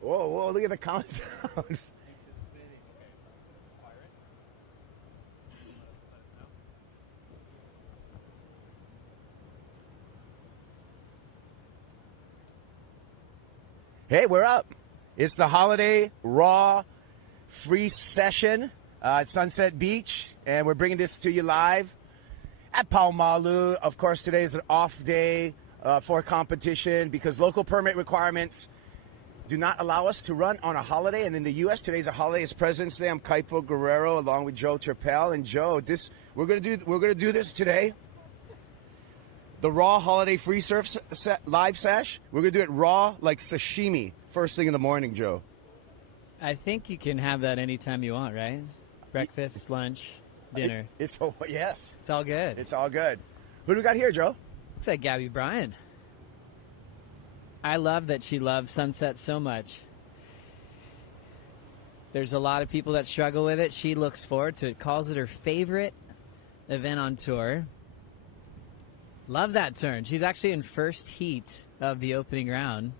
Whoa, whoa, look at the countdown. Hey, we're up. It's the Holiday Raw Free Session at Sunset Beach, and we're bringing this to you live at Paumalu. Of course, today is an off day for competition because local permit requirements do not allow us to run on a holiday. And in the U.S., today's a holiday. It's President's Day. I'm Kaipo Guerrero along with Joe Turpel. And Joe, we're gonna do this today. The Raw Holiday Freesurf live sesh. We're going to do it raw like sashimi first thing in the morning, Joe. I think you can have that anytime you want, right? Breakfast, lunch, dinner. Yes. It's all good. It's all good. Who do we got here, Joe? Looks like Gabby Bryan. I love that she loves sunset so much. There's a lot of people that struggle with it. She looks forward to it, calls it her favorite event on tour. Love that turn. She's actually in first heat of the opening round,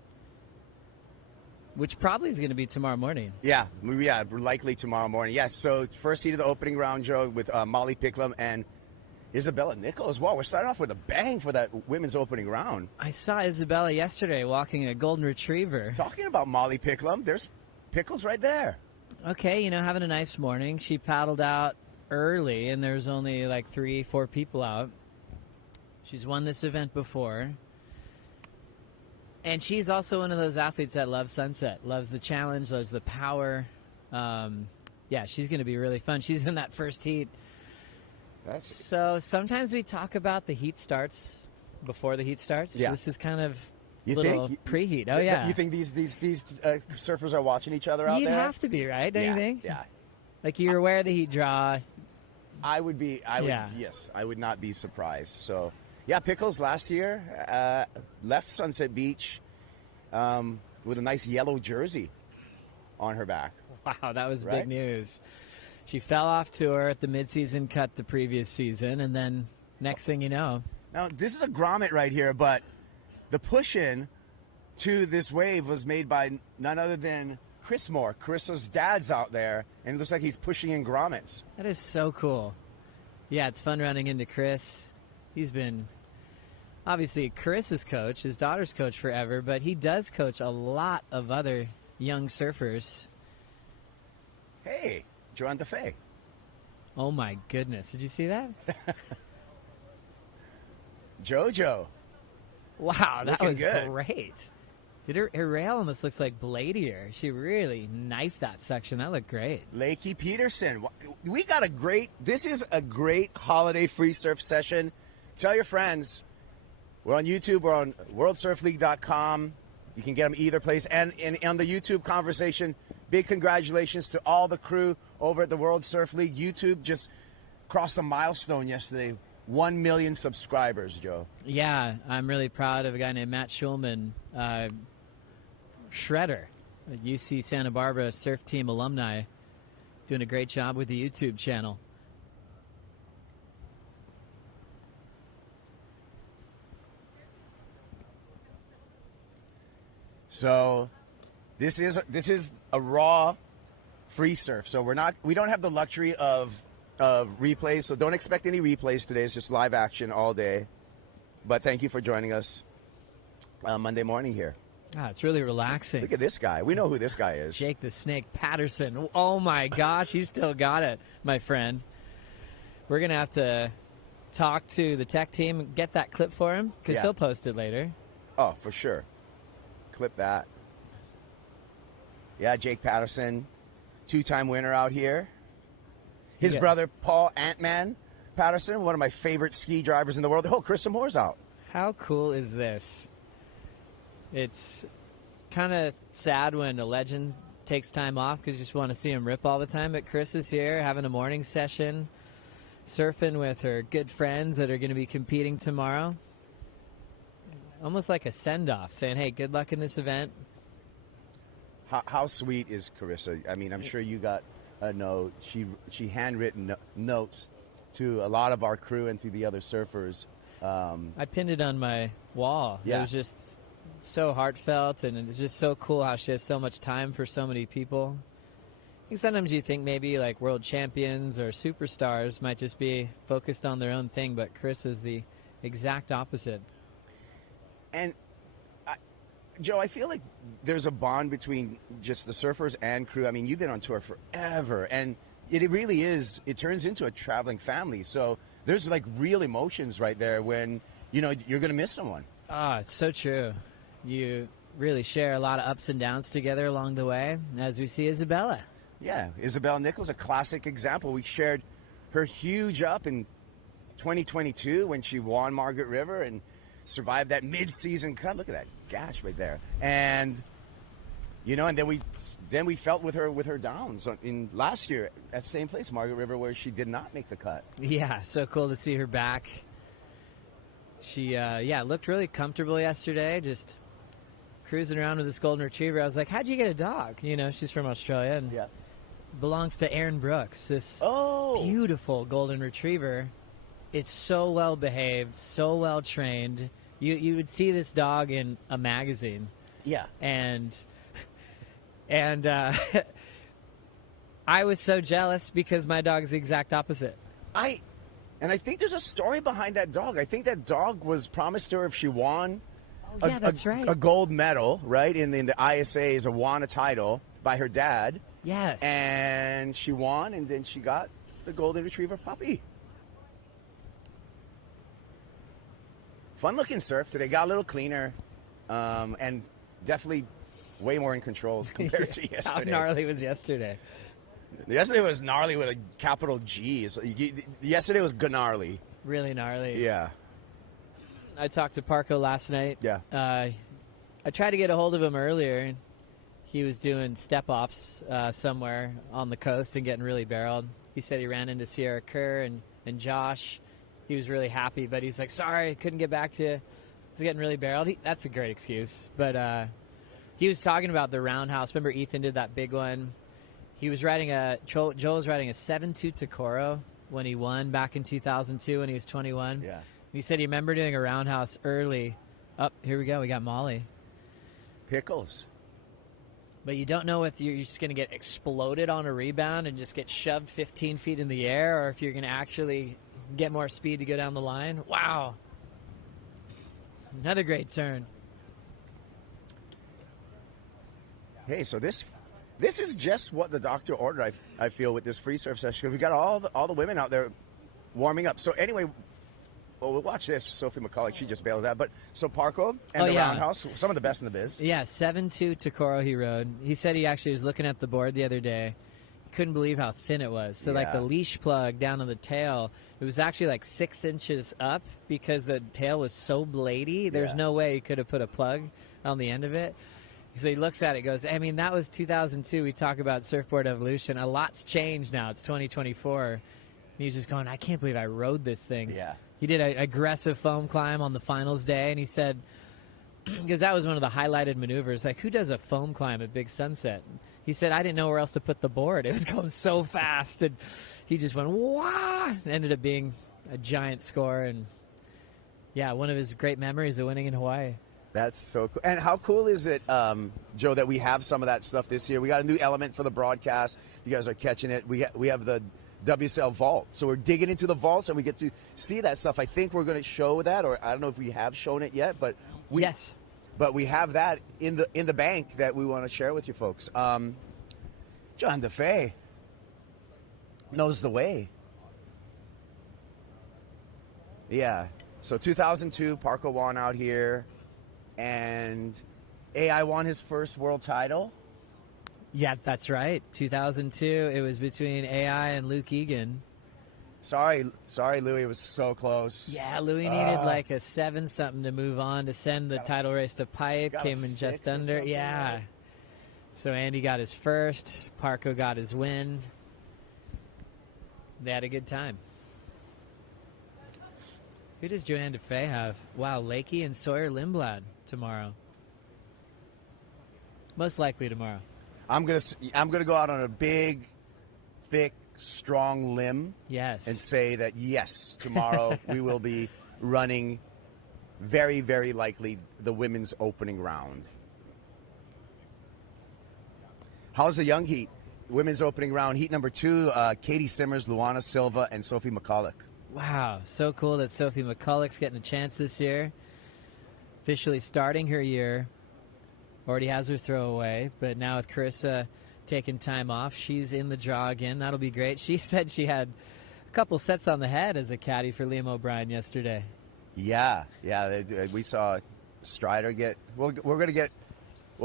which probably is going to be tomorrow morning. Yeah, likely tomorrow morning. Yeah, so first heat of the opening round, Joe, with Molly Picklum and Isabella Nicol as well. We're starting off with a bang for that women's opening round. I saw Isabella yesterday walking a golden retriever. Talking about Molly Picklum, there's Pickles right there. Okay, having a nice morning. She paddled out early, and there's only like 3-4 people out. She's won this event before. And she's also one of those athletes that loves sunset, loves the challenge, loves the power. Yeah, she's going to be really fun. She's in that first heat. So sometimes we talk about the heat starts before the heat starts. Yeah. This is kind of You little think? preheat. Oh, yeah. You think these surfers are watching each other out You'd there? have to be, right? Don't you think? Yeah. Like you're aware of the heat draw. Yes, I would not be surprised. So, yeah, Pickles last year left Sunset Beach with a nice yellow jersey on her back. Wow, that was Right? big news. She fell off tour at the midseason cut the previous season, and then next thing you know. Now, this is a grommet right here, but the push-in to this wave was made by none other than Chris Moore. Carissa's dad's out there, and it looks like he's pushing in grommets. That is so cool. Yeah, it's fun running into Chris. He's been, obviously, Carissa's coach, his daughter's coach forever, but he does coach a lot of other young surfers. Hey, Joanne DeFay. Oh, my goodness. Did you see that? JoJo. Wow, that Looking was good. great. Dude, her rail almost looks like bladier. She really knifed that section. That looked great. Lakey Peterson. We got this is a great holiday free surf session. Tell your friends. We're on YouTube. We're on worldsurfleague.com. You can get them either place. And on the YouTube conversation, big congratulations to all the crew over at the World Surf League. YouTube just crossed a milestone yesterday. 1 million subscribers, Joe. Yeah, I'm really proud of a guy named Matt Schulman, Shredder, a UC Santa Barbara surf team alumni, doing a great job with the YouTube channel. So this is a raw free surf. So we don't have the luxury of replays, so don't expect any replays today. It's just live action all day. But thank you for joining us Monday morning here. Ah, it's really relaxing. Look at this guy. We know who this guy is. Jake the Snake Patterson. Oh, my gosh. You still got it, my friend. We're going to have to talk to the tech team and get that clip for him because he'll post it later. Oh, for sure. Clip that. Yeah, Jake Patterson, 2-time winner out here. His brother, Paul Ant-Man Patterson, one of my favorite ski drivers in the world. Oh, Carissa Moore's out. How cool is this? It's kind of sad when a legend takes time off because you just want to see him rip all the time. But Chris is here having a morning session, surfing with her good friends that are going to be competing tomorrow. Almost like a send-off, saying, hey, good luck in this event. How sweet is Carissa? I mean, I'm sure you got a note. She handwritten notes to a lot of our crew and to the other surfers. I pinned it on my wall. Yeah. It was just so heartfelt, and it's just so cool how she has so much time for so many people. I think sometimes you think maybe like world champions or superstars might just be focused on their own thing, but Chris is the exact opposite. And Joe, I feel like there's a bond between just the surfers and crew. I mean, you've been on tour forever, and it really is. It turns into a traveling family. So there's like real emotions right there when you're going to miss someone. Ah, it's so true. You really share a lot of ups and downs together along the way, as we see Isabella. Yeah, Isabella Nichols, a classic example. We shared her huge up in 2022 when she won Margaret River and survived that mid-season cut. Look at that gash right there. And and then we felt with her downs in last year at the same place, Margaret River, where she did not make the cut. Yeah, so cool to see her back. She looked really comfortable yesterday, just cruising around with this golden retriever. I was like, how'd you get a dog? She's from Australia and belongs to Aaron Brooks, this beautiful golden retriever. It's so well behaved, so well trained. You would see this dog in a magazine. Yeah. And I was so jealous because my dog's the exact opposite. I think there's a story behind that dog. I think that dog was promised to her if she won that's right. a gold medal, right, in the ISAs, or won a title by her dad. Yes. And she won, and then she got the golden retriever puppy. Fun-looking surf today. Got a little cleaner, and definitely way more in control compared to yesterday. How gnarly was yesterday? Yesterday was gnarly with a capital G. So yesterday was gnarly. Really gnarly. Yeah. I talked to Parko last night. Yeah. I tried to get a hold of him earlier. He was doing step-offs somewhere on the coast and getting really barreled. He said he ran into Sierra Kerr and Josh. He was really happy, but he's like, sorry, couldn't get back to you. He's getting really barreled. That's a great excuse. But he was talking about the roundhouse. Remember Ethan did that big one? He was riding Joel was riding a 7.2 Tokoro when he won back in 2002 when he was 21. Yeah. He said he remembered doing a roundhouse early. Here we go. We got Molly. Pickles. But you don't know if you're just going to get exploded on a rebound and just get shoved 15 feet in the air, or if you're going to actually get more speed to go down the line. Wow. Another great turn. Hey, so this is just what the doctor ordered, I feel, with this free surf session. We got all the women out there warming up. So anyway, we'll watch this. Sophie McCulloch, she just bailed out. But so Parko and the roundhouse, some of the best in the biz. Yeah, 7.2 Tokoro he rode. He said he actually was looking at the board the other day. He couldn't believe how thin it was. So like the leash plug down on the tail, it was actually like 6 inches up because the tail was so bladey. There's no way he could have put a plug on the end of it. So he looks at it, goes, I mean, that was 2002. We talk about surfboard evolution. A lot's changed now. It's 2024. And he's just going, I can't believe I rode this thing. Yeah. He did an aggressive foam climb on the finals day, and he said, because that was one of the highlighted maneuvers, like, who does a foam climb at Big Sunset? He said, I didn't know where else to put the board. It was going so fast, and he just went, wah! It ended up being a giant score, and, yeah, one of his great memories of winning in Hawaii. That's so cool. And how cool is it, Joe, that we have some of that stuff this year? We got a new element for the broadcast. You guys are catching it. We have the WSL vault. So we're digging into the vaults, and we get to see that stuff. I think we're going to show that, or I don't know if we have shown it yet, but yes. But we have that in the bank that we want to share with you folks. John DeFay knows the way. Yeah. So 2002, Parko won out here, and AI won his first world title. Yeah, that's right. 2002, it was between AI and Luke Egan. Sorry, Louis, it was so close. Yeah, Louis needed like a 7-something to move on to send the title race to Pipe. Came in just under. Yeah. Right? So Andy got his first. Parko got his win. They had a good time. Who does Joanne DeFay have? Wow, Lakey and Sawyer Lindblad tomorrow. Most likely tomorrow. I'm gonna go out on a big, thick, strong limb. Yes. And say that yes, tomorrow we will be running very, very likely the women's opening round. How's the young heat? Women's opening round, heat number 2, Katie Simmers, Luana Silva, and Sophie McCulloch. Wow, so cool that Sophie McCulloch's getting a chance this year. Officially starting her year. Already has her throwaway, but now with Carissa taking time off, she's in the draw again. That'll be great. She said she had a couple sets on the head as a caddy for Liam O'Brien yesterday. Yeah. We saw Strider get. We'll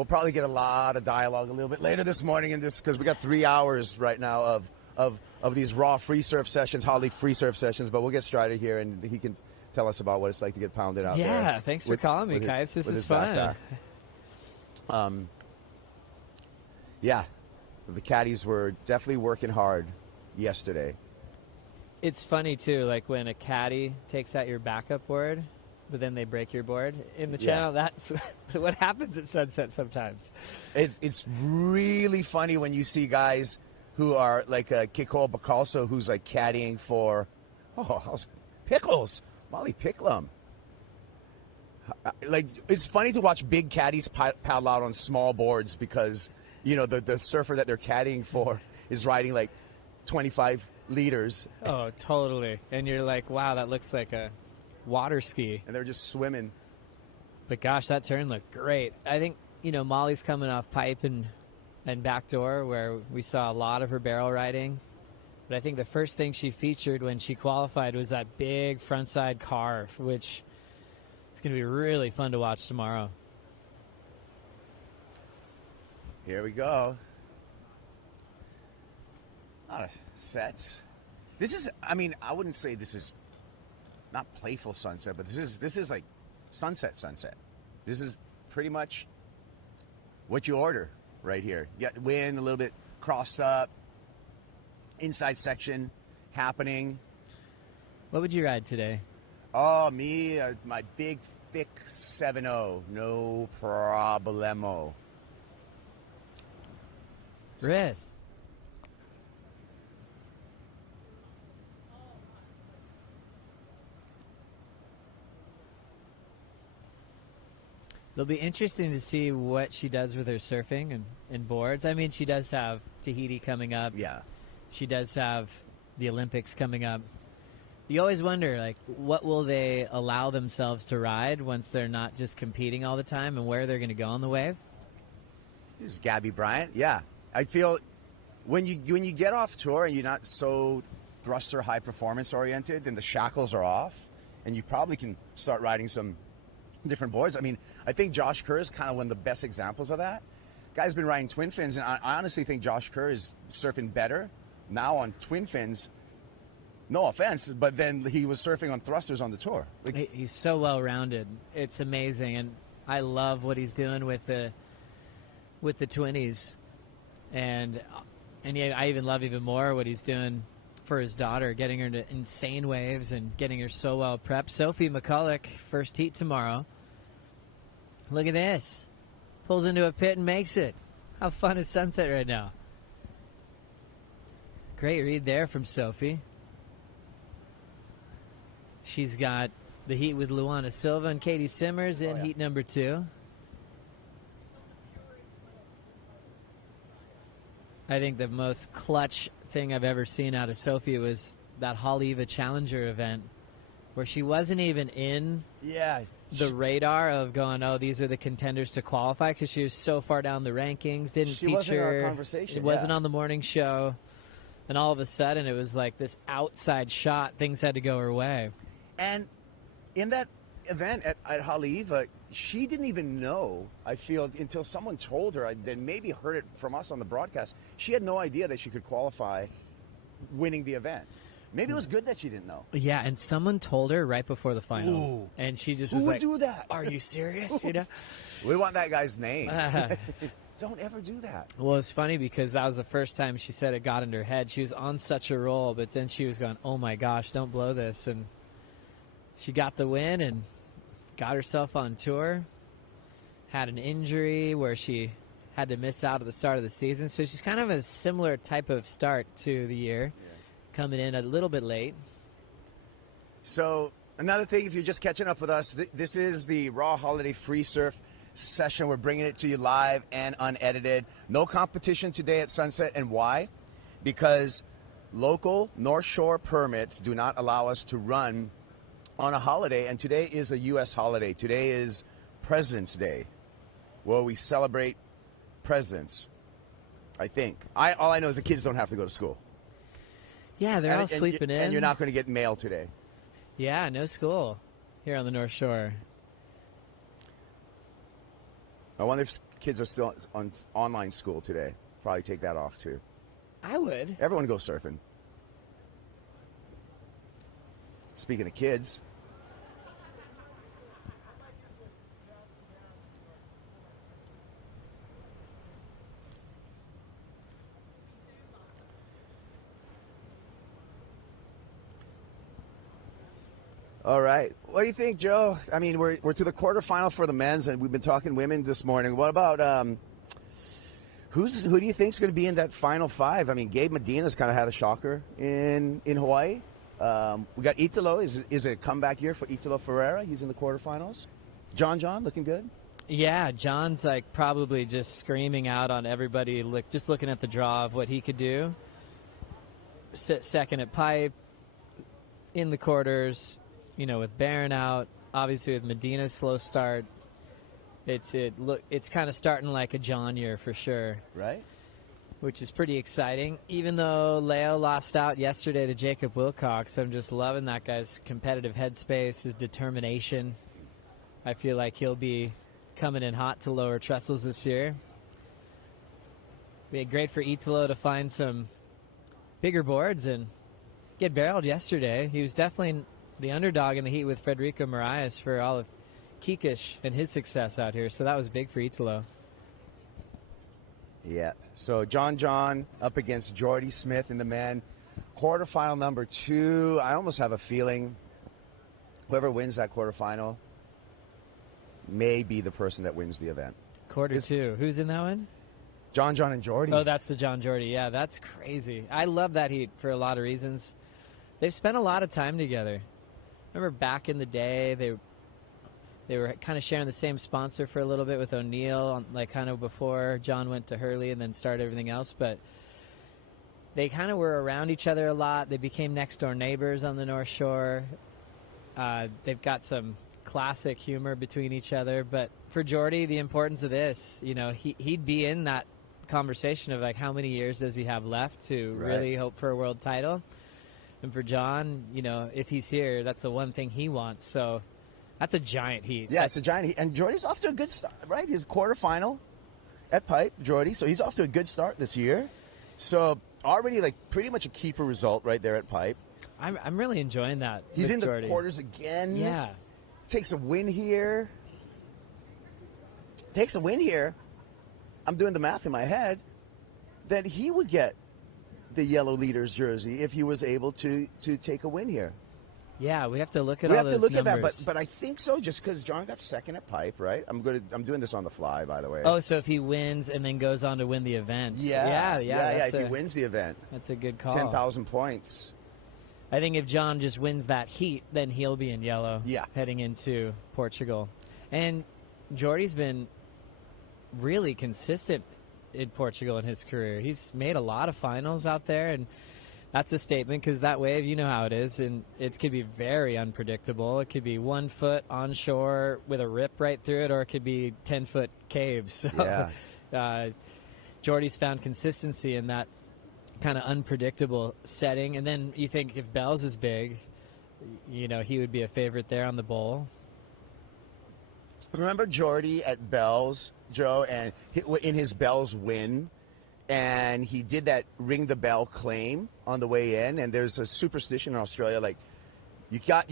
probably get a lot of dialogue a little bit later this morning in this, because we got 3 hours right now of these raw free surf sessions, Holiday Freesurf Sessions. But we'll get Strider here, and he can tell us about what it's like to get pounded out there. Yeah, thanks for calling me, Kaips. This is fun. Yeah, the caddies were definitely working hard yesterday. It's funny, too, like when a caddy takes out your backup board, but then they break your board in the channel. That's what happens at Sunset sometimes. It's really funny when you see guys who are like Kiko Bacalso, who's like caddying for, how's Pickles, Molly Picklum. Like, it's funny to watch big caddies paddle out on small boards because, the surfer that they're caddying for is riding like 25 liters. Oh, totally. And you're like, wow, that looks like a water ski. And they're just swimming. But gosh, that turn looked great. I think, Molly's coming off pipe and backdoor where we saw a lot of her barrel riding. But I think the first thing she featured when she qualified was that big frontside carve, which it's going to be really fun to watch tomorrow. Here we go. A lot of sets. This is, I wouldn't say this is not playful sunset, but this is like sunset. This is pretty much what you order right here. You got the wind a little bit crossed up, inside section happening. What would you ride today? Oh, me, my big, thick 7.0. No problemo. Riz. It'll be interesting to see what she does with her surfing and boards. She does have Tahiti coming up. Yeah. She does have the Olympics coming up. You always wonder, like, what will they allow themselves to ride once they're not just competing all the time, and where they're going to go on the wave? This is Gabby Bryant. Yeah. I feel when you get off tour and you're not so thruster high performance oriented, then the shackles are off, and you probably can start riding some different boards. I think Josh Kerr is kind of one of the best examples of that. Guy's been riding twin fins, and I honestly think Josh Kerr is surfing better now on twin fins. No offense, but then he was surfing on thrusters on the tour. He's so well-rounded. It's amazing, and I love what he's doing with the 20s. And yeah, I even love even more what he's doing for his daughter, getting her into insane waves and getting her so well prepped. Sophie McCulloch, first heat tomorrow. Look at this. Pulls into a pit and makes it. How fun is Sunset right now? Great read there from Sophie. She's got the heat with Luana Silva and Katie Simmers in heat number 2. I think the most clutch thing I've ever seen out of Sophie was that Haleiwa Challenger event where she wasn't even in the radar of going, oh, these are the contenders to qualify, because she was so far down the rankings, didn't she feature. Wasn't in our conversation. It wasn't on the morning show. And all of a sudden, it was like this outside shot. Things had to go her way. And in that event at Haleiwa, she didn't even know, I feel, until someone told her, then maybe heard it from us on the broadcast. She had no idea that she could qualify winning the event. Maybe it was good that she didn't know. Yeah, and someone told her right before the final. Ooh. And she just Who was would like, do that? Are you serious? We want that guy's name. Don't ever do that. Well, it's funny because that was the first time she said it got into her head. She was on such a roll, but then she was going, oh my gosh, don't blow this. And she got the win and got herself on tour. Had an injury where she had to miss out at the start of the season. So she's kind of a similar type of start to the year, coming in a little bit late. So another thing, if you're just catching up with us, this is the Raw Holiday Freesurf Session. We're bringing it to you live and unedited. No competition today at Sunset. And why? Because local North Shore permits do not allow us to run on a holiday. And today is a U.S. holiday. Today is President's Day, where we celebrate presidents, I think. All I know is the kids don't have to go to school. Yeah, they're all sleeping in. And you're not going to get mail today. Yeah, no school here on the North Shore. I wonder if kids are still on online school today. Probably take that off, too. I would. Everyone go surfing. Speaking of kids. All right. What do you think, Joe? I mean, we're to the quarterfinal for the men's, and we've been talking women this morning. What about who do you think is going to be in that final five? I mean, Gabe Medina's kind of had a shocker in Hawaii. We got Italo. Is it a comeback year for Italo Ferreira? He's in the quarterfinals. John looking good. Yeah, John's like probably just screaming out on everybody. Just looking at the draw of what he could do. Sit second at pipe in the quarters. You know, with Barron out, obviously with Medina's slow start, it's kind of starting like a John year for sure. Right. Which is pretty exciting. Even though Leo lost out yesterday to Jacob Wilcox, I'm just loving that guy's competitive headspace, his determination. I feel like he'll be coming in hot to lower trestles this year. Be great for Italo to find some bigger boards and get barreled yesterday. He was definitely the underdog in the heat with Federico Moraes for all of Kikish and his success out here. So that was big for Italo. Yeah. So John up against Jordy Smith in the men. Quarterfinal number 2. I almost have a feeling whoever wins that quarterfinal may be the person that wins the event. Quarter 2. Who's in that one? John and Jordy. Oh, that's the John Jordy. Yeah, that's crazy. I love that heat for a lot of reasons. They've spent a lot of time together. Remember back in the day, they were kind of sharing the same sponsor for a little bit with O'Neill, like kind of before John went to Hurley and then started everything else. But they kind of were around each other a lot. They became next door neighbors on the North Shore. They've got some classic humor between each other. But for Jordy, the importance of this, you know, he'd be in that conversation of like how many years does he have left to really hope for a world title. And for John, you know, if he's here, that's the one thing he wants. So that's a giant heat. Yeah, it's a giant heat. And Jordy's off to a good start, right? His quarterfinal at Pipe, Jordy. So he's off to a good start this year. So already like pretty much a keeper result right there at Pipe. I'm really enjoying that. He's in Jordy. The quarters again. Yeah. Takes a win here. I'm doing the math in my head that he would get the yellow leaders jersey if he was able to take a win here. Yeah, we have to look at all those numbers. We have to look at that, but I think so just because John got second at Pipe, right? I'm doing this on the fly, by the way. Oh, so if he wins and then goes on to win the event. Yeah. If he wins the event. That's a good call. 10,000 points. I think if John just wins that heat, then he'll be in yellow heading into Portugal. And Jordy's been really consistent in Portugal in his career. He's made a lot of finals out there, and that's a statement because that wave, you know how it is, and it could be very unpredictable. It could be 1 foot onshore with a rip right through it, or it could be 10-foot caves. So, Jordy's found consistency in that kind of unpredictable setting. And then you think if Bells is big, you know, he would be a favorite there on the bowl. Remember Jordy at Bells, Joe, and in his Bells win, and he did that ring the bell claim on the way in. And there's a superstition in Australia, like you can't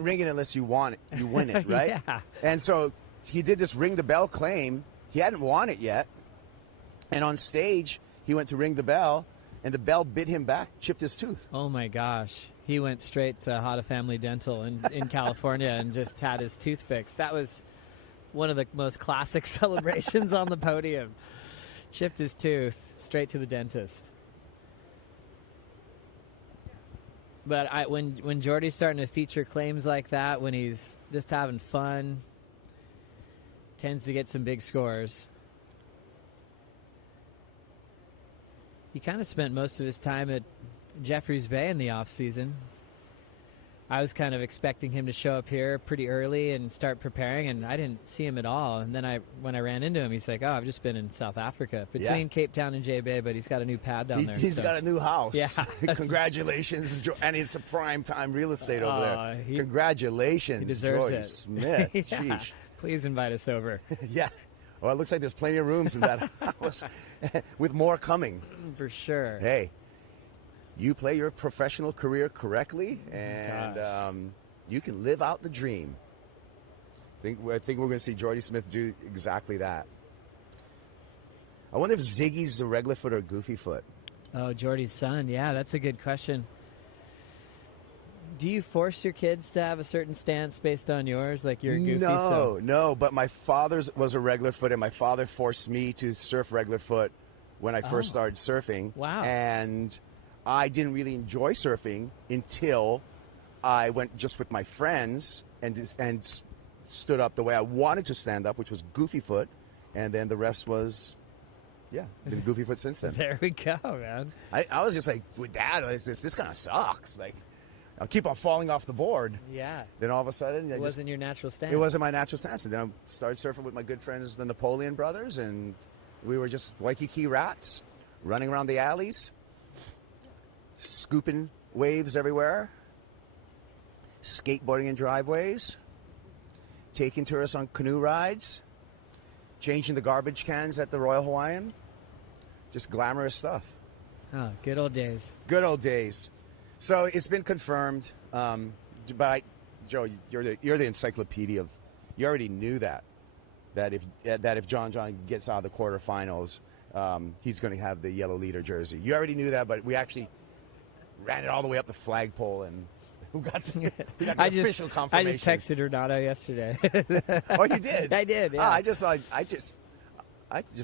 ring it unless you want it, you win it, right? Yeah. And so he did this ring the bell claim. He hadn't won it yet, and on stage he went to ring the bell, and the bell bit him back, chipped his tooth. Oh my gosh. He went straight to Hada Family Dental in California and just had his tooth fixed. That was one of the most classic celebrations on the podium. Chipped his tooth, straight to the dentist. But when Jordy's starting to feature claims like that, when he's just having fun, tends to get some big scores. He kind of spent most of his time at Jeffreys Bay in the off season. I was kind of expecting him to show up here pretty early and start preparing, and I didn't see him at all. And then when I ran into him, he's like, "Oh, I've just been in South Africa between Cape Town and J Bay, but he's got a new pad down there." He's got a new house. Yeah. Congratulations, and it's a prime time real estate over there. He Congratulations, deserves Jordy it. Smith. Yeah. Sheesh. Please invite us over. Yeah. Well, it looks like there's plenty of rooms in that house, with more coming. For sure. Hey, you play your professional career correctly, and you can live out the dream. I think we're going to see Jordy Smith do exactly that. I wonder if Ziggy's the regular foot or goofy foot. Oh, Jordy's son. Yeah, that's a good question. Do you force your kids to have a certain stance based on yours, like you're goofy? No. But my father's was a regular foot, and my father forced me to surf regular foot when I first started surfing. Wow. And I didn't really enjoy surfing until I went just with my friends and stood up the way I wanted to stand up, which was goofy foot, and then the rest was, been goofy foot since then. There we go, man. I was just like, with Dad, this kind of sucks. Like, I'll keep on falling off the board. Yeah. Then all of a sudden, It wasn't your natural stance. It wasn't my natural stance. And then I started surfing with my good friends, the Napoleon brothers, and we were just Waikiki rats, running around the alleys, scooping waves everywhere, skateboarding in driveways, taking tourists on canoe rides, changing the garbage cans at the Royal Hawaiian. Just glamorous stuff. Oh, good old days. Good old days. So it's been confirmed, but Joe, you're the encyclopedia of. You already knew that if John gets out of the quarterfinals, he's going to have the yellow leader jersey. You already knew that, but we actually ran it all the way up the flagpole, and we got the official confirmation. I just texted Renato yesterday. Oh, you did? I did. Yeah. I just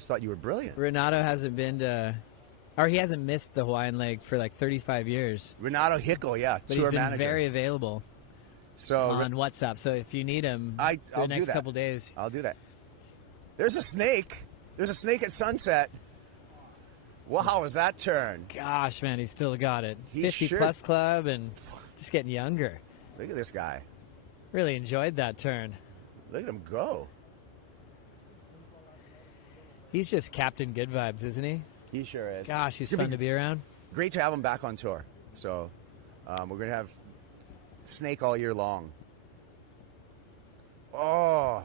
thought you were brilliant. Renato hasn't been to. Or he hasn't missed the Hawaiian leg for like 35 years. Renato Hickel, but tour he's been manager. Very available on WhatsApp. So if you need him for the next couple days. I'll do that. There's a snake. There's a snake at sunset. Wow, how was that turn? Gosh, man, he's still got it. He 50-plus club and just getting younger. Look at this guy. Really enjoyed that turn. Look at him go. He's just Captain Good Vibes, isn't he? He sure is. Gosh, he's fun to be around. Great to have him back on tour. So we're going to have Snake all year long. Oh,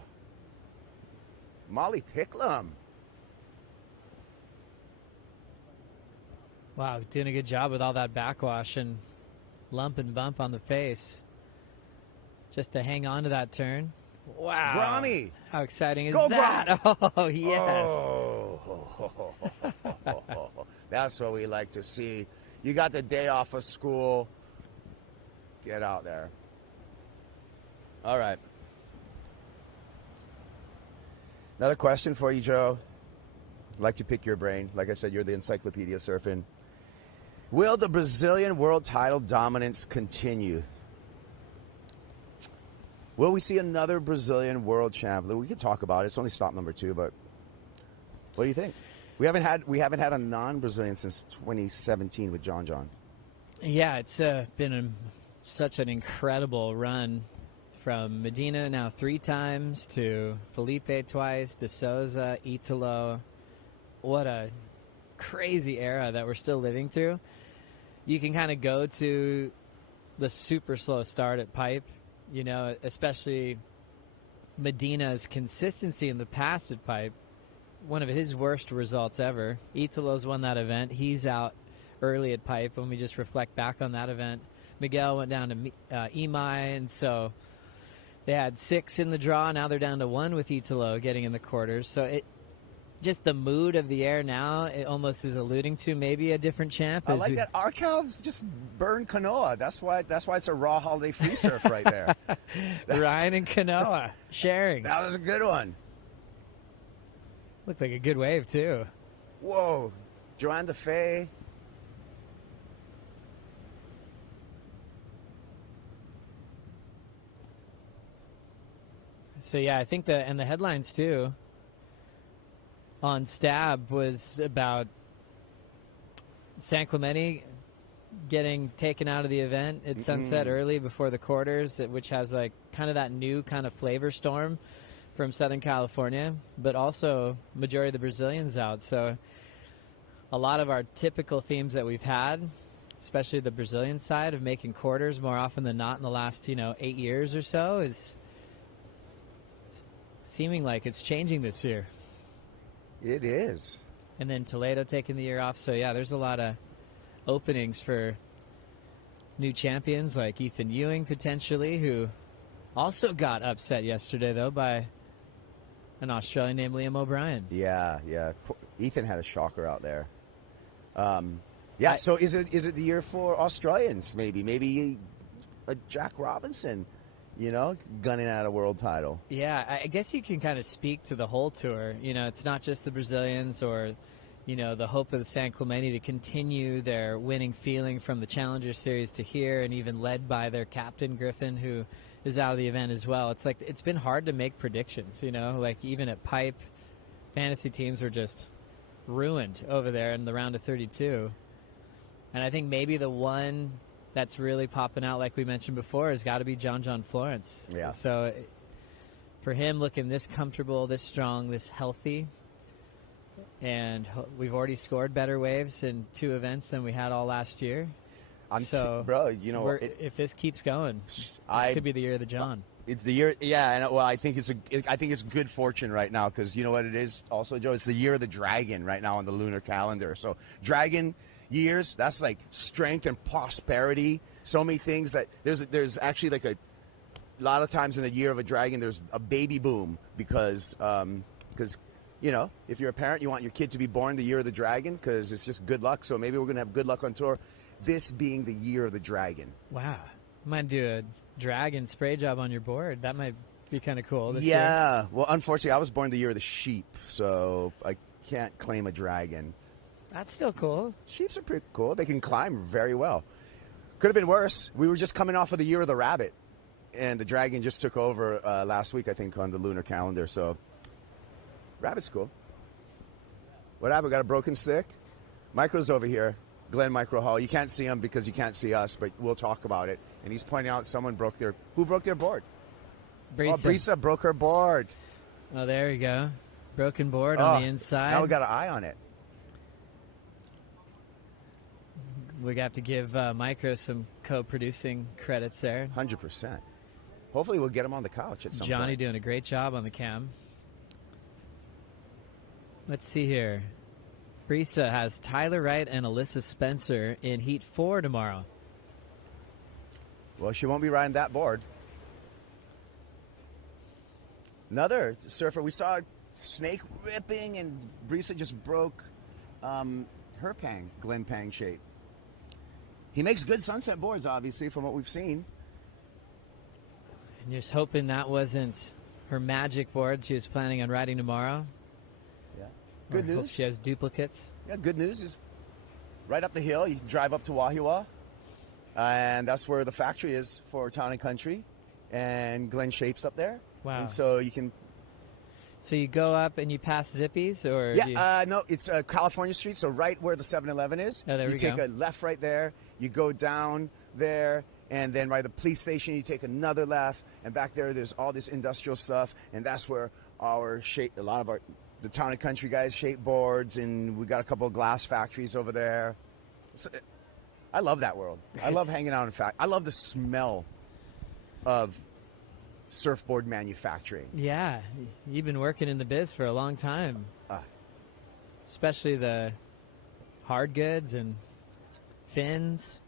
Molly Picklum. Wow, doing a good job with all that backwash and lump and bump on the face. Just to hang on to that turn. Wow. Grommy. How exciting is Go that? Grom. Oh, yes. Oh. That's what we like to see. You got the day off of school. Get out there. All right. Another question for you, Joe. I'd like to pick your brain. Like I said, you're the encyclopedia of surfing. Will the Brazilian world title dominance continue? Will we see another Brazilian world champ? We could talk about it. It's only stop number 2, but what do you think? We haven't had a non-Brazilian since 2017 with John. Yeah, it's been such an incredible run from Medina now 3 times to Felipe twice, De Souza, Italo. What a crazy era that we're still living through. You can kind of go to the super slow start at Pipe, you know, especially Medina's consistency in the past at Pipe. One of his worst results ever. Italo's won that event. He's out early at Pipe when we just reflect back on that event. Miguel went down to Imai, and so they had 6 in the draw. Now they're down to 1 with Italo getting in the quarters. So it just the mood of the air now, it almost is alluding to maybe a different champ. I like that. Our cows just burn Kanoa. That's why it's a raw holiday free surf right there. Ryan and Kanoa sharing. That was a good one. Looked like a good wave, too. Whoa. Joanne DeFay. So yeah, I think the headlines too on Stab was about San Clemente getting taken out of the event at sunset early before the quarters, which has like kind of that new kind of flavor storm from Southern California, but also majority of the Brazilians out. So a lot of our typical themes that we've had, especially the Brazilian side of making quarters more often than not in the last 8 years or so, is seeming like it's changing this year. It is. And then Toledo taking the year off. So yeah, there's a lot of openings for new champions like Ethan Ewing potentially, who also got upset yesterday though by an Australian named Liam O'Brien. Yeah. Ethan had a shocker out there. So is it the year for Australians? Maybe a Jack Robinson, gunning at a world title. Yeah, I guess you can kind of speak to the whole tour. It's not just the Brazilians or the hope of the San Clemente to continue their winning feeling from the Challenger Series to here, and even led by their captain, Griffin, who is out of the event as well. It's like it's been hard to make predictions, like even at Pipe, fantasy teams were just ruined over there in the round of 32. And I think maybe the one that's really popping out, like we mentioned before, has got to be John Florence. Yeah. So for him looking this comfortable, this strong, this healthy, and we've already scored better waves in 2 events than we had all last year. If this keeps going, it could be the year of the John. It's the year, yeah, and I think it's good fortune right now, because you know what it is also, Joe? It's the year of the dragon right now on the lunar calendar. So dragon years, that's like strength and prosperity. So many things that there's actually like a lot of times in the year of a dragon, there's a baby boom because if you're a parent, you want your kid to be born the year of the dragon because it's just good luck. So maybe we're going to have good luck on tour, this being the year of the dragon. Wow. Might do a dragon spray job on your board. That might be kind of cool this year. Year. Well, unfortunately, I was born the year of the sheep, so I can't claim a dragon. That's still cool. Sheeps are pretty cool. They can climb very well. Could have been worse. We were just coming off of the year of the rabbit, and the dragon just took over last week, I think, on the lunar calendar. So rabbit's cool. What happened? Got a broken stick? Micro's over here. Glenn Micro Hall. You can't see him because you can't see us, but we'll talk about it. And he's pointing out who broke their board? Brisa broke her board. Oh, there you go. Broken board on the inside. Now we got an eye on it. We have to give Micro some co-producing credits there. 100%. Hopefully we'll get him on the couch at some point. Johnny doing a great job on the cam. Let's see here. Brisa has Tyler Wright and Alyssa Spencer in Heat 4 tomorrow. Well, she won't be riding that board. Another surfer. We saw Snake ripping, and Brisa just broke her Glen Pang shape. He makes good sunset boards, obviously, from what we've seen. And just hoping that wasn't her magic board she was planning on riding tomorrow. Yeah. Good news. Hope she has duplicates. Yeah, good news is right up the hill. You can drive up to Wahiawa, and that's where the factory is for Town and Country, and Glen Shape's up there. Wow. And so you can... So you go up and you pass Zippy's, or no, it's California Street. So right where the 7-Eleven is, there you we take go. a left right there. You go down there, and then by the police station, you take another left, and back there's all this industrial stuff, and that's where the Town and Country guys shape boards, and we got a couple of glass factories over there. So, I love that world. I love hanging out in fact. I love the smell of surfboard manufacturing. Yeah, you've been working in the biz for a long time. Especially the hard goods and fins.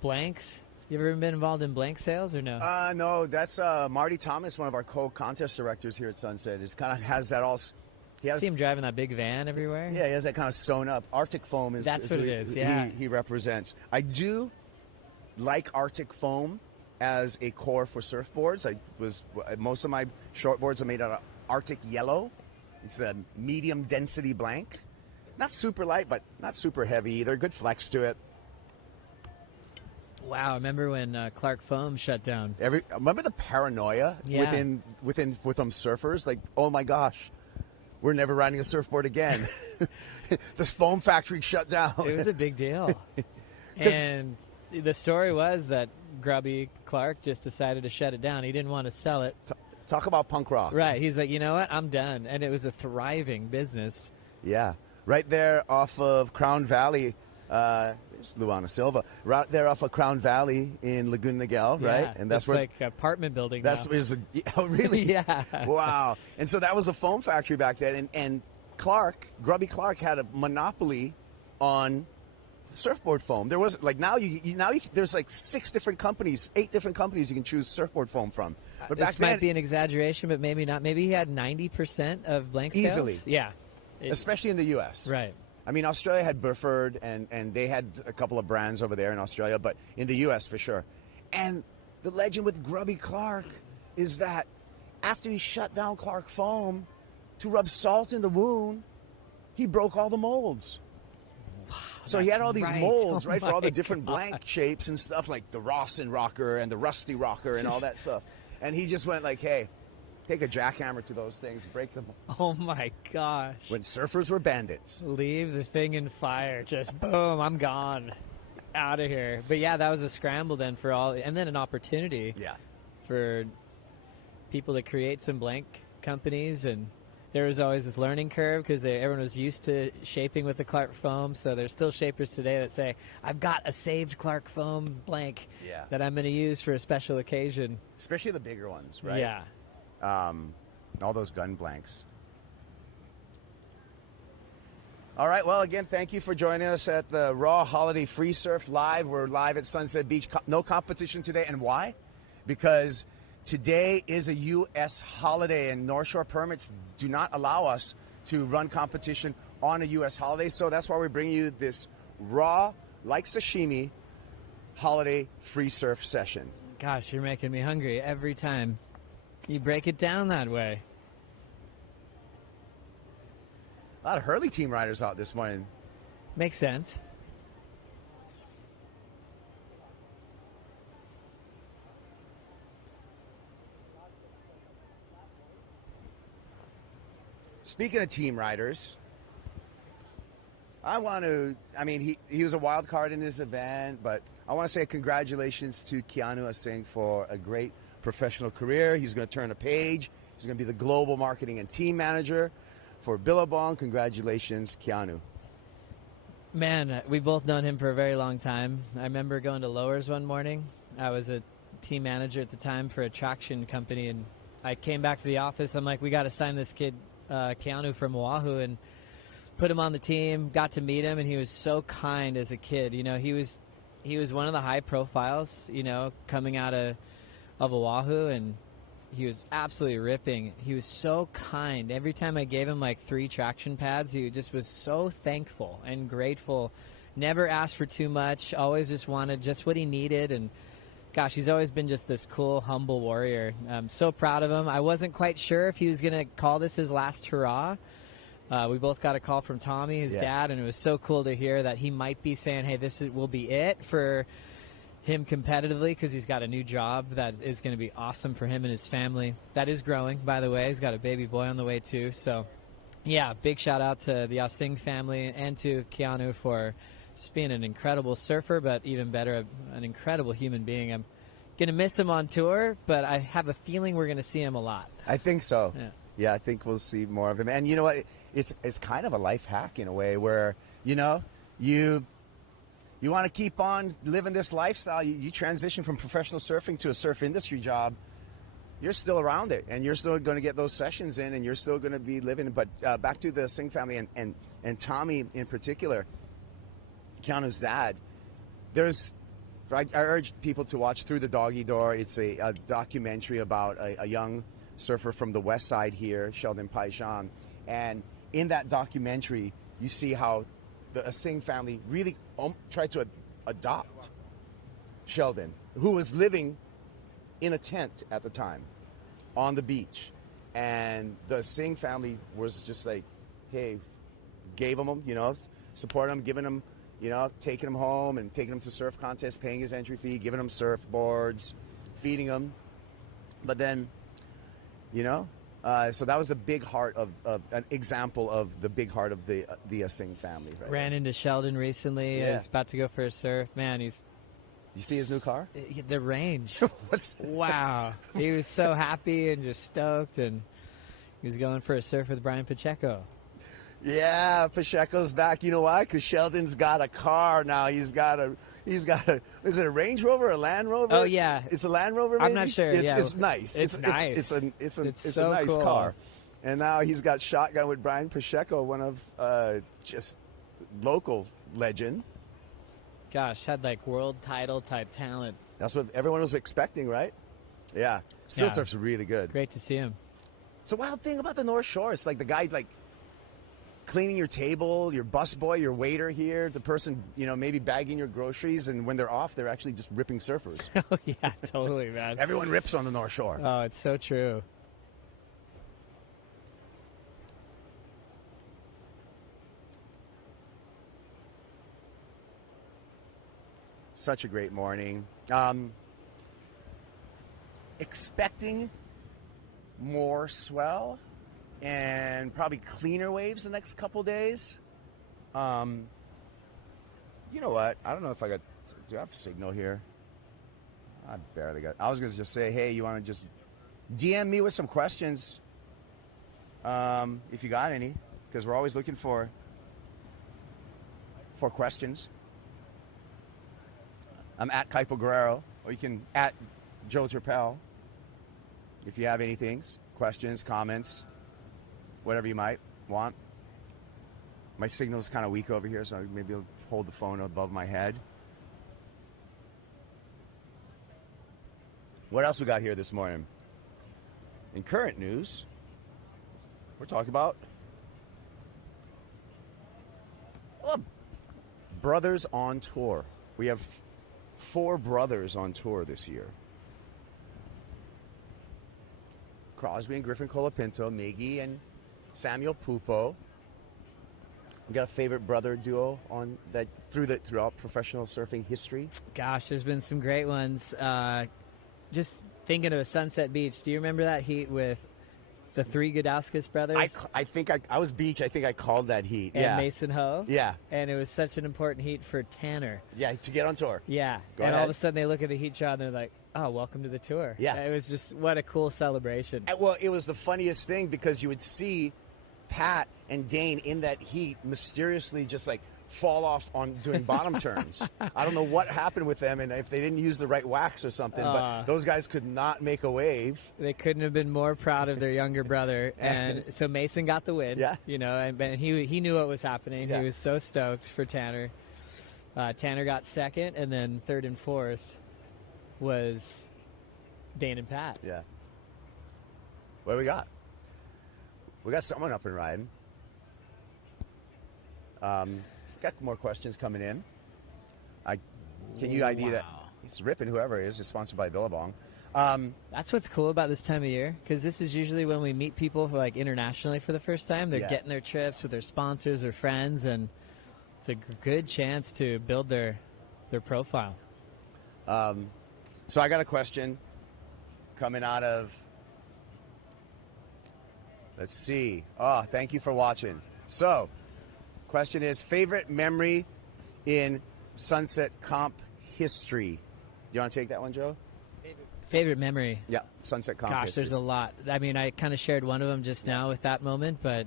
Blanks. You ever been involved in blank sales or no? No, that's Marty Thomas, one of our co-contest directors here at Sunset. He kind of has that all. See him driving that big van everywhere? Yeah, he has that kind of sewn up. Arctic Foam is what it is, yeah. He represents. I do like Arctic Foam as a core for surfboards. Most of my shortboards are made out of Arctic Yellow. It's a medium density blank. Not super light, but not super heavy either. Good flex to it. Wow, remember when Clark Foam shut down? Remember the paranoia Yeah. within surfers? Like, oh my gosh, we're never riding a surfboard again. This foam factory shut down. It was a big deal. And the story was that Grubby Clark just decided to shut it down. He didn't want to sell it. Talk about punk rock. Right. He's like, you know what? I'm done. And it was a thriving business. Yeah. Right there off of Crown Valley. It's Luana Silva. Right there off of Crown Valley in Laguna Niguel, right? Yeah, and that's it's where like apartment building. That's now. Oh, really? Yeah. Wow. And so that was a foam factory back then, and Grubby Clark had a monopoly on surfboard foam. There was like now there's like 8 different companies you can choose surfboard foam from. But This back then, might be an exaggeration, but maybe not. Maybe he had 90% of blank sales. Easily. Yeah. especially in the U.S. Right. I mean, Australia had Burford, and they had a couple of brands over there in Australia, but in the U.S. for sure. And the legend with Grubby Clark is that after he shut down Clark Foam to rub salt in the wound, he broke all the molds. Wow, so he had all these molds, right, for all the different blank shapes and stuff, like the Rawson rocker and the Rusty rocker and all that stuff. And he just went like, hey, take a jackhammer to those things, break them. Oh, my gosh. When surfers were bandits. Leave the thing in fire. Just boom, I'm gone. Out of here. But, yeah, that was a scramble then for all. And then an opportunity for people to create some blank companies. And there was always this learning curve because everyone was used to shaping with the Clark Foam. So there's still shapers today that say, I've got a saved Clark Foam blank that I'm going to use for a special occasion. Especially the bigger ones, right? Yeah. All those gun blanks. All right, well, again, thank you for joining us at the Raw Holiday Freesurf Live. We're live at Sunset Beach. No competition today. And why? Because today is a U.S. holiday, and North Shore permits do not allow us to run competition on a U.S. holiday. So that's why we bring you this raw, like sashimi, holiday free surf session. Gosh, you're making me hungry every time you break it down that way. A lot of Hurley team riders out this morning. Makes sense. Speaking of team riders, I mean, he was a wild card in this event, but I want to say congratulations to Keanu Asing for a great professional career. He's going to turn a page. He's going to be the global marketing and team manager for Billabong. Congratulations, Keanu. Man, we've both known him for a very long time. I remember going to Lowers one morning. I was a team manager at the time for a traction company, and I came back to the office. I'm like, we got to sign this kid, Keanu from Oahu, and put him on the team. Got to meet him, and he was so kind as a kid. You know, he was one of the high profiles, you know, coming out of Oahu, and he was absolutely ripping. He was so kind. Every time I gave him like 3 traction pads, he just was so thankful and grateful. Never asked for too much. Always just wanted just what he needed. And gosh, he's always been just this cool, humble warrior. I'm so proud of him. I wasn't quite sure if he was going to call this his last hurrah. We both got a call from Tommy, his dad, and it was so cool to hear that he might be saying, hey, will be it for him competitively, because he's got a new job that is going to be awesome for him and his family. That is growing, by the way. He's got a baby boy on the way, too. So, yeah, big shout-out to the Asing family and to Keanu for just being an incredible surfer, but even better, an incredible human being. I'm going to miss him on tour, but I have a feeling we're going to see him a lot. I think so. Yeah, I think we'll see more of him. And you know what? It's kind of a life hack in a way where, you know, you want to keep on living this lifestyle. You transition from professional surfing to a surf industry job. You're still around it, and you're still going to get those sessions in, and you're still going to be living. But back to the Singh family and Tommy in particular, Keanu's dad. I urge people to watch Through the Doggy Door. It's a documentary about a young surfer from the west side here, Sheldon Paishan. And in that documentary, you see how the Singh family really tried to adopt Sheldon, who was living in a tent at the time on the beach. And the Singh family was just like, hey, gave him, you know, support him, giving him, you know, taking him home and taking him to surf contests, paying his entry fee, giving him surfboards, feeding him. But then, you know, so that was the big heart of an example of the big heart of the Singh family. Right? Ran into Sheldon recently. Yeah. He's about to go for a surf. Man, he's... You see his new car? The range. What's... Wow. He was so happy and just stoked, and he was going for a surf with Brian Pacheco. Yeah, Pacheco's back. You know why? Because Sheldon's got a car now. He's got a. Is it a Range Rover or a Land Rover? Oh yeah, it's a Land Rover. Maybe? I'm not sure. It's nice. It's nice. It's so a nice cool. car. And now he's got shotgun with Brian Pacheco, one of just local legend. Gosh, had like world title type talent. That's what everyone was expecting, right? Yeah. Still surf's really good. Great to see him. It's a wild thing about the North Shore. It's like the guy like cleaning your table, your busboy, your waiter here, the person, you know, maybe bagging your groceries, and when they're off, they're actually just ripping surfers. Oh, yeah, totally, man. Everyone rips on the North Shore. Oh, it's so true. Such a great morning. Expecting more swell and probably cleaner waves the next couple days. You know what? I don't know if I got... Do I have a signal here? I barely got... I was going to just say, hey, you want to just DM me with some questions if you got any, because we're always looking for questions. I'm at Kaipo Guerrero, or you can at Joe Turpel if you have anything, questions, comments, whatever you might want. My signal's kind of weak over here, so maybe I'll hold the phone above my head. What else we got here this morning? In current news, we're talking about brothers on tour. We have 4 brothers on tour this year. Crosby and Griffin Colapinto, Miggy and Samuel Pupo. We got a favorite brother duo on that throughout professional surfing history. Gosh, there's been some great ones. Just thinking of Sunset Beach. Do you remember that heat with the 3 Gudauskas brothers? I think I was Beach. I think I called that heat. And yeah. Mason Ho. Yeah. And it was such an important heat for Tanner. Yeah, to get on tour. Yeah. Go and ahead. all of a sudden they look at the heat shot and they're like, oh, welcome to the tour. Yeah. It was just, what a cool celebration. Well, it was the funniest thing because you would see Pat and Dane in that heat mysteriously just like fall off on doing bottom turns. I don't know what happened with them and if they didn't use the right wax or something, but those guys could not make a wave. They couldn't have been more proud of their younger brother. And so Mason got the win. Yeah. You know, and he knew what was happening. Yeah. He was so stoked for Tanner. Tanner got second, and then third and fourth was Dane and Pat. Yeah. What do we got? We got someone up and riding. Got more questions coming in. Can you ID that? He's ripping whoever it is. It's sponsored by Billabong. That's what's cool about this time of year, because this is usually when we meet people who, like, internationally for the first time. They're getting their trips with their sponsors or friends, and it's a good chance to build their profile. So I got a question coming out of, let's see. Oh, thank you for watching. So, question is, favorite memory in Sunset Comp history? Do you want to take that one, Joe? Favorite memory? Yeah, Sunset Comp Gosh, history. there's a lot. I mean, I kind of shared one of them just now with that moment, but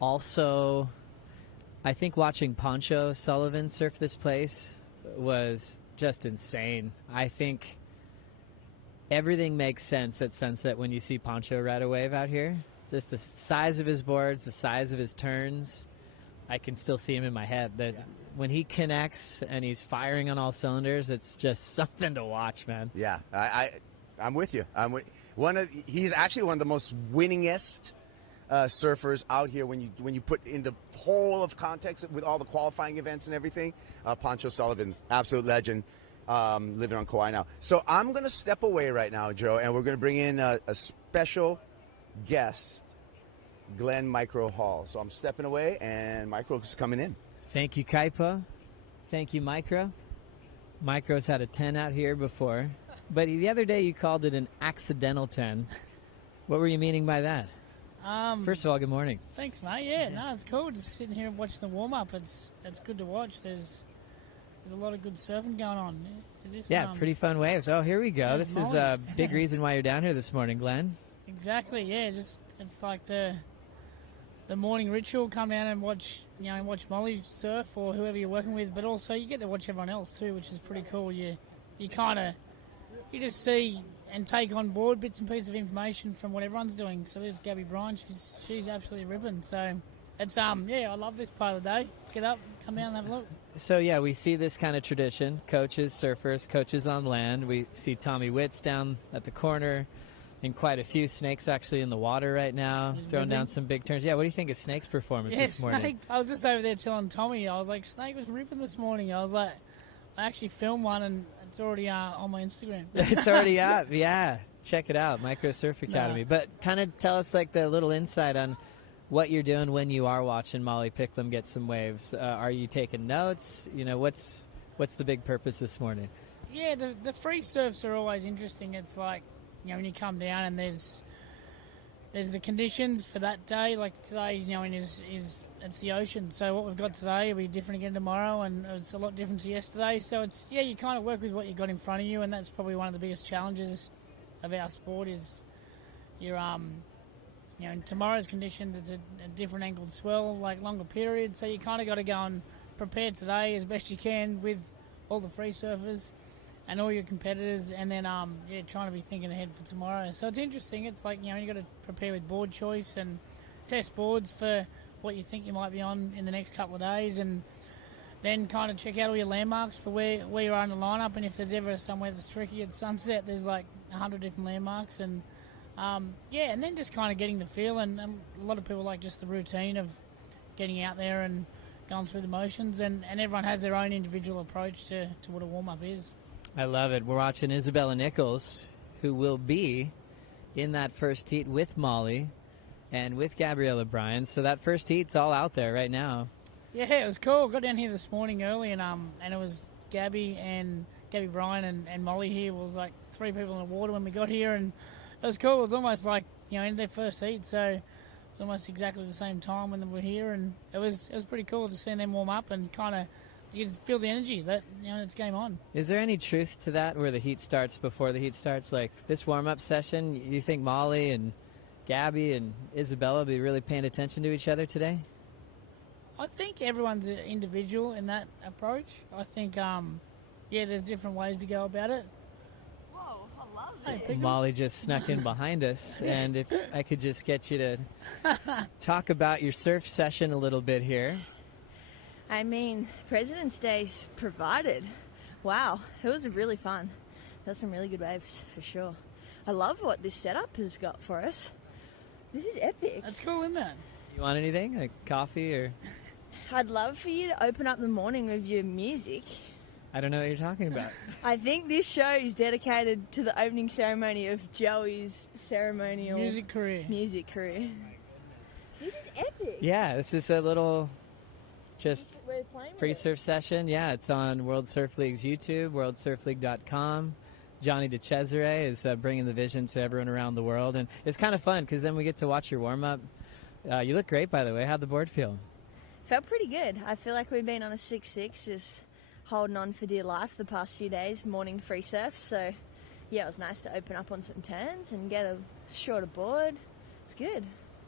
also I think watching Poncho Sullivan surf this place was just insane. I think everything makes sense at Sunset when you see Poncho ride a wave out here. Just the size of his boards, the size of his turns. I can still see him in my head. That when he connects and he's firing on all cylinders, it's just something to watch, man. Yeah, I'm with you. He's actually one of the most winningest surfers out here when you put in the whole of context with all the qualifying events and everything. Poncho Sullivan, absolute legend, living on Kauai now. So I'm going to step away right now, Joe, and we're going to bring in a special guest, Glenn Micro Hall. So I'm stepping away, and Micro's coming in. Thank you, Kaipo. Thank you, Micro. Micro's had a 10 out here before, but the other day you called it an accidental 10. What were you meaning by that? First of all, good morning. Thanks, mate. Yeah, no, it's cool just sitting here and watching the warm-up. It's good to watch. There's a lot of good surfing going on. Is this, pretty fun waves. Oh, here we go. This is a big Molly. reason why you're down here this morning, Glenn. Exactly, yeah. Just it's like the morning ritual. Come down and watch Molly surf or whoever you're working with, but also you get to watch everyone else too, which is pretty cool. You just see and take on board bits and pieces of information from what everyone's doing. So there's Gabby Bryan. She's absolutely ripping. So it's I love this part of the day. Get up, come down and have a look. So, yeah, we see this kind of tradition. Coaches, surfers, coaches on land. We see Tommy Witts down at the corner and quite a few. Snakes actually in the water right now, throwing down some big turns. Yeah, what do you think of Snake's performance this morning? Snake, I was just over there telling Tommy, I was like, Snake was ripping this morning. I was like, I actually filmed one and it's already on my Instagram. It's already up, yeah. Check it out, Micro Surf Academy. No. But kind of tell us like the little insight on what you're doing when you are watching Molly pick them get some waves. Are you taking notes? You know, what's the big purpose this morning? Yeah, the free surfs are always interesting. It's like, when you come down and there's the conditions for that day. Like today, it's the ocean. So what we've got today will be different again tomorrow, and it's a lot different to yesterday. So it's you kind of work with what you got in front of you, and that's probably one of the biggest challenges of our sport is you're in tomorrow's conditions, it's a different angled swell, like longer period. So you kind of got to go and prepare today as best you can with all the free surfers and all your competitors, and then trying to be thinking ahead for tomorrow. So it's interesting. It's like you got to prepare with board choice and test boards for what you think you might be on in the next couple of days, and then kind of check out all your landmarks for where you are in the lineup. And if there's ever somewhere that's tricky at sunset, there's like 100 different landmarks, and and then just kind of getting the feel. And a lot of people like just the routine of getting out there and going through the motions, and everyone has their own individual approach to what a warm-up is. I love it. We're watching Isabella Nichols, who will be in that first heat with Molly and with Gabriella Bryan. So that first heat's all out there right now. Yeah, it was cool. Got down here this morning early, and it was Gabby Bryan and Molly here. It was like 3 people in the water when we got here, and it was cool. It was almost like in their first heat, so it's almost exactly the same time when they were here, and it was pretty cool to see them warm up and kind of you can feel the energy that it's game on. Is there any truth to that, where the heat starts before the heat starts? Like this warm-up session, you think Molly and Gabby and Isabella will be really paying attention to each other today? I think everyone's an individual in that approach. I think, there's different ways to go about it. Whoa, I love it. Hey, Molly just snuck in behind us, and if I could just get you to talk about your surf session a little bit here. I mean, President's Day's provided. Wow, it was really fun. There's some really good waves, for sure. I love what this setup has got for us. This is epic. That's cool, isn't it? You want anything, like coffee or? I'd love for you to open up the morning with your music. I don't know what you're talking about. I think this show is dedicated to the opening ceremony of Joey's ceremonial music career. This is epic. Yeah, this is a little just We're playing with free it. surf session. Yeah, it's on World Surf League's YouTube, worldsurfleague.com. Johnny DeCesare is bringing the vision to everyone around the world, and it's kind of fun because then we get to watch your warm-up. You look great, by the way. How'd the board feel? Felt pretty good. I feel like we've been on a 6-6, just holding on for dear life the past few days, morning free surf. So, yeah, it was nice to open up on some turns and get a shorter board. It's good.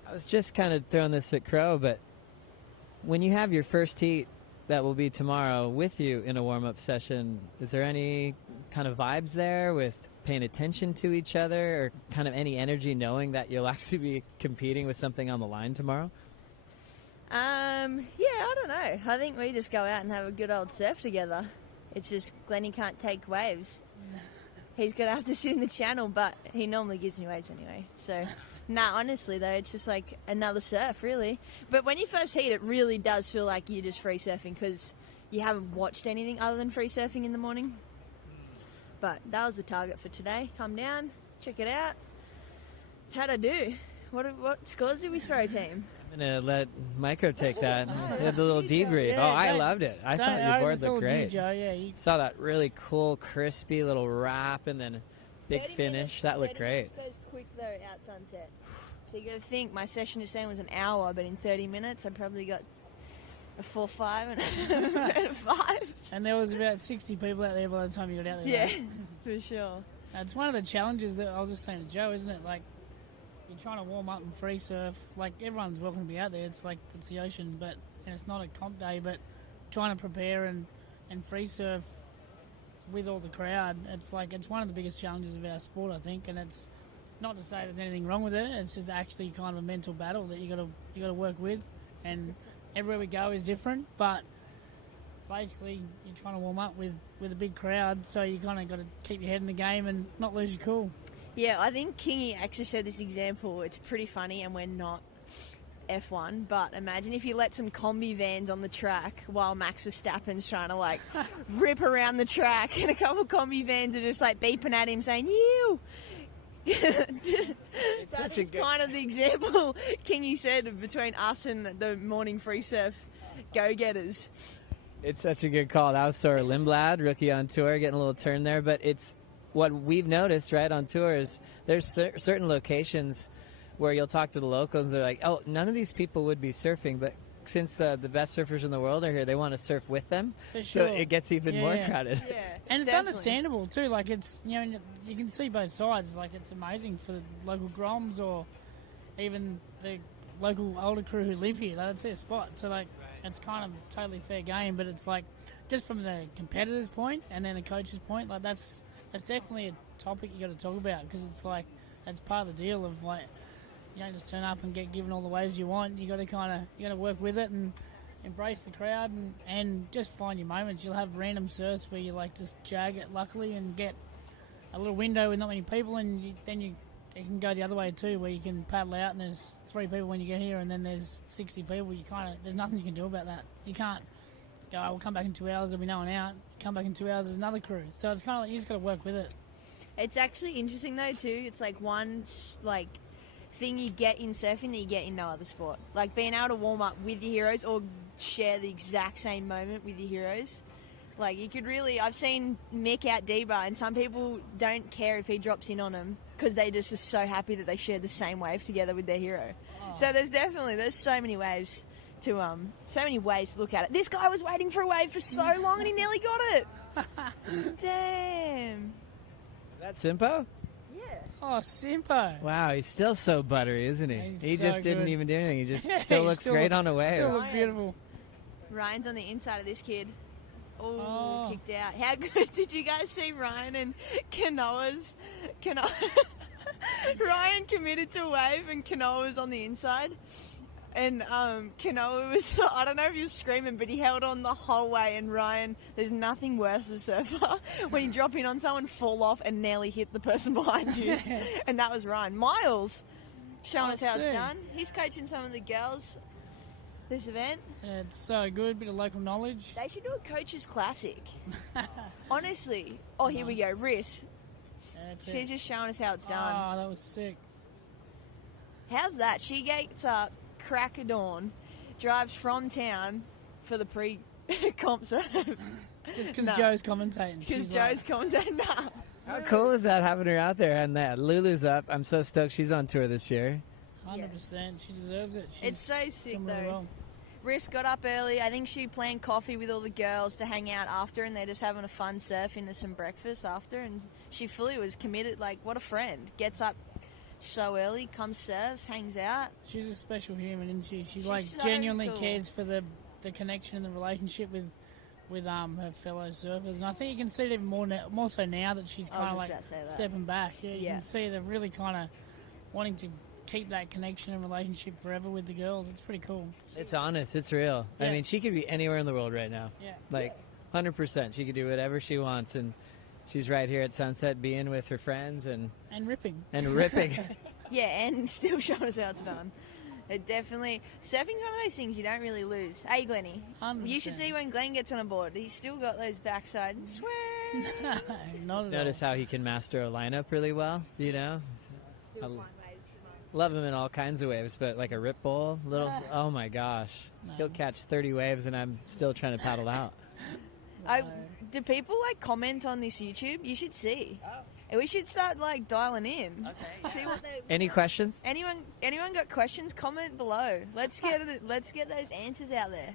I was just kind of throwing this at Crow, but when you have your first heat that will be tomorrow with you in a warm-up session, is there any kind of vibes there with paying attention to each other, or kind of any energy knowing that you'll actually be competing with something on the line tomorrow? I don't know. I think we just go out and have a good old surf together. It's just Glennie can't take waves. He's going to have to sit in the channel, but he normally gives me waves anyway. So, honestly, though, it's just like another surf, really. But when you first heat, it really does feel like you're just free surfing because you haven't watched anything other than free surfing in the morning. But that was the target for today. Come down, check it out. How'd I do? What scores did we throw, team? I'm going to let Micro take that. The little debrief. Yeah, I loved it. I thought your board looked great. You, Joe. Yeah, Saw that really cool, crispy little wrap and then big finish. That looked great. 30 minutes goes quick, though, out sunset. So you got to think, my session just saying was an hour, but in 30 minutes I probably got a 4.5 and a 5. And there was about 60 people out there by the time you got out there. Yeah, for sure. It's one of the challenges that I was just saying to Joe, isn't it? Like, you're trying to warm up and free surf. Like, everyone's welcome to be out there. It's like, it's the ocean, and it's not a comp day, but trying to prepare and free surf with all the crowd, it's one of the biggest challenges of our sport, I think, and it's not to say there's anything wrong with it. It's just actually kind of a mental battle that you got to work with, and everywhere we go is different. But basically, you're trying to warm up with a big crowd, so you kind of got to keep your head in the game and not lose your cool. Yeah, I think Kingy actually said this example. It's pretty funny, and we're not F1, but imagine if you let some combi vans on the track while Max Verstappen's trying to like rip around the track, and a couple combi vans are just like beeping at him saying "you." That's kind of the example Kingy said between us and the morning free surf go-getters. It's such a good call. That was Sora Lindblad, rookie on tour, getting a little turn there. But it's what we've noticed, right, on tours. There's certain locations where you'll talk to the locals, and they're like, oh, none of these people would be surfing, but since the best surfers in the world are here, they want to surf with them. For so sure. It gets even more crowded. Yeah, and it's understandable too. Like, it's, you know, you can see both sides. Like, it's amazing for the local Groms or even the local older crew who live here. That's their spot. So like, it's kind of totally fair game. But it's like, just from the competitor's point and then the coach's point, like that's definitely a topic you got to talk about, because it's like, that's part of the deal of like, you don't just turn up and get given all the waves you want. You got to work with it and embrace the crowd and just find your moments. You'll have random surfs where you like just jag it luckily and get a little window with not many people, and then you can go the other way too, where you can paddle out and there's 3 people when you get here, and then there's 60 people. There's nothing you can do about that. You can't go, oh, we'll come back in 2 hours, there'll be no one out. Come back in 2 hours, there's another crew. So it's kind of like you just got to work with it. It's actually interesting though too. It's like one like thing you get in surfing that you get in no other sport. Like being able to warm up with your heroes or share the exact same moment with your heroes. Like, you could really... I've seen Mick out Deba, and some people don't care if he drops in on them because they just are so happy that they shared the same wave together with their hero. Oh. So there's so many ways to look at it. This guy was waiting for a wave for so long and he nearly got it. Damn. Is that Simpo? Yeah. Oh, Simpo. Wow, he's still so buttery, isn't he? He just didn't even do anything. He just still looks great on a wave. Still looks beautiful. Ryan's on the inside of this kid. Oh, kicked out. How good did you guys see Ryan and Kanoa's? Ryan committed to a wave and Kanoa was on the inside. And Kanoa was, I don't know if he was screaming, but he held on the whole way. And Ryan, there's nothing worse as a surfer when you drop in on someone, fall off and nearly hit the person behind you. And that was Ryan. Miles showing us how it's done. He's coaching some of the girls this event. It's so good, bit of local knowledge. They should do a coach's classic. Honestly. Oh, here we go. Riss. She's just showing us how it's done. Oh, that was sick. How's that? She gets up, crack of dawn, drives from town for the pre-comp surf. Just because Joe's commentating. Because Joe's commentating. How cool is that, having her out there? And that Lulu's up. I'm so stoked she's on tour this year. 100%. She deserves it. It's so sick, though. Really well. Riss got up early. I think she planned coffee with all the girls to hang out after, and they're just having a fun surf into some breakfast after. And she fully was committed. Like, what a friend. Gets up so early, comes surfs, hangs out. She's a special human, isn't she? She so genuinely cool. cares for the connection and the relationship with her fellow surfers. And I think you can see it even more so now that she's kind of like stepping back. Yeah, you can see they're really kind of wanting to keep that connection and relationship forever with the girls. It's pretty cool. It's honest. It's real. Yeah. I mean, she could be anywhere in the world right now. Yeah. Like, 100%. She could do whatever she wants, and she's right here at Sunset being with her friends and ripping. Yeah, and still showing us how it's done. It definitely... Surfing's one of those things you don't really lose. Hey, Glennie. 100%. You should see when Glenn gets on a board. He's still got those backside swings. Notice how he can master a lineup really well, you know? Still flying waves. Love him in all kinds of waves, but like a rip bowl, oh my gosh. He'll catch 30 waves and I'm still trying to paddle out. Do people like comment on this YouTube? You should see. We should start like dialing in. Okay. See what they. Any questions? Anyone got questions? Comment below. Let's get those answers out there.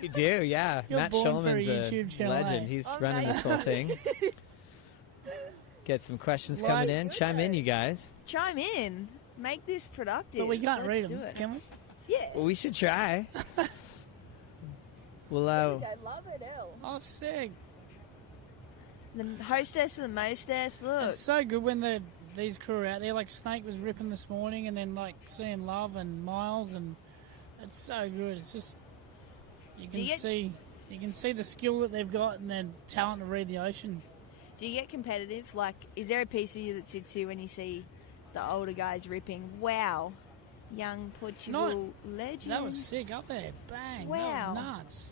You do, yeah. You're Matt born for a Schulman's YouTube channel, legend. eh? He's Oh, running mate. this whole thing. Get some questions Like- coming in. Chime in, you guys. Chime in. Make this productive. But we can't Let's read do them, it. can we? Yeah. Well, we should try. Well, I love it, Elle. Oh, sick. The hostess and the mostess. Look. It's so good when these crew are out there. Like Snake was ripping this morning, and then like seeing Love and Miles, and it's so good. It's just you can see the skill that they've got and their talent to read the ocean. Do you get competitive? Like, is there a piece of you that sits here when you see the older guys ripping? Wow, young Portugal legend. That was sick up there. Bang. Wow. That was nuts.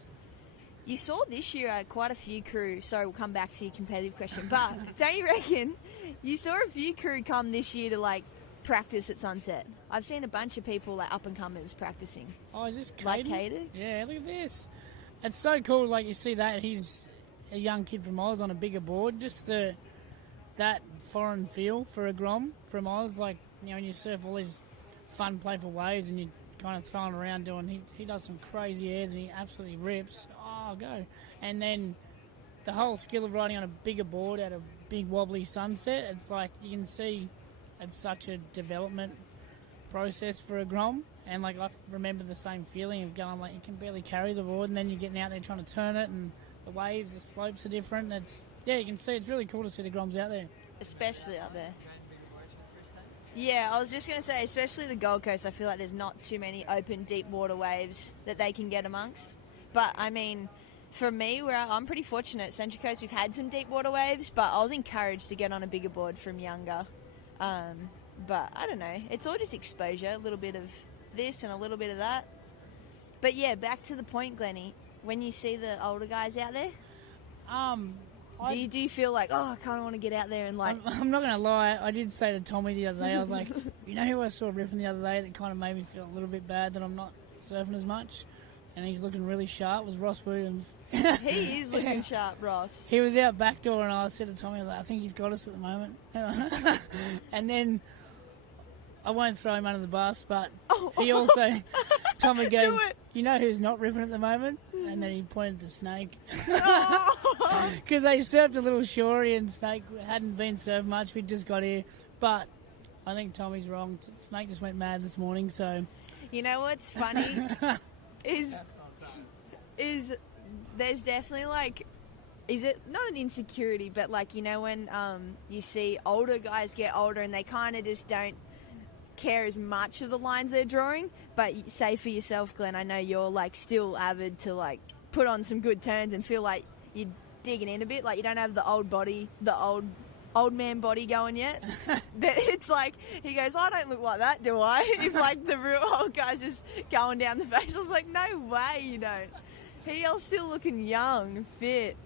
You saw this year quite a few crew. Sorry, we'll come back to your competitive question. But don't you reckon you saw a few crew come this year to like practice at Sunset? I've seen a bunch of people like up and comers practicing. Oh, is this Caden? Like Caden? Yeah, look at this. It's so cool. Like you see that he's a young kid from Oz on a bigger board. Just that foreign feel for a Grom from Oz. Like when you surf all these fun, playful waves and you kind of throwing around doing. He does some crazy airs and he absolutely rips. Oh, go! And then the whole skill of riding on a bigger board at a big wobbly sunset. It's like you can see it's such a development process for a Grom. And like I remember the same feeling of going like you can barely carry the board, and then you're getting out there trying to turn it, and the waves, the slopes are different. You can see it's really cool to see the Groms out there. Especially up there. Yeah, I was just going to say, especially the Gold Coast, I feel like there's not too many open, deep water waves that they can get amongst. But, I mean, for me, I'm pretty fortunate. Central Coast, we've had some deep water waves, but I was encouraged to get on a bigger board from younger. But, I don't know. It's all just exposure, a little bit of this and a little bit of that. But, yeah, back to the point, Glennie. When you see the older guys out there, do you feel like, I kind of want to get out there and like... I'm not going to lie, I did say to Tommy the other day, I was like, you know who I saw ripping the other day that kind of made me feel a little bit bad that I'm not surfing as much? And he's looking really sharp, was Ross Williams. He is looking sharp, Ross. He was out back door and I said to Tommy, I think he's got us at the moment. And then I won't throw him under the bus, but he also, Tommy goes, you know who's not ripping at the moment? And then he pointed to Snake. Because they surfed a little shorey and Snake hadn't been surfed much. We just got here. But I think Tommy's wrong. Snake just went mad this morning, so... You know what's funny is there's definitely like, is it not an insecurity, but like, you know, when you see older guys get older and they kind of just don't care as much of the lines they're drawing, but say for yourself, Glenn, I know you're like still avid to like put on some good turns and feel like you're digging in a bit, like you don't have the old old man body going yet. But it's like, he goes, I don't look like that, do I? If like the real old guy's just going down the face. I was like, no way you don't. He's still looking young, fit.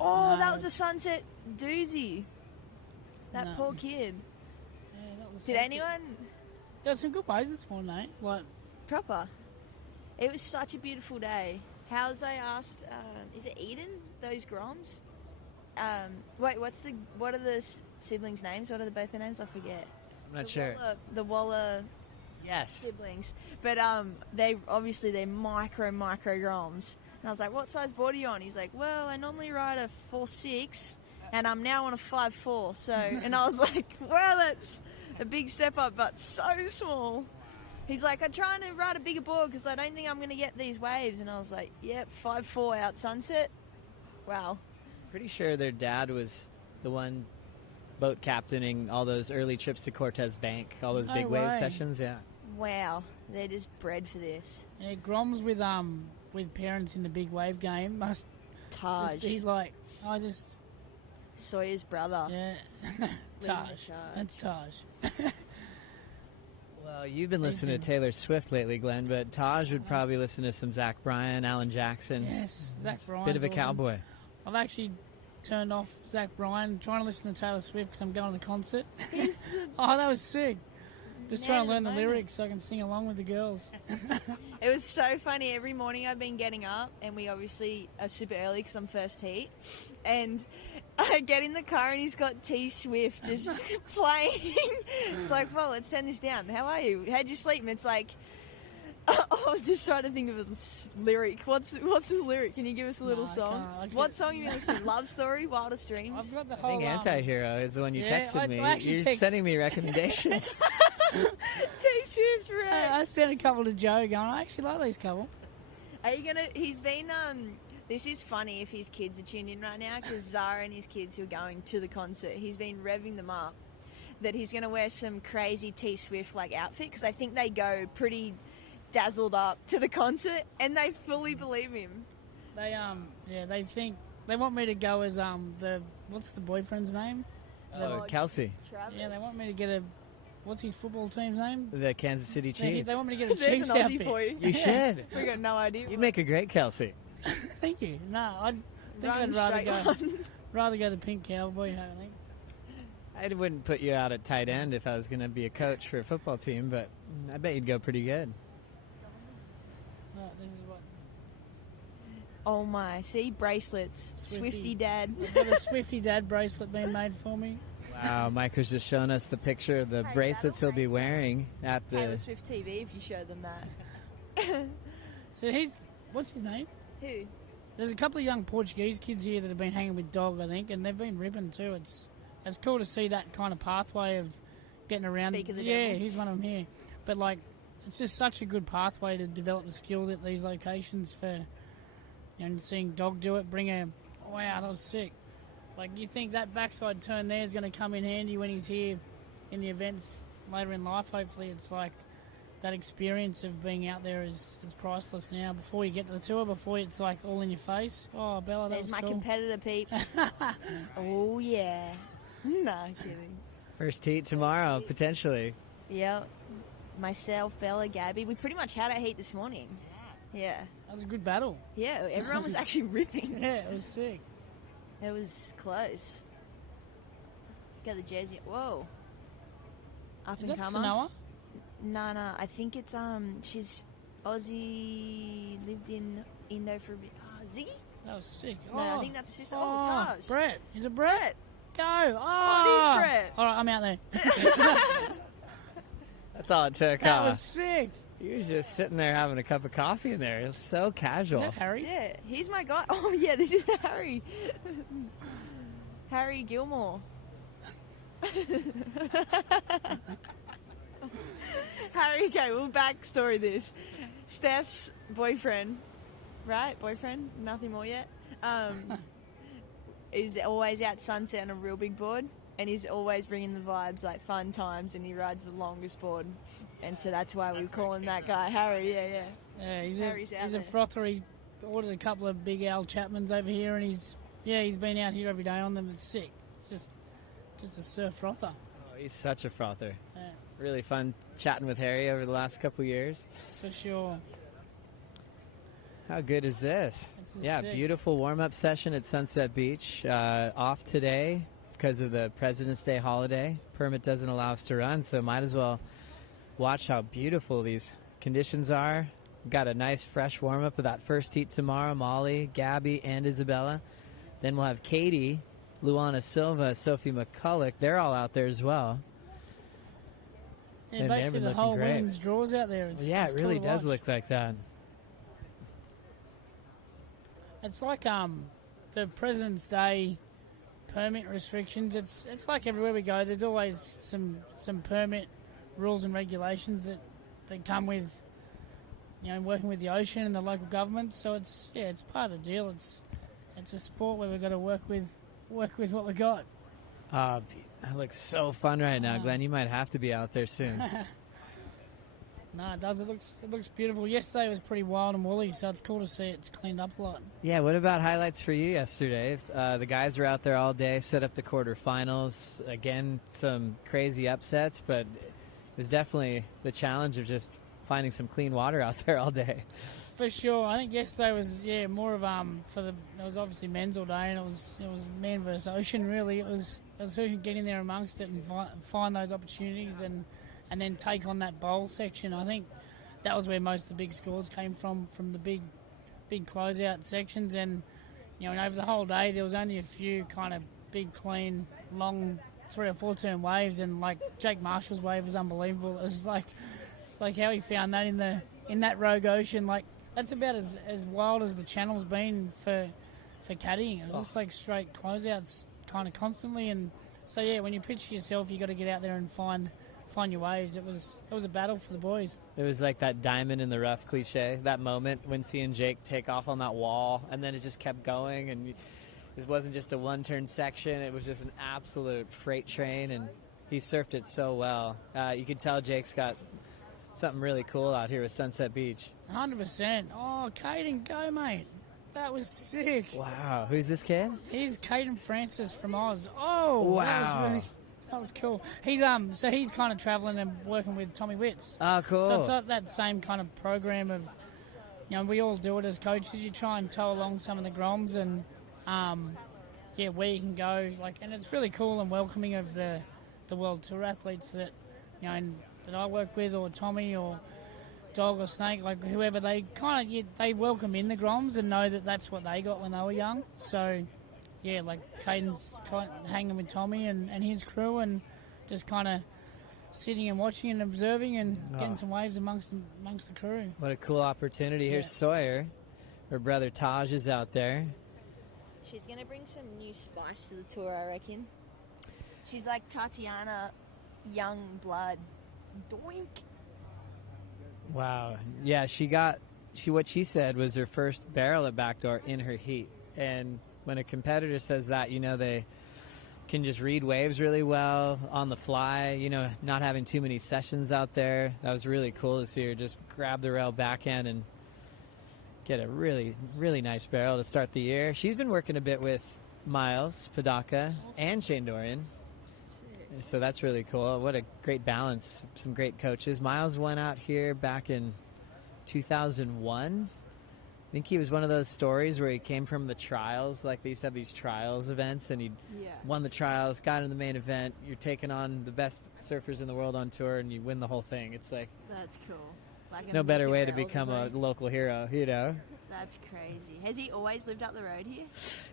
No. That was a sunset doozy. That No. poor kid. Yeah, that was Did so anyone good. There was some good waves this morning, mate. Like, proper? It was such a beautiful day. How's they asked, is it Eden, those Groms? Wait, what are the siblings' names? What are both their names? I forget. I'm not sure. The Waller Yes. siblings. But they're micro Groms. And I was like, what size board are you on? He's like, well, I normally ride a 4.6 and I'm now on a 5.4. So, and I was like, well, that's a big step up, but so small. He's like, I'm trying to ride a bigger board because I don't think I'm going to get these waves. And I was like, yep, 5.4 out Sunset. Wow. Pretty sure their dad was the one boat captaining all those early trips to Cortez Bank, all those No big wave way. sessions. Yeah. Wow. They're just bred for this. yeah, Groms with parents in the big wave game must Taj. just be like, Sawyer's brother. yeah, Taj. That's Taj. Well, you've been listening to Taylor Swift lately, Glenn, but Taj would probably listen to some Zach Bryan, Alan Jackson. Yes, Zach Bryan. Bit of a cowboy. I've actually turned off Zach Bryan, trying to listen to Taylor Swift because I'm going to the concert. Oh, that was sick. Just Man trying of to the learn the moment. lyrics so I can sing along with the girls. It was so funny. Every morning I've been getting up, and we obviously are super early because I'm first heat. And I get in the car, and he's got T Swift just playing. It's like, well, let's turn this down. How are you? How'd you sleep? And it's like, I was just trying to think of a lyric. What's the lyric? Can you give us a little No, I song? can't. What song you listening to? Love Story, Wildest Dreams? I've got the I whole. think Anti-Hero is the one you yeah, texted me. I actually You're sending me recommendations. T Swift, right? I sent a couple to Joe going, I actually like these couple. Are you gonna? He's been. This is funny if his kids are tuned in right now because Zara and his kids who are going to the concert, he's been revving them up that he's gonna wear some crazy T Swift like outfit because I think they go pretty dazzled up to the concert and they fully believe him. They think they want me to go as what's the boyfriend's name? Kelsey, Travis. Yeah, they want me to get what's his football team's name? the Kansas City They, Chiefs. they want me to get a There's Chiefs an Aussie outfit. for you. You should. We got no idea. You'd make a great Kelsey. Thank you. No, I think Run I'd rather straight go rather go the pink cowboy hat, I think. I wouldn't put you out at tight end if I was going to be a coach for a football team, but I bet you'd go pretty good. No, this is what Oh my! See bracelets. Swifty dad. I've got a Swifty Dad bracelet being made for me. Wow, Mike was just showing us the picture of the Hey, bracelets that'll he'll be break wearing at Taylor the. Swift TV. If you show them that. So what's his name? Who? There's a couple of young Portuguese kids here that have been hanging with Dog, I think, and they've been ripping too. It's cool to see that kind of pathway of getting around. Speak of the yeah, devil. he's one of them here. But like, it's just such a good pathway to develop the skills at these locations for, seeing Dog do it. Wow, that was sick. Like you think that backside turn there is going to come in handy when he's here in the events later in life. Hopefully, it's like that experience of being out there is priceless now. Before you get to the tour, before it's like all in your face. Oh, Bella, that There's was my cool. competitor, peeps. Oh yeah. Nah, kidding. First heat tomorrow, potentially. Yep. Myself, Bella, Gabby. We pretty much had our heat this morning. Yeah. That was a good battle. Yeah, everyone was actually ripping. Yeah, it was sick. It was close. Got the jersey. Whoa. Up Is and that comer. Sanoa? No. I think it's she's Aussie, lived in Indo for a bit. Ziggy? That was sick. No, I think that's his sister. Oh, Taj. Brett. He's a Brett. Go. Oh, Oh, it is Brett. All right, I'm out there. That's all it took, That huh? was sick. He was just sitting there having a cup of coffee in there. It was so Is casual. that Harry? Yeah, he's my guy. Oh yeah, this is Harry. Harry Gilmore. Harry, okay, we'll backstory this. Steph's boyfriend, right? Boyfriend, nothing more yet. Is always out sunset on a real big board, and he's always bringing the vibes, like fun times, and he rides the longest board, and so that's why we call him that guy, Harry. Yeah. Yeah, he's Harry's out a there. frother. He ordered a couple of big Al Chapmans over here, and he's been out here every day on them. It's sick. It's just a surf frother. Oh, he's such a frother. Yeah, Really fun chatting with Harry over the last couple years. for sure. How good is this? This is Yeah, sick. beautiful warm-up session at Sunset Beach. Off today because of the President's Day holiday. Permit doesn't allow us to run, so might as well watch how beautiful these conditions are. We've got a nice fresh warm-up of that first heat tomorrow. Molly, Gabby, and Isabella. Then we'll have Katie, Luana Silva, Sophie McCulloch. They're all out there as well. Yeah, And they've basically been the whole looking great. women's draws out there. Well, yeah, it's it really cool to does watch. look like that. It's like the President's Day permit restrictions. It's like everywhere we go. There's always some permit rules and regulations that come with working with the ocean and the local government. So it's part of the deal. It's a sport where we've got to work with what we got. That looks so fun right now, Glenn. You might have to be out there soon. No, it does. It looks beautiful. Yesterday was pretty wild and woolly, so it's cool to see it's cleaned up a lot. Yeah, what about highlights for you yesterday? The guys were out there all day, set up the quarterfinals. Again, some crazy upsets, but it was definitely the challenge of just finding some clean water out there all day. For sure. I think yesterday was more of it was obviously men's all day, and it was man versus ocean really. It was who could get in there amongst it and find those opportunities and and then take on that bowl section. I think that was where most of the big scores came from the big closeout sections. And, and over the whole day, there was only a few kind of big, clean, long 3 or 4 turn waves, and like Jake Marshall's wave was unbelievable. It's like how he found that in that rogue ocean. Like, that's about as wild as the channel's been for caddying. It was just like straight closeouts kind of constantly. And so yeah, when you pitch yourself, you got to get out there and find your waves. It was a battle for the boys. It was like that diamond in the rough cliche, that moment when seeing Jake take off on that wall, and then it just kept going, and it wasn't just a one-turn section. It was just an absolute freight train, and he surfed it so well. You could tell Jake's got something really cool out here with Sunset Beach. 100%. Oh, Caden, go, mate. That was sick. Wow. Who's this kid? He's Caden Francis from Oz. Oh, wow. That was cool. He's kind of travelling and working with Tommy Witts. Oh, cool. So it's like that same kind of program of, we all do it as coaches. You try and tow along some of the groms, and where you can go. And it's really cool and welcoming of the World Tour athletes that that I work with, or Tommy, or Dog or Snake, like whoever, they kind of they welcome in the groms and know that that's what they got when they were young. So yeah, like Caden's hanging with Tommy and his crew, and just kind of sitting and watching and observing and getting some waves amongst the crew. What a cool opportunity. Here's Sawyer. Her brother Taj is out there. She's going to bring some new spice to the tour, I reckon. She's like Tatiana, young blood. Doink. Wow. Yeah, what she said was her first barrel at backdoor in her heat. And when a competitor says that, they can just read waves really well on the fly, not having too many sessions out there. That was really cool to see her just grab the rail backhand and get a really, really nice barrel to start the year. She's been working a bit with Miles Padaka and Shane Dorian. So that's really cool. What a great balance. Some great coaches. Miles went out here back in 2001. I think he was one of those stories where he came from the trials. Like, they used to have these trials events, and he won the trials, got in the main event. You're taking on the best surfers in the world on tour, and you win the whole thing. It's like, that's cool. Like no better way to become a local hero, That's crazy. Has he always lived up the road here?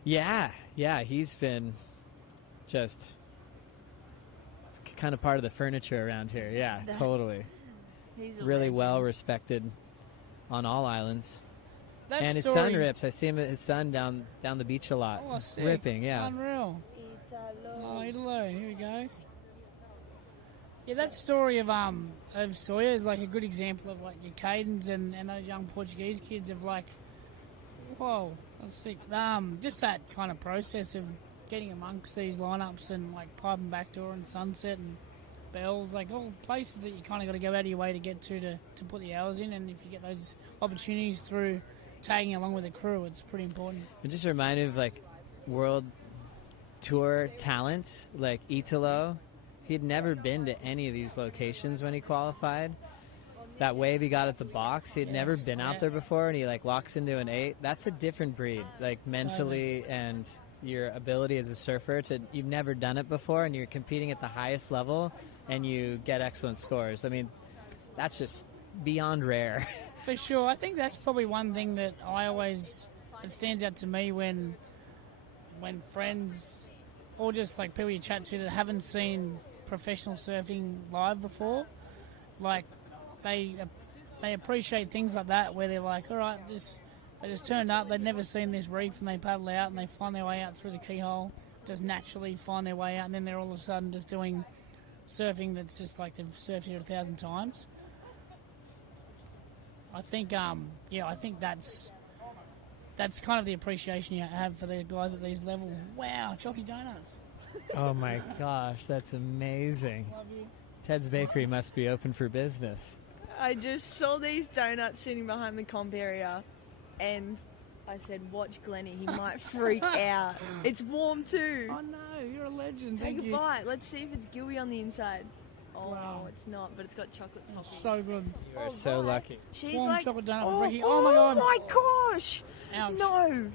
Yeah. He's been just... kind of part of the furniture around here. Yeah, totally. He's a really legend. well respected on all islands. That and his son rips. I see his son down the beach a lot. Oh, sick. Ripping, yeah. Unreal. Oh, Italo. Here we go. Yeah, that story of Sawyer is like a good example of like your Cadens and those young Portuguese kids of like, whoa, that's sick. Just that kind of process of getting amongst these lineups and like piping backdoor and Sunset and Bells, like all places that you kind of got to go out of your way to get to put the hours in. And if you get those opportunities through tagging along with the crew, it's pretty important. It just reminded me of like World Tour talent, like Italo. He'd never been to any of these locations when he qualified. That wave he got at the box, he'd never been out there before, and he like locks into an 8. That's a different breed, like mentally and your ability as a surfer. You've never done it before, and you're competing at the highest level, and you get excellent scores. I mean, that's just beyond rare. For sure. I think that's probably one thing that it stands out to me when friends or just like people you chat to that haven't seen professional surfing live before, like they appreciate things like that where they're like, all right, they just turned up, they'd never seen this reef, and they paddle out and they find their way out through the keyhole, just naturally find their way out, and then they're all of a sudden just doing surfing that's just like they've surfed here 1,000 times. I think that's kind of the appreciation you have for the guys at these levels. Wow, Chalky Donuts. Oh my gosh, that's amazing. Love you. Ted's Bakery must be open for business. I just saw these donuts sitting behind the comp area, and I said, watch Glennie, he might freak out. It's warm too. Oh no, you're a legend. Take Thank a you. bite. Let's see if it's gooey on the inside. Oh, Wow. no, it's not, but it's got chocolate topping. So good. You are so lucky. She's Warm like, chocolate donut oh, for Ricky. Oh my god. my gosh. Ouch. No.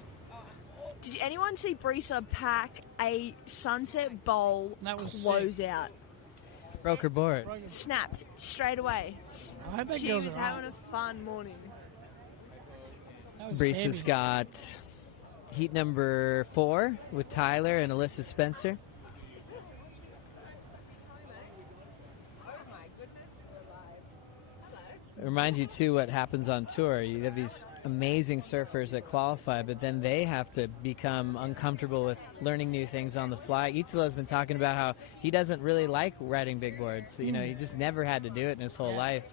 Did anyone see Brisa pack a Sunset Bowl That was closeout? Broke her board. Snapped straight away. I hope that She girl's was alright. having a fun morning. That was Brees has heavy. got heat number 4 with Tyler and Alyssa Spencer. It reminds you, too, what happens on tour. You have these amazing surfers that qualify, but then they have to become uncomfortable with learning new things on the fly. Italo's been talking about how he doesn't really like riding big boards. You know, he just never had to do it in his whole life.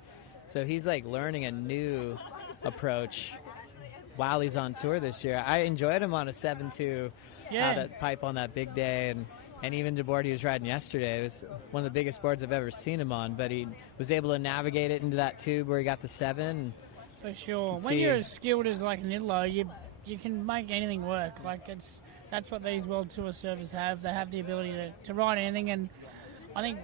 So he's, like, learning a new approach while he's on tour this year. I enjoyed him on a 7.2 out at Pipe on that big day, and even the board he was riding yesterday. It was one of the biggest boards I've ever seen him on, but he was able to navigate it into that tube where he got the 7. For sure. Let's When see. you're as skilled as like an Italo, you can make anything work. Like that's what these World Tour surfers have. They have the ability to ride anything, and I think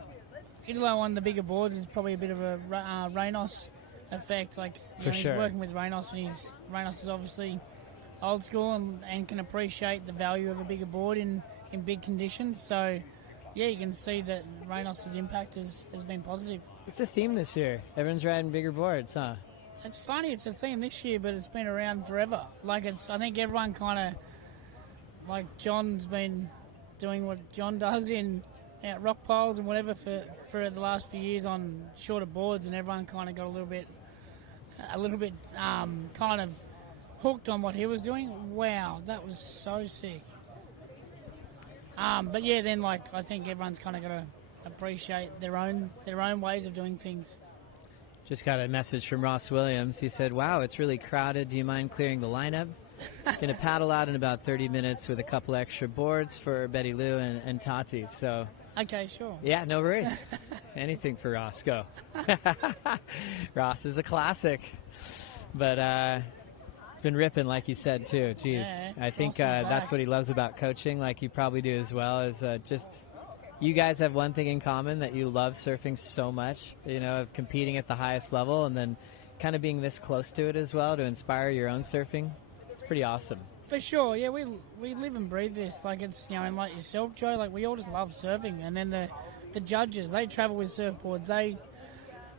Italo on the bigger boards is probably a bit of a Reynos effect. Like For he's sure. working with Reynos, and Reynos is obviously old school and can appreciate the value of a bigger board in big conditions. So yeah, you can see that Reynos' impact has been positive. It's a theme this year. Everyone's riding bigger boards, huh? It's funny, it's a theme this year, but it's been around forever. Like, I think everyone kind of, like, John's been doing what John does in rock piles and whatever for the last few years on shorter boards, and everyone kind of got a little bit kind of hooked on what he was doing. Wow, that was so sick. But yeah, then, like, I think everyone's kind of got to appreciate their own ways of doing things. Just got a message from Ross Williams. He said, wow, it's really crowded. Do you mind clearing the lineup? Going to paddle out in about 30 minutes with a couple extra boards for Betty Lou and Tati. So, Okay, sure. yeah, no worries. Anything for Ross. Go. Ross is a classic. But it's been ripping, like you said, too. Jeez. Yeah, I think Ross is that's back. what he loves about coaching, like you probably do as well, is just you guys have one thing in common, that you love surfing so much, you know, of competing at the highest level and then kind of being this close to it as well to inspire your own surfing. It's pretty awesome. For sure, yeah, we live and breathe this. Like, it's, you know, and like yourself, Joe, like, we all just love surfing. And then the judges, they travel with surfboards. They,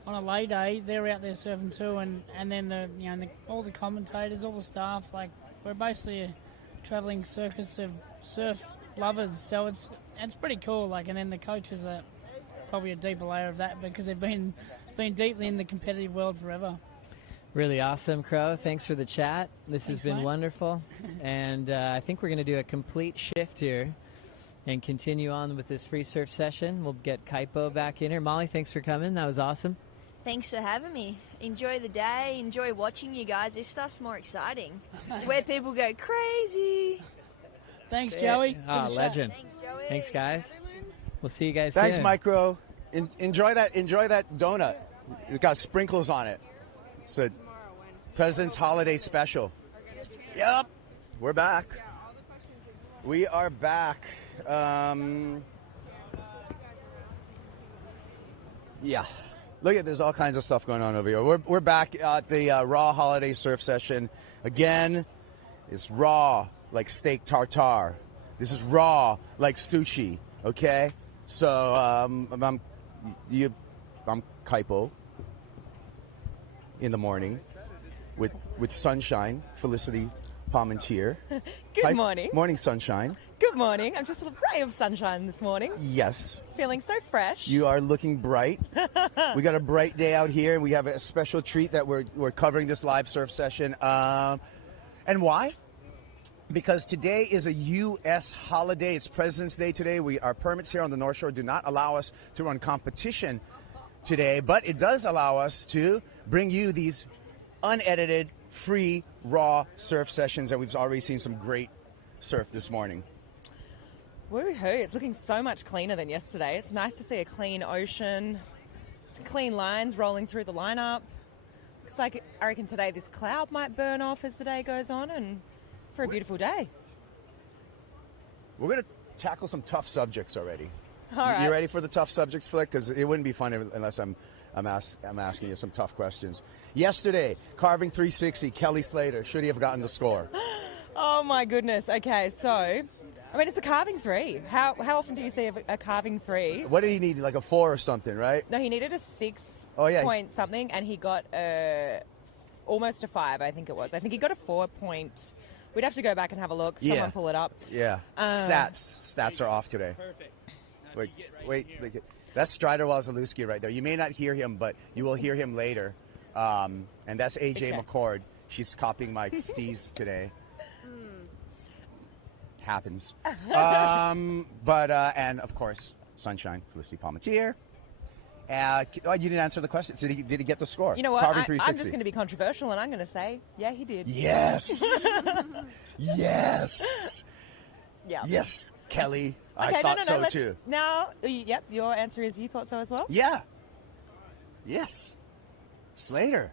on a lay day, they're out there surfing too. And then all the commentators, all the staff, like, we're basically a travelling circus of surf lovers. So it's pretty cool. Like, and then the coaches are probably a deeper layer of that because they've been deeply in the competitive world forever. Really awesome, Crow. Thanks for the chat. This has Thanks, been mate. wonderful. And I think we're going to do a complete shift here and continue on with this free surf session. We'll get Kaipo back in here. Molly, thanks for coming. That was awesome. Thanks for having me. Enjoy the day. Enjoy watching you guys. This stuff's more exciting. It's where people go crazy. Thanks, Joey. Ah, Good chat. legend. Thanks, Joey. Thanks, guys. We'll see you guys Thanks, soon. Micro. Enjoy that donut. It's got sprinkles on it. It's a President's Holiday Special. Yep, we're back. We are back. Yeah. Look at, there's all kinds of stuff going on over here. We're back at the Raw Holiday Surf Session. Again, it's raw like steak tartare. This is raw like sushi, okay? So I'm Kaipo in the morning with Sunshine, Felicity Palmentier. Good morning. Morning, Sunshine. Good morning. I'm just a ray of sunshine this morning. Yes. Feeling so fresh. You are looking bright. We got a bright day out here, and we have a special treat that we're covering this live surf session. And why? Because today is a U.S. holiday. It's President's Day today. Our permits here on the North Shore do not allow us to run competition today, but it does allow us to bring you these unedited, free, raw surf sessions, and we've already seen some great surf this morning. Woohoo. It's looking so much cleaner than yesterday. It's nice to see a clean ocean, some clean lines rolling through the lineup. Looks like, I reckon today this cloud might burn off as the day goes on, and for a beautiful day. We're going to tackle some tough subjects already. All right. You ready for the tough subjects, Flick? Because it wouldn't be fun unless I'm asking you some tough questions. Yesterday, carving 360, Kelly Slater. Should he have gotten the score? Oh my goodness. Okay, so I mean, it's a carving 3. How often do you see a carving 3? What did he need? Like a 4 or something, right? No, he needed a 6 Oh, yeah. point something, and he got almost a 5, I think it was. I think he got a 4 point. We'd have to go back and have a look. Yeah. Someone pull it up. Yeah. Stats are off today. Perfect. Wait. Look, that's Strider Wazalewski right there. You may not hear him, but you will hear him later. And that's AJ Okay. McCord. She's copying my steez today. Happens. And of course, Sunshine, Felicity Palmatier. You didn't answer the question. Did he get the score? You know what? Carving I'm 360. just going to be controversial, and I'm going to say, yeah, he did. Yes. Yes. Yeah. Yes, Kelly. Okay, I thought no, so let's- too. Now, yep, your answer is you thought so as well? Yeah. Yes. Slater.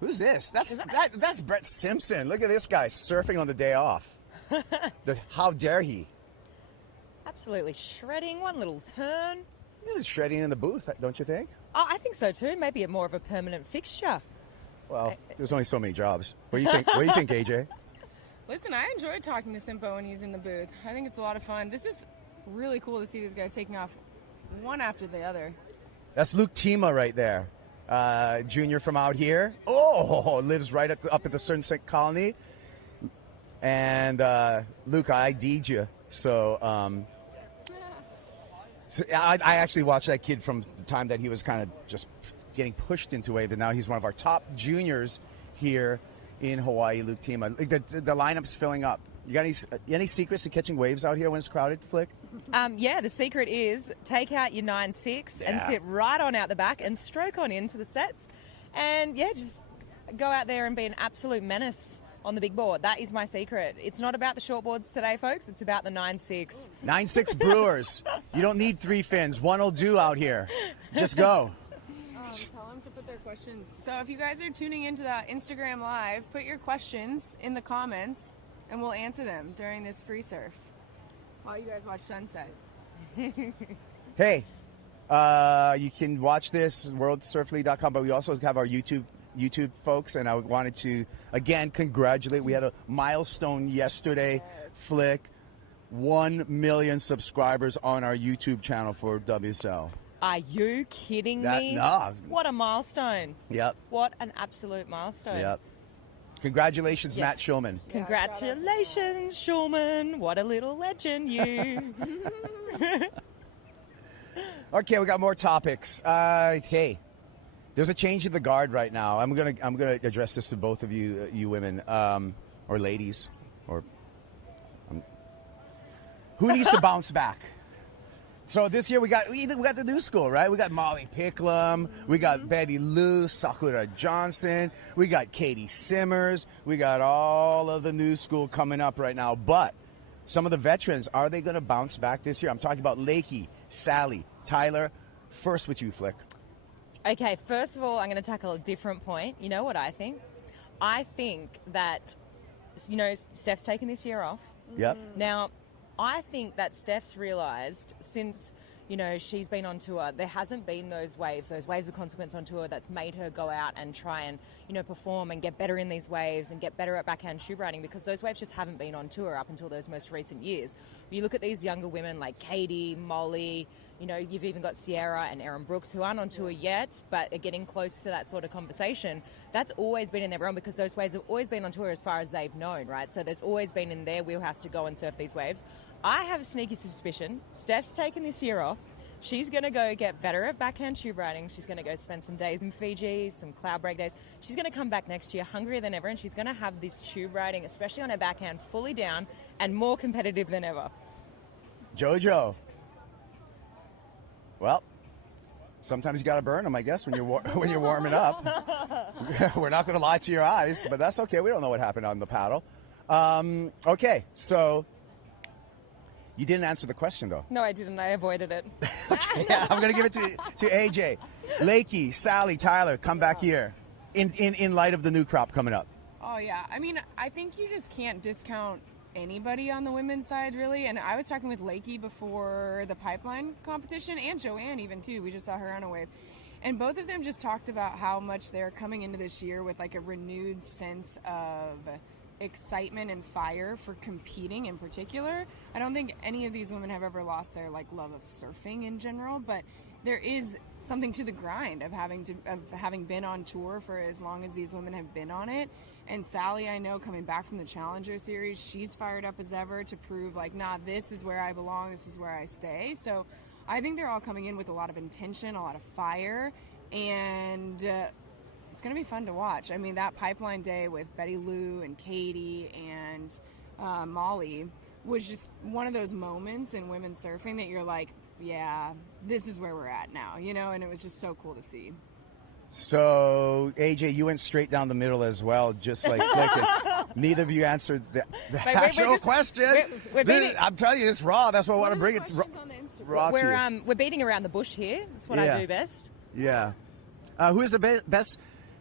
Who's this? That's Brett Simpson. Look at this guy surfing on the day off. How dare he? Absolutely shredding. One little turn. He was shredding in the booth, don't you think? Oh, I think so too. Maybe more of a permanent fixture. Well, there's only so many jobs. What do you think? What do you think, AJ? Listen, I enjoy talking to Simpo when he's in the booth. I think it's a lot of fun. This is really cool to see these guys taking off one after the other. That's Luke Tima right there. Junior from out here. Oh, lives right up at the Sunset Colony. And Luke, I ID'd you. So I actually watched that kid from the time that he was kind of just getting pushed into wave, and now he's one of our top juniors here in Hawaii, Luke Tima. The lineup's filling up. You got any secrets to catching waves out here when it's crowded, Flick? Yeah, the secret is take out your 9.6 and sit right on out the back and stroke on into the sets. And yeah, just go out there and be an absolute menace on the big board. That is my secret. It's not about the shortboards today, folks. It's about the 9.6. 9.6 Brewers. You don't need 3 fins. One will do out here. Just go. Tell them to put their questions. So if you guys are tuning into the Instagram Live, put your questions in the comments, and we'll answer them during this free surf while you guys watch sunset. Hey, you can watch this worldsurfleague.com, but we also have our YouTube folks, and I wanted to again congratulate. We had a milestone yesterday. Flick, 1 million subscribers on our YouTube channel for WSL. Are you kidding me? No. What a milestone. Yep. What an absolute milestone. Yep. Congratulations, Yes. Matt Schulman. Congratulations, Schulman. What a little legend you. Okay, we got more topics. Hey, there's a change in the guard right now. I'm gonna address this to both of you, you women, or ladies, or who needs to bounce back. So this year we got the new school, right? We got Molly Picklum, we got Betty Lou, Sakura Johnson, we got Katie Simmers, we got all of the new school coming up right now. But some of the veterans, are they going to bounce back this year? I'm talking about Lakey, Sally, Tyler. First with you, Flick. Okay, first of all, I'm going to tackle a different point. You know what I think? I think that, Steph's taken this year off. Yep. Now, I think that Steph's realised since, she's been on tour, there hasn't been those waves of consequence on tour that's made her go out and try and, perform and get better in these waves and get better at backhand shoe riding, because those waves just haven't been on tour up until those most recent years. You look at these younger women like Katie, Molly, you've even got Sierra and Erin Brooks who aren't on tour yet, but are getting close to that sort of conversation. That's always been in their realm because those waves have always been on tour as far as they've known, right? So that's always been in their wheelhouse to go and surf these waves. I have a sneaky suspicion Steph's taken this year off. She's going to go get better at backhand tube riding. She's going to go spend some days in Fiji, some cloud break days. She's going to come back next year hungrier than ever, and she's going to have this tube riding, especially on her backhand, fully down and more competitive than ever. Jojo. Well, sometimes you got to burn them, I guess, when you're when you're warming up. We're not going to lie to your eyes, but that's okay. We don't know what happened on the paddle. Okay, so you didn't answer the question, though. No, I didn't. I avoided it. Yeah, I'm going to give it to AJ. Lakey, Sally, Tyler, come back here in light of the new crop coming up. Oh, yeah. I mean, I think you just can't discount anybody on the women's side, really. And I was talking with Lakey before the pipeline competition, and Joanne even, too. We just saw her on a wave. And both of them just talked about how much they're coming into this year with, like, a renewed sense of excitement and fire for competing in particular. I don't think any of these women have ever lost their like love of surfing in general, but there is something to the grind of having been on tour for as long as these women have been on it. And Sally, I know, coming back from the Challenger Series, she's fired up as ever to prove like, nah, this is where I belong, this is where I stay. So I think they're all coming in with a lot of intention, a lot of fire, and it's going to be fun to watch. I mean, that pipeline day with Betty Lou and Katie and Molly was just one of those moments in women's surfing that you're like, yeah, this is where we're at now, you know, and it was just so cool to see. So, AJ, you went straight down the middle as well, just like flicking. Neither of you answered the actual question. I'm telling you, it's raw. That's why I want to bring it raw to you. We're beating around the bush here. That's what I do best. Yeah. Who is the best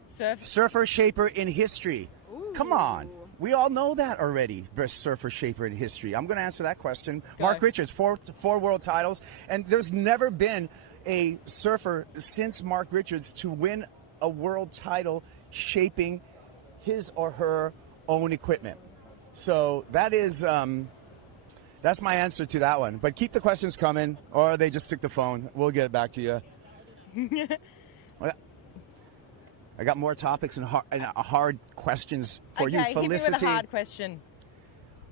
surfer shaper in history? Ooh. Come on. We all know that already, best surfer shaper in history. I'm going to answer that question. Go. Mark Richards, four world titles, and there's never been a surfer since Mark Richards to win a world title shaping his or her own equipment. So that is that's my answer to that one. But keep the questions coming, or they just took the phone. We'll get it back to you. I got more topics and hard questions for you, Felicity. Hit me with a hard question.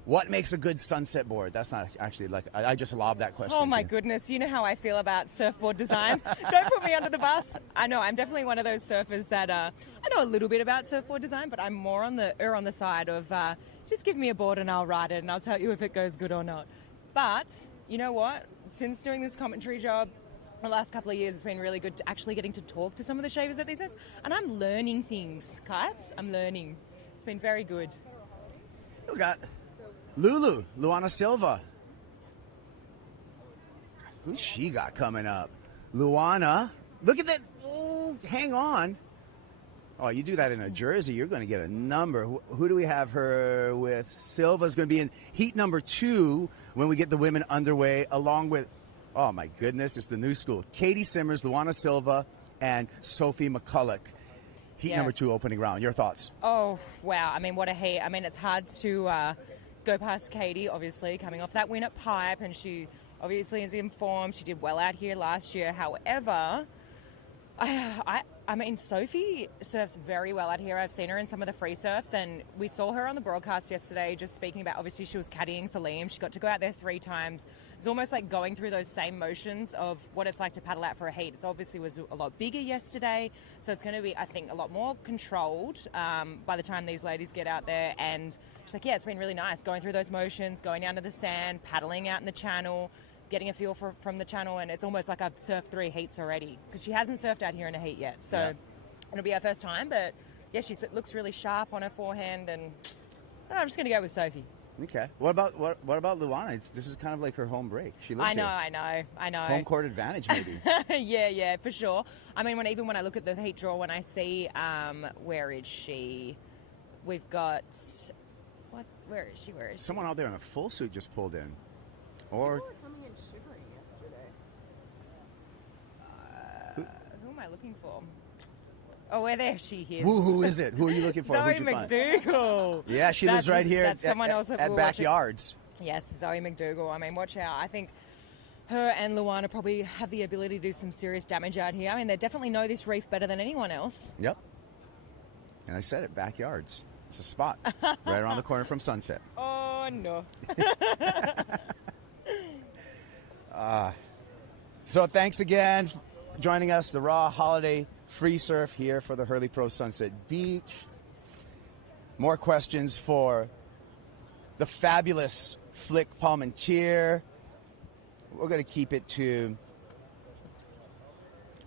What makes a good sunset board? That's not actually like, I just lobbed that question. Oh my goodness, you know how I feel about surfboard designs. Don't put me under the bus. I know, I'm definitely one of those surfers that, I know a little bit about surfboard design, but I'm more on the side of, just give me a board and I'll ride it and I'll tell you if it goes good or not. But, you know what? Since doing this commentary job, the last couple of years, it's been really good to actually getting to talk to some of the shavers at these events. And I'm learning things, Kaips. I'm learning. It's been very good. We got Luana Silva. Who's she got coming up? Luana. Look at that. Oh, hang on. Oh, you do that in a jersey, you're going to get a number. Who do we have her with? Silva's going to be in heat number 2 when we get the women underway, along with, oh my goodness, it's the new school. Katie Simmers, Luana Silva, and Sophie McCulloch. Heat number 2 opening round. Your thoughts? Oh, wow. I mean, what a heat. I mean, it's hard to go past Katie, obviously, coming off that win at Pipe, and she obviously is in form. She did well out here last year. However, I mean, Sophie surfs very well out here. I've seen her in some of the free surfs, and we saw her on the broadcast yesterday just speaking about, obviously, she was caddying for Liam. She got to go out there 3 times. It's almost like going through those same motions of what it's like to paddle out for a heat. It obviously was a lot bigger yesterday, so it's going to be, I think, a lot more controlled by the time these ladies get out there. And she's like, yeah, it's been really nice going through those motions, going down to the sand, paddling out in the channel, getting a feel from the channel, and it's almost like I've surfed 3 heats already, because she hasn't surfed out here in a heat yet. So it'll be our first time, but yeah, she looks really sharp on her forehand, and I'm just going to go with Sophie. Okay. What about Luana? This is kind of like her home break. She lives here. I know. Home court advantage, maybe. yeah, for sure. I mean, even when I look at the heat draw, when I see, where is she? We've got, where is she? Someone out there in a full suit just pulled in. Or people were coming in shivering yesterday. Who am I looking for? Oh, there she is. Who is it? Who are you looking for? Zoe McDougall. Yeah, she lives right here that's someone else at Backyards. Yes, Zoe McDougall. I mean, watch out. I think her and Luana probably have the ability to do some serious damage out here. I mean, they definitely know this reef better than anyone else. Yep. And I said it, Backyards. It's a spot right around the corner from Sunset. Oh, no. So thanks again for joining us, the Raw Holiday Free Surf here for the Hurley Pro Sunset Beach. More questions for the fabulous Flick Palmentier. We're going to keep it to,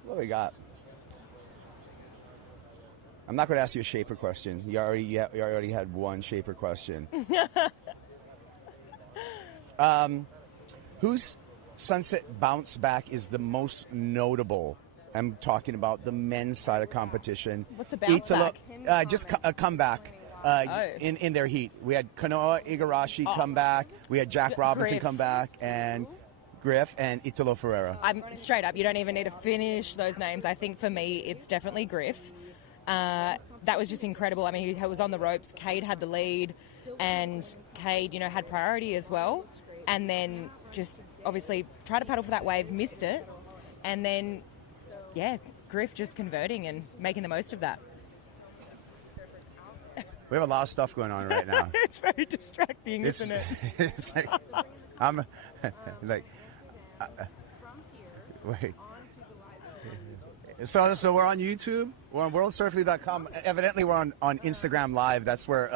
what do we got? I'm not going to ask you a shaper question. You already had one shaper question. Whose sunset bounce back is the most notable? I'm talking about the men's side of competition. What's a bounce back? Just a comeback in their heat. We had Kanoa Igarashi come back. We had Jack Robinson Griff. come back, and Griff and Italo Ferreira. I'm straight up. You don't even need to finish those names. I think for me, it's definitely Griff. That was just incredible. I mean, he was on the ropes. Cade had the lead, and Cade, had priority as well. And then just obviously tried to paddle for that wave, missed it, and then, Griff just converting and making the most of that. We have a lot of stuff going on right now. It's very distracting, isn't it? It's like, I'm like, wait. So we're on YouTube. We're on worldsurfleague.com. Evidently, we're on Instagram Live. That's where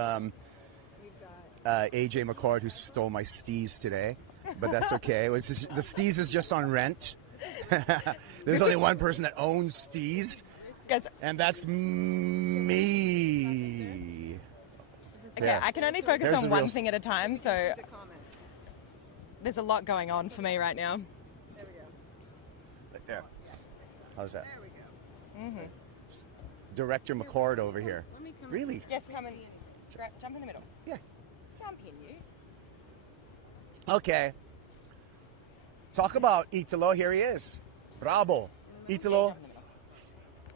AJ McCord, who stole my steez today, but that's okay. The steez is just on rent. There's only one person that owns steez, and that's me. Okay, Yeah. I can only focus There's on the one real thing at a time, so there's a lot going on for me right now. There. How's that? There we go. Mm-hmm. Director McCord over here. Let me come Really? Yes, come and jump in the middle. Yeah. Jump in, you. Okay. Talk about Italo. Here he is. Bravo. Italo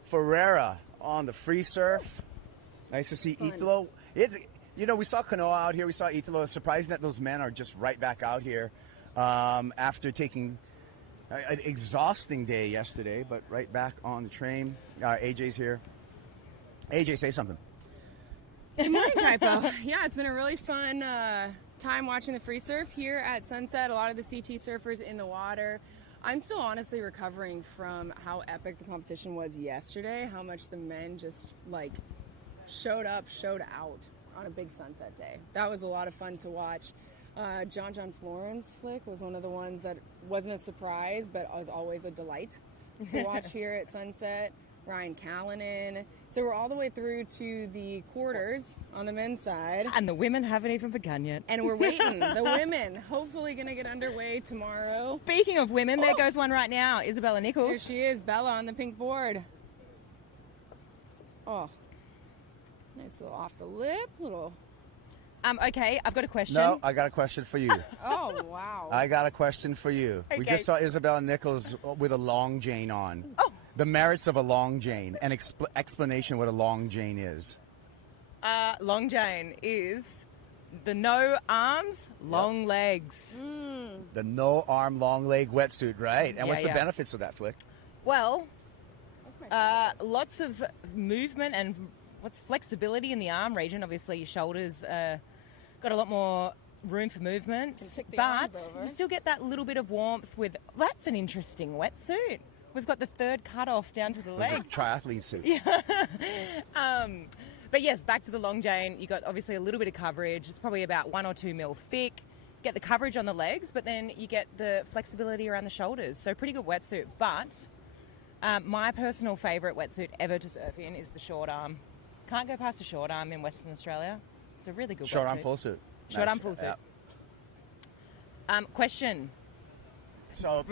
Ferreira on the free surf. Nice to see Italo. We saw Kanoa out here. We saw Italo. It's surprising that those men are just right back out here after taking an exhausting day yesterday, but right back on the train. AJ's here. AJ, say something. Good morning, Kaipo. Yeah, it's been a really fun time watching the free surf here at Sunset. A lot of the CT surfers in the water. I'm still honestly recovering from how epic the competition was yesterday, how much the men just showed out on a big sunset day. That was a lot of fun to watch. John Florence flick was one of the ones that wasn't a surprise, but was always a delight to watch here at Sunset. Ryan Callanan. So we're all the way through to the quarters on the men's side. And the women haven't even begun yet. And we're waiting. The women hopefully going to get underway tomorrow. Speaking of women, there goes one right now. Isabella Nichols. Here she is, Bella on the pink board. Oh, nice little off the lip, little. Okay, I've got a question. No, I got a question for you. Oh, wow. I got a question for you. We Okay. just saw Isabella Nichols with a long jane on. Oh. The merits of a long jane, an explanation what a long jane is. Long jane is the no arms, long legs. The no arm, long leg wetsuit, right? And what's the Yeah. benefits of that, Flick? Well, lots of movement and flexibility in the arm region. Obviously, your shoulders got a lot more room for movement, tick the but arms over. you still get that little bit of warmth with. That's an interesting wetsuit. We've got the third cut off down to the Those are leg. triathlete suits. But yes, back to the long jane. You got obviously a little bit of coverage. It's probably about 1 or 2 mil thick. Get the coverage on the legs, but then you get the flexibility around the shoulders. So pretty good wetsuit. But my personal favourite wetsuit ever to surf in is the short arm. Can't go past a short arm in Western Australia. It's a really good Short wetsuit. arm full suit. Short Nice. arm full suit. Yeah. Question. So,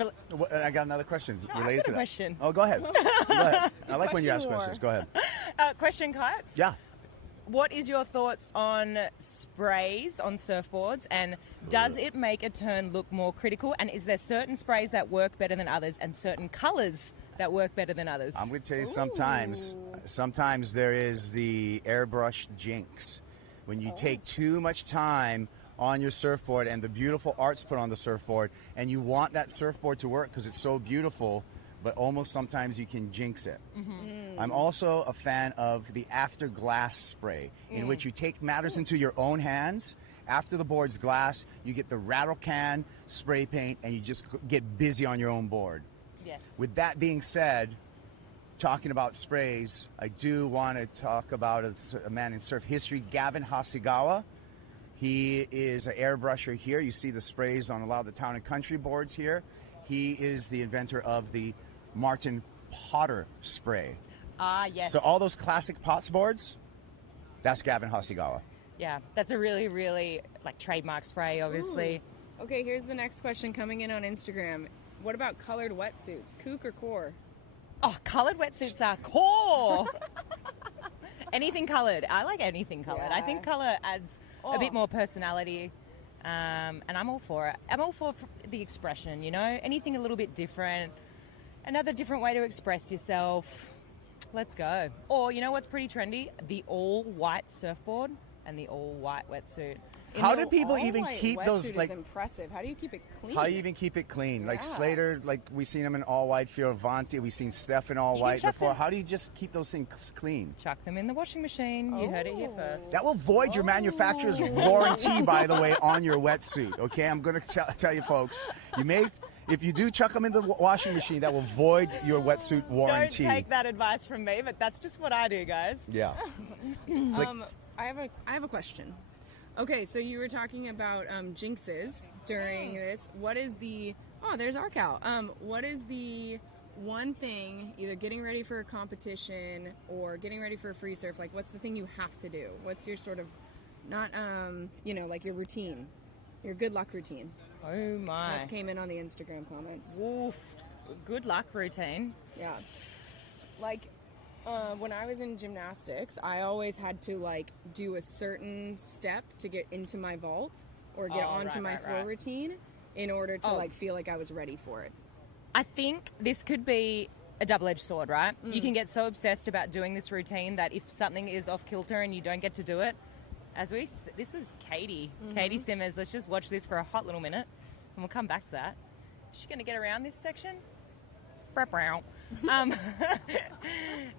I got another question I've related got to a that. question. Oh, go ahead. Go ahead. I like when you ask question questions. Go ahead. Question, Kipes. Yeah. What is your thoughts on sprays on surfboards, and does it make a turn look more critical? And is there certain sprays that work better than others and certain colours that work better than others? I'm going to tell you sometimes there is the airbrush jinx. When you take too much time on your surfboard and the beautiful art's put on the surfboard, and you want that surfboard to work because it's so beautiful, but almost sometimes you can jinx it. I'm also a fan of the after glass spray, in which you take matters into your own hands. After the board's glass, you get the rattle can spray paint, and you just get busy on your own board. Yes. With that being said, talking about sprays, I do want to talk about a man in surf history, Gavin Hasegawa. He is an airbrusher here. You see the sprays on a lot of the town and country boards here. He is the inventor of the Martin Potter spray. Ah, yes. So all those classic Potts boards, that's Gavin Hasegawa. Yeah, that's a really, really trademark spray, obviously. Okay, here's the next question coming in on Instagram. What about colored wetsuits, kook or core? Oh, coloured wetsuits are core. Anything coloured. I like anything coloured. I think colour adds a bit more personality, and I'm all for it. I'm all for the expression, anything a little bit different, another different way to express yourself. Let's go. Or, you know what's pretty trendy? The all-white surfboard and the all-white wetsuit. How do people even All-white keep those, wetsuit like, is impressive. How do you keep it clean? how do you even keep it clean? Like Yeah. Slater, like we seen him in all white. Fioravanti, we seen Steph in all You can white chuck before. them- How do you just keep those things clean? Chuck them in the washing machine. You heard it here Oh. first. That will void your manufacturer's warranty, by the way, on your wetsuit. Okay, I'm going to tell you, folks. If you do chuck them in the washing machine, that will void your wetsuit warranty. Don't take that advice from me, but that's just what I do, guys. Yeah. Like, I have a question. Okay, so you were talking about jinxes during this. What is the there's our Cal. What is the one thing, either getting ready for a competition or getting ready for a free surf, like what's the thing you have to do? What's your sort of not like your routine, your good luck routine? Oh my. That came in on the Instagram comments. Woof. Good luck routine. Yeah. Like, when I was in gymnastics, I always had to, like, do a certain step to get into my vault or get onto my floor routine in order to, like, feel like I was ready for it. I think this could be a double-edged sword, right? You can get so obsessed about doing this routine that if something is off kilter and you don't get to do it, this is Katie. Katie Simmers. Let's just watch this for a hot little minute, and we'll come back to that. Is she going to get around this section?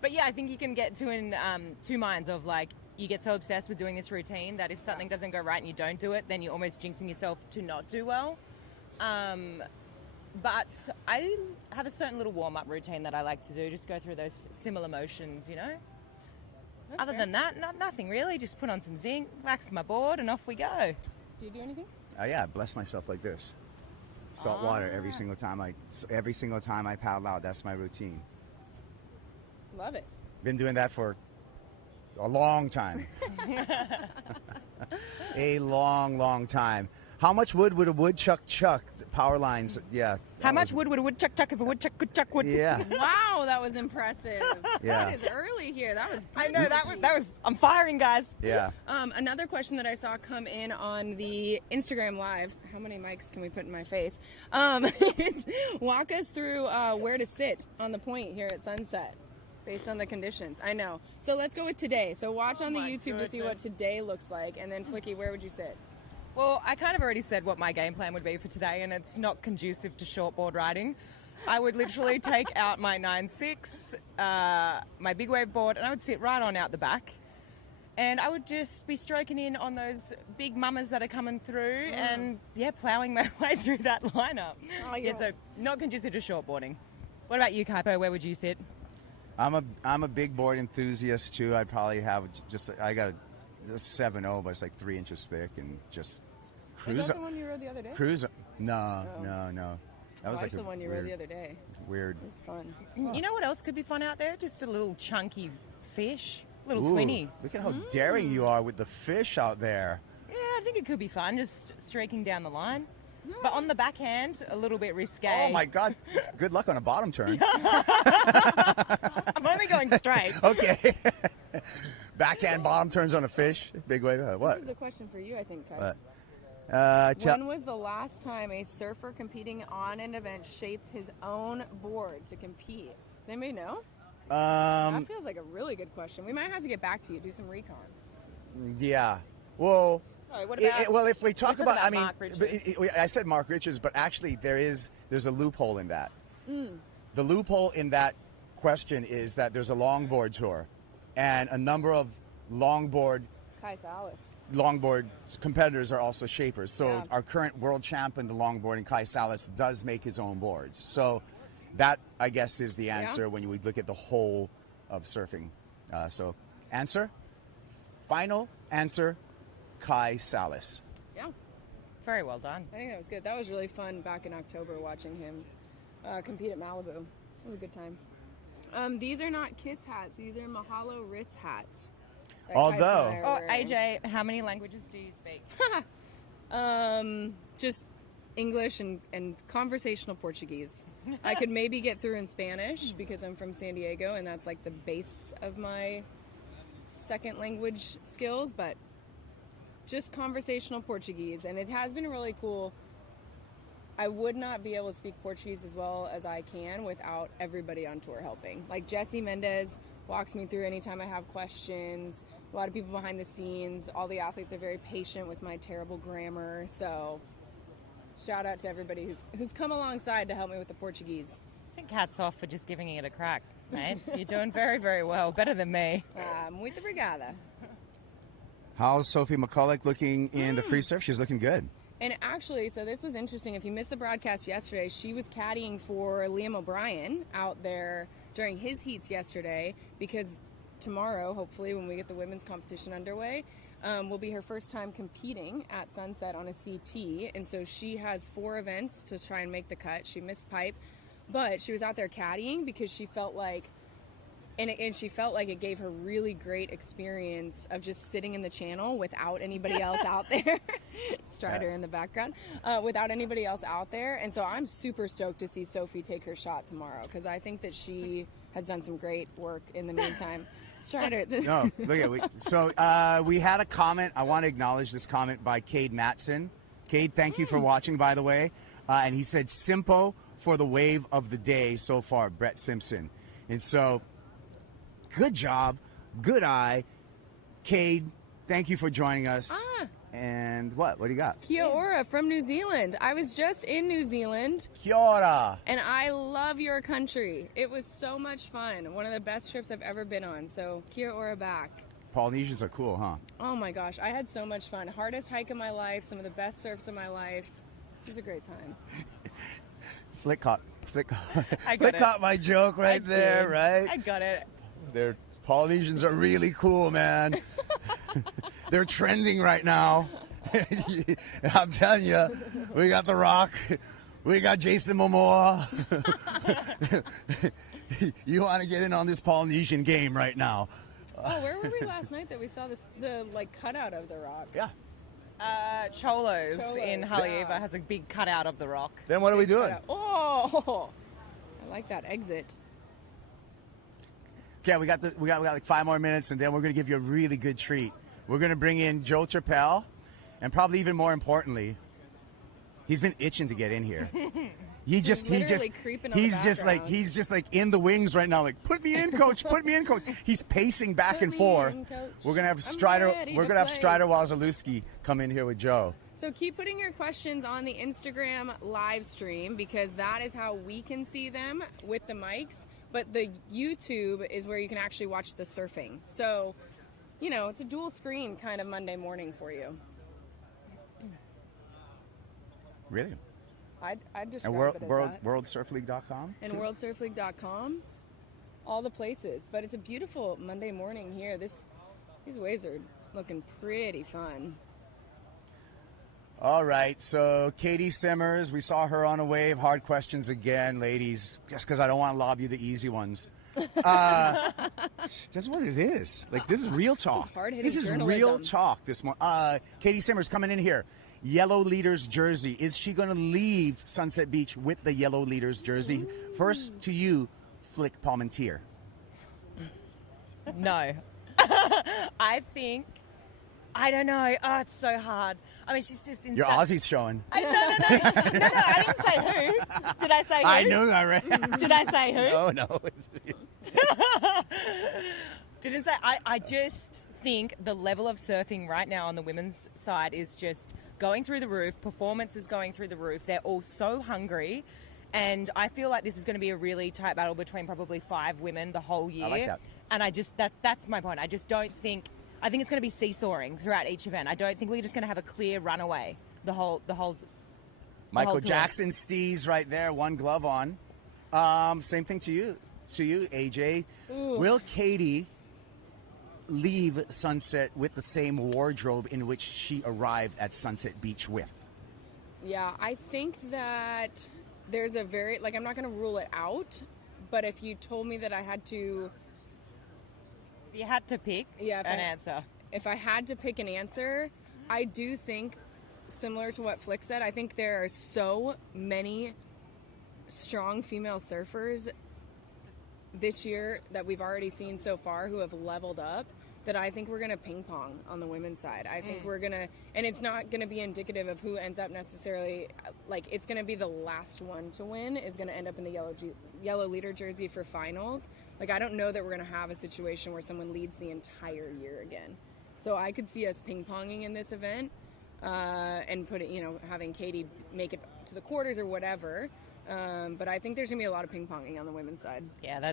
But yeah, I think you can get to in two minds of, like, you get so obsessed with doing this routine that if something doesn't go right and you don't do it, then you're almost jinxing yourself to not do well. But I have a certain little warm-up routine that I like to do, just go through those similar motions, you know? That's Other fair. than that, nothing really. Just put on some zinc, wax my board, and off we go. Do you do anything? yeah, bless myself like this. Salt water every single time I paddle out. That's my routine. Love it. Been doing that for a long time. A long time. How much wood would a woodchuck chuck? Power lines, yeah. How much wood would a woodchuck chuck if a woodchuck could chuck wood? Yeah. Wow, that was impressive. Yeah. That is early here. That was I know, that was, I'm firing, guys. Yeah. Another question that I saw come in on the Instagram Live. How many mics can we put in my face? It's walk us through where to sit on the point here at Sunset based on the conditions. I know. So let's go with today. So watch on the YouTube to see what today looks like. And then Flicky, where would you sit? Well, I kind of already said what my game plan would be for today, and it's not conducive to shortboard riding. I would literally take out my 9.6, my big wave board, and I would sit right on out the back. And I would just be stroking in on those big mamas that are coming through and, ploughing my way through that lineup. Oh, yeah, so not conducive to shortboarding. What about you, Kaipo? Where would you sit? I'm a big board enthusiast too. I'd probably have I got a 7.0, but it's like 3 inches thick and just cruise. Is that the one you rode the other day? Cruise. No. That was Watch like the one you rode the other day. Weird. It was fun. You know what else could be fun out there? Just a little chunky fish, little Ooh, twinny. look at how daring you are with the fish out there. Yeah, I think it could be fun, just streaking down the line. But on the backhand, a little bit risque. Oh my God! Good luck on a bottom turn. I'm only going straight. Okay. Backhand bottom turns on a fish. Big wave. What? This is a question for you, I think, Kais. What? When was the last time a surfer competing on an event shaped his own board to compete? Does anybody know? That feels like a really good question. We might have to get back to you, do some recon. Yeah. Well. Sorry, what about, well, if we talk about, I mean, Mark Richards? I said Mark Richards, but actually there's a loophole in that. The loophole in that question is that there's a longboard tour, and a number of longboard competitors are also shapers. So our current world champ in the longboard, Kai Salas, does make his own boards. So that, I guess, is the answer when you look at the whole of surfing. So final answer, Kai Salas. Yeah. Very well done. I think that was good. That was really fun back in October watching him compete at Malibu. It was a good time. These are not Kiss hats. These are Mahalo wrist hats. that Although- Kais and I are Oh, wearing. AJ, how many languages do you speak? Just English and conversational Portuguese. I could maybe get through in Spanish because I'm from San Diego and that's like the base of my second language skills, but just conversational Portuguese. And it has been really cool. I would not be able to speak Portuguese as well as I can without everybody on tour helping. Like Jesse Mendez walks me through anytime I have questions. A lot of people behind the scenes. All the athletes are very patient with my terrible grammar. So shout out to everybody who's come alongside to help me with the Portuguese. I think hats off for just giving it a crack, mate. You're doing very, very well. Better than me. Muito obrigada. How's Sophie McCulloch looking in the free surf? She's looking good. And actually, so this was interesting. If you missed the broadcast yesterday, she was caddying for Liam O'Brien out there during his heats yesterday, because tomorrow, hopefully, when we get the women's competition underway, will be her first time competing at Sunset on a CT. And so she has 4 events to try and make the cut. She missed pipe, but she was out there caddying because she felt like, and she felt like it gave her really great experience of just sitting in the channel without anybody else out there. Strider in the background, without anybody else out there. And so I'm super stoked to see Sophie take her shot tomorrow, because I think that she has done some great work in the meantime. Strider. No, look at So we had a comment. I want to acknowledge this comment by Cade Matson. Cade, thank you for watching, by the way. And he said, Simpo for the wave of the day so far, Brett Simpson. And so, good job, good eye. Cade, thank you for joining us. And what do you got? Kia ora from New Zealand. I was just in New Zealand. Kia ora. And I love your country. It was so much fun. One of the best trips I've ever been on. So kia ora back. Polynesians are cool, huh? Oh my gosh, I had so much fun. Hardest hike of my life, some of the best surfs of my life. It was a great time. Flick caught my joke right there, right? I got it. Their Polynesians are really cool, man. They're trending right now. I'm telling you, we got The Rock, we got Jason Momoa. You want to get in on this Polynesian game right now? Oh, where were we last night that we saw the cutout of The Rock? Yeah. Cholos in Haleiwa has a big cutout of The Rock. Then what are we doing? Oh, I like that exit. Okay, we got like 5 more minutes, and then we're going to give you a really good treat. We're going to bring in Joe Chappelle, and probably even more importantly, he's been itching to get in here. He's just like in the wings right now, like, put me in, coach, put me in, coach. He's pacing back and forth. We're gonna have Strider Wazalewski come in here with Joe. So keep putting your questions on the Instagram live stream, because that is how we can see them with the mics. But the YouTube is where you can actually watch the surfing. So, you know, it's a dual screen kind of Monday morning for you. Really? I'd describe And it as that. WorldSurfLeague.com? And WorldSurfLeague.com. All the places. But it's a beautiful Monday morning here. These waves are looking pretty fun. All right, so Katie Simmers, we saw her on a wave. Hard questions again, ladies, just because I don't want to lob you the easy ones. This is what it is. Like, this is real talk. This is real talk this morning. Katie Simmers coming in here. Yellow Leaders jersey. Is she going to leave Sunset Beach with the Yellow Leaders jersey? Ooh. First to you, Flick Palmentier. No. I don't know. Oh, it's so hard. I mean, she's just in Your Aussie's showing. No, I didn't say who. Did I say who? I knew that, right? Did I say who? No. Didn't say. I just think the level of surfing right now on the women's side is just going through the roof. Performance is going through the roof. They're all so hungry. And I feel like this is going to be a really tight battle between probably 5 women the whole year. I like that. And that's my point. I just don't think... I think it's going to be seesawing throughout each event. I don't think we're just going to have a clear runaway the whole Michael Jackson stees right there, one glove on. Same thing to you, AJ. Ooh. Will Katie leave Sunset with the same wardrobe in which she arrived at Sunset Beach with? Yeah, I think that there's a very, I'm not going to rule it out, but if you told me that I had to... You had to pick an answer. If I had to pick an answer, I do think, similar to what Flick said, I think there are so many strong female surfers this year that we've already seen so far who have leveled up that I think we're going to ping pong on the women's side. I think we're going to, and it's not going to be indicative of who ends up necessarily, like it's going to be the last one to win is going to end up in the yellow leader jersey for finals. Like I don't know that we're going to have a situation where someone leads the entire year again. So I could see us ping ponging in this event and having Katie make it to the quarters or whatever. But I think there's going to be a lot of ping ponging on the women's side. Yeah,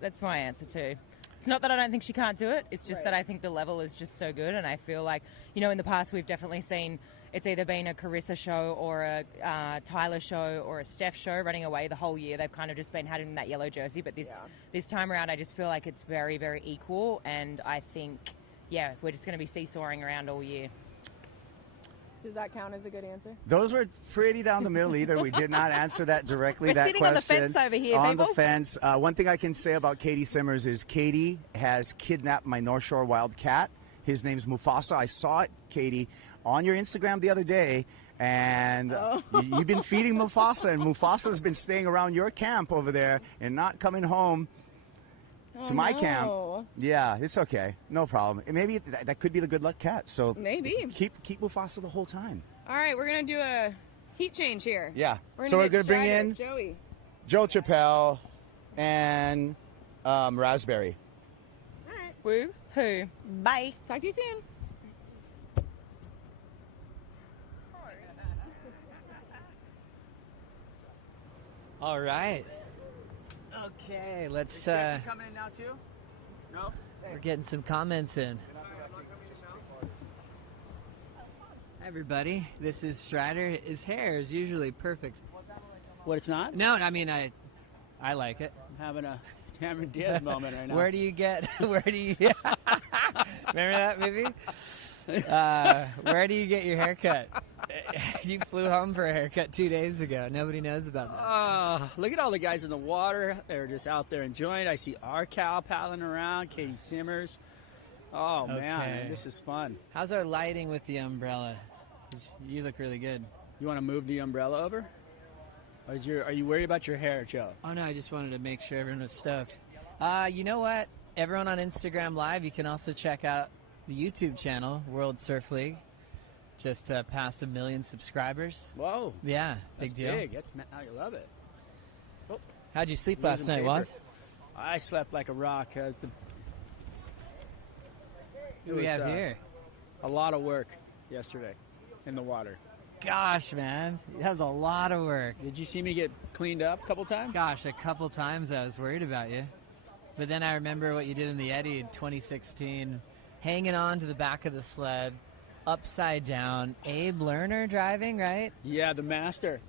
that's my answer too. It's not that I don't think she can't do it. It's just Right. that I think the level is just so good. And I feel like, in the past we've definitely seen it's either been a Carissa show or a Tyler show or a Steph show running away the whole year. They've kind of just been having that yellow jersey. But this time around, I just feel like it's very, very equal. And I think, we're just going to be seesawing around all year. Does that count as a good answer? Those were pretty down the middle either. We did not answer that directly. We're that sitting question. on the fence over here, On people. the fence. One thing I can say about Katie Simmers is Katie has kidnapped my North Shore wild cat. His name's Mufasa. I saw it, Katie, on your Instagram the other day. And you've been feeding Mufasa, and Mufasa's been staying around your camp over there and not coming home to my camp. Yeah, it's okay. No problem. And maybe that could be the good luck cat. So Maybe. keep Mufasa the whole time. All right, we're going to do a heat change here. Yeah. We're So we're going going to to bring in Joey. Joe Chappelle and Raspberry. All right. Woo-hoo. Bye. Talk to you soon. All right. Okay, let's. Coming in now too? No? We're getting some comments in. Hi, everybody. This is Strider. His hair is usually perfect. What, it's not? No, I mean I like it. I'm having a Cameron Diaz moment right now. Where do you get? Remember that movie? Where do you get your haircut? You flew home for a haircut 2 days ago. Nobody knows about that. Look at all the guys in the water. They're just out there enjoying it. I see our Cal paddling around, Katie Simmers. Oh, Okay. man, this is fun. How's our lighting with the umbrella? 'Cause you look really good. You want to move the umbrella over? Or are you worried about your hair, Joe? Oh, no, I just wanted to make sure everyone was stoked. You know what? Everyone on Instagram Live, you can also check out the YouTube channel, World Surf League. Just passed 1 million subscribers. Whoa. Yeah, big That's deal. big. That's how you love it. How'd you sleep last Losing night, paper. Waz? I slept like a rock. What do we have here? A lot of work yesterday in the water. Gosh, man, that was a lot of work. Did you see me get cleaned up a couple times? Gosh, a couple times I was worried about you. But then I remember what you did in the Eddy in 2016, hanging on to the back of the sled, upside down. Abe Lerner driving, right? Yeah, the master.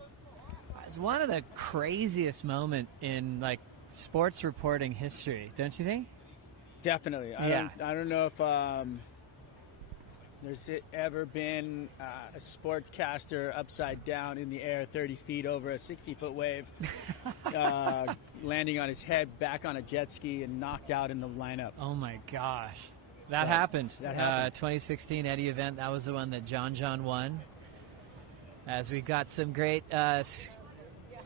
It was one of the craziest moments in like sports reporting history, don't you think? Definitely. Yeah. I don't know if there's ever been a sportscaster upside down in the air 30 feet over a 60-foot wave, landing on his head back on a jet ski and knocked out in the lineup. Oh my gosh. That happened. That happened. 2016 Eddy event, that was the one that John won. As we've got some great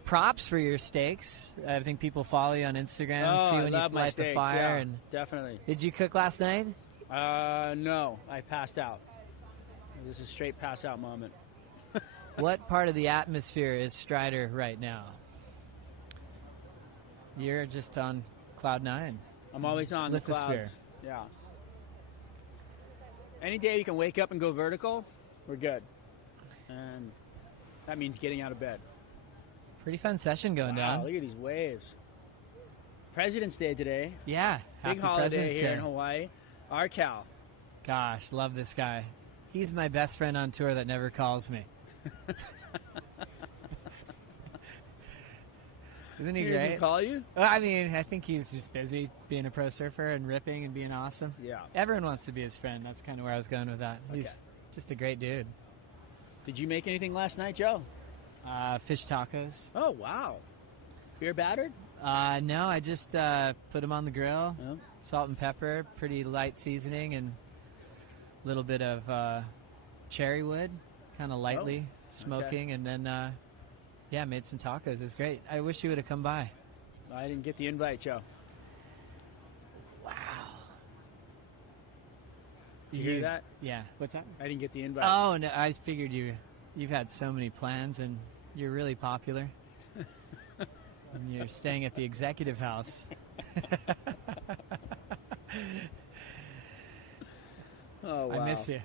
props for your steaks. I think people follow you on Instagram, see I when love you my light the steaks, fire. yeah, And definitely. did you cook last night? No, I passed out. This is a straight pass out moment. What part of the atmosphere is Strider right now? You're just on cloud 9. I'm always on the Lithosphere. clouds. Yeah. Any day you can wake up and go vertical, we're good. And that means getting out of bed. Pretty fun session going Wow, down. look at these waves. President's Day today. Yeah, Big happy holiday President's here Day. in Hawaii. Our Cal. Gosh, love this guy. He's my best friend on tour that never calls me. Isn't he He great? doesn't call you? Well, I mean, I think he's just busy being a pro surfer and ripping and being awesome. Yeah. Everyone wants to be his friend. That's kind of where I was going with that. He's just a great dude. Did you make anything last night, Joe? Fish tacos. Oh, wow. Beer battered? No, I just put them on the grill. Oh. Salt and pepper, pretty light seasoning, and a little bit of cherry wood, kind of lightly smoking. And then, made some tacos. It's great. I wish you would have come by. I didn't get the invite, Joe. Wow. Did you hear that? Yeah. What's that? I didn't get the invite. Oh no, I figured you've had so many plans and you're really popular. And you're staying at the executive house. Oh, wow. I miss you.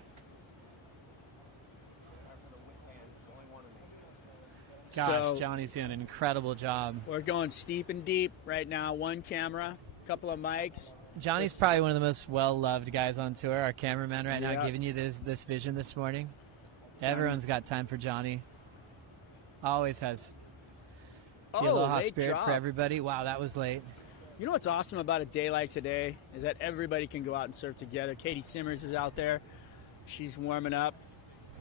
Gosh, So- Johnny's doing an incredible job. We're going steep and deep right now. One camera, couple of mics. Johnny's probably one of the most well-loved guys on tour. Our cameraman right now, Yeah. giving you this vision this morning. Everyone's got time for Johnny. Always has the aloha late spirit drop. for everybody. Wow, that was late. You know what's awesome about a day like today is that everybody can go out and surf together. Katie Simmers is out there. She's warming up.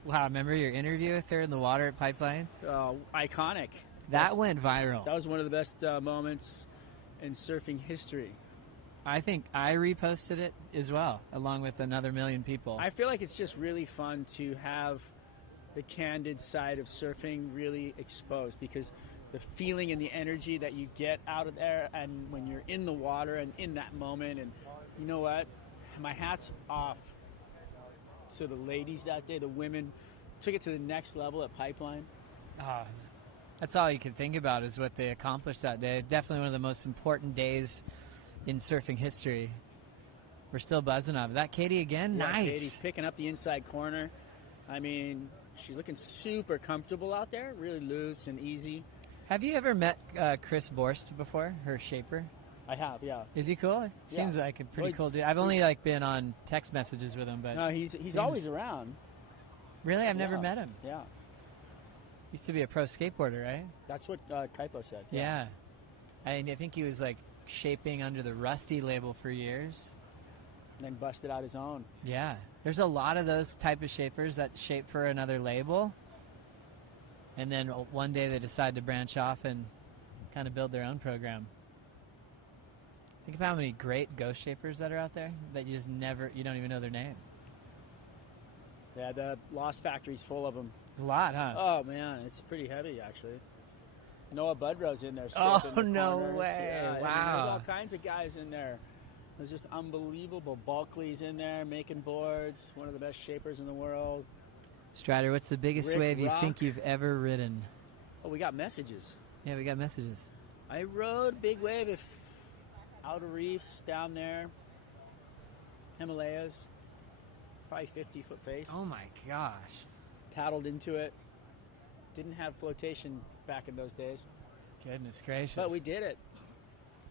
Wow, remember your interview with her in the water at Pipeline? Iconic. That went viral. That was one of the best moments in surfing history. I think I reposted it as well, along with another million people. I feel like it's just really fun to have the candid side of surfing really exposed, because the feeling and the energy that you get out of there and when you're in the water and in that moment. And you know what? My hat's off to the ladies that day. The women took it to the next level at Pipeline. Oh, that's all you can think about is what they accomplished that day. Definitely one of the most important days in surfing history. We're still buzzing off that. Katie again? Yeah, Nice. Katie's picking up the inside corner. I mean, she's looking super comfortable out there, really loose and easy. Have you ever met Chris Borst before, her shaper? I have, yeah. Is he cool? Seems like a pretty cool dude. I've only been on text messages with him, but No, he's always around. Really, I've never Yeah. met him. Yeah, Used to be a pro skateboarder, right? that's what Kaipo said. Yeah. I think he was like shaping under the Rusty label for years. And then busted out his own. Yeah. There's a lot of those type of shapers that shape for another label. And then one day they decide to branch off and kind of build their own program. Think of how many great ghost shapers that are out there that you don't even know their name. Yeah, the Lost Factory's full of them. There's a lot, huh? Oh, man, it's pretty heavy, actually. Noah Budrow's in there. Oh, scraping the no corners. way. Yeah, I mean, Wow. there's all kinds of guys in there. There's just unbelievable. Bulkley's in there making boards. One of the best shapers in the world. Strider, what's the biggest Rick wave you Rock. think you've ever ridden? Oh, we got messages. Yeah, we got messages. I rode big wave if outer reefs down there. Himalayas. Probably 50-foot face. Oh my gosh. Paddled into it. Didn't have flotation back in those days. Goodness gracious. But we did it.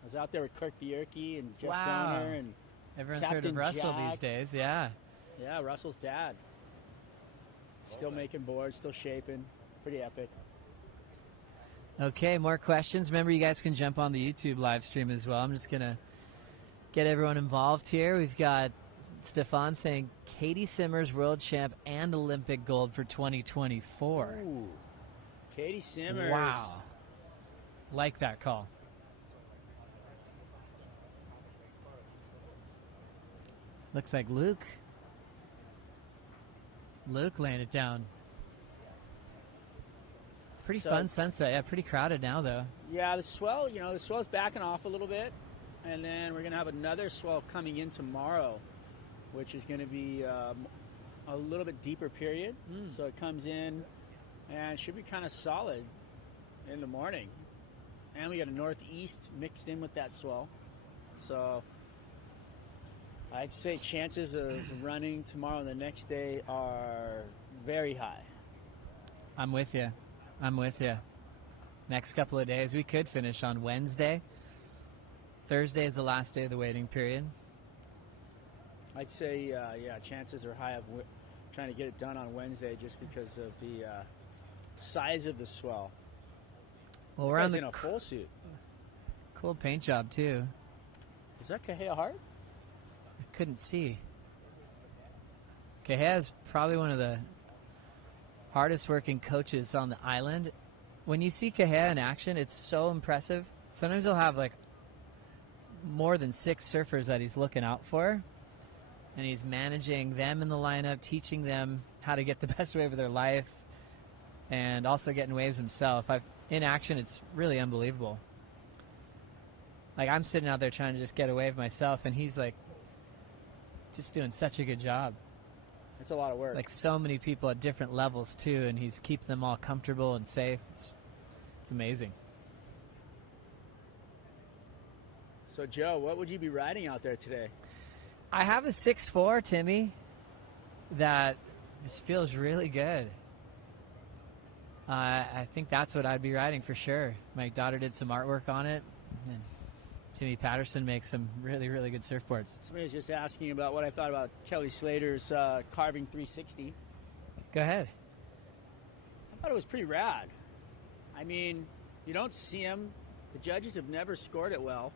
I was out there with Kirk Bierke and Jeff Wow. Donner and Everyone's heard of Captain Russell Jack. these days, yeah. yeah, Russell's dad. Still making boards, still shaping. Pretty epic. Okay, more questions. Remember, you guys can jump on the YouTube live stream as well. I'm just going to get everyone involved here. We've got Stefan saying Katie Simmers, world champ and Olympic gold for 2024. Ooh. Katie Simmers. Wow. Like that call. Looks like Luke laying it down. Pretty So- fun sunset. Yeah, pretty crowded now, though. Yeah, the swell's backing off a little bit. And then we're going to have another swell coming in tomorrow, which is going to be a little bit deeper period. So it comes in and should be kind of solid in the morning. And we got a northeast mixed in with that swell. So I'd say chances of running tomorrow and the next day are very high. I'm with you. Next couple of days, we could finish on Wednesday. Thursday is the last day of the waiting period. I'd say, chances are high of trying to get it done on Wednesday just because of the size of the swell. Well, we're on Guy's the in a full suit. cool paint job, too. Is that Kahea Hart? I couldn't see. Kahea is probably one of the hardest working coaches on the island. When you see Kahea in action, it's so impressive. Sometimes he'll have like more than 6 surfers that he's looking out for, and he's managing them in the lineup, teaching them how to get the best wave of their life, and also getting waves himself. In action, it's really unbelievable. Like, I'm sitting out there trying to just get a wave myself, and he's like just doing such a good job. It's a lot of work. Like so many people at different levels too, and he's keeping them all comfortable and safe. It's amazing. So, Joe, what would you be riding out there today? I have a 6'4", Timmy, that this feels really good. I think that's what I'd be riding for sure. My daughter did some artwork on it, and Timmy Patterson makes some really, really good surfboards. Somebody was just asking about what I thought about Kelly Slater's carving 360. Go ahead. I thought it was pretty rad. I mean, you don't see him. The judges have never scored it well,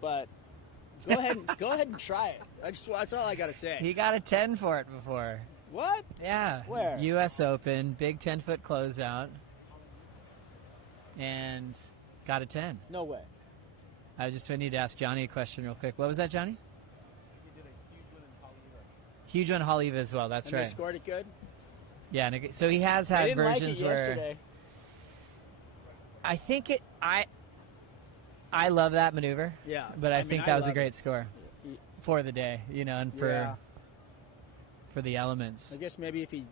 but go ahead and try it. That's all I got to say. He got a 10 for it before. What? Yeah. Where? U.S. Open, big 10-foot closeout, and got a 10. No way. I need to ask Johnny a question real quick. What was that, Johnny? He did a huge one in Holiday. Huge one, Holiday as well. That's And right. they scored it good? Yeah. So he has I had didn't versions like it where yesterday. I think I love that maneuver. Yeah. But I mean, think that was a love great it. score for the day, and for the elements. I guess maybe if he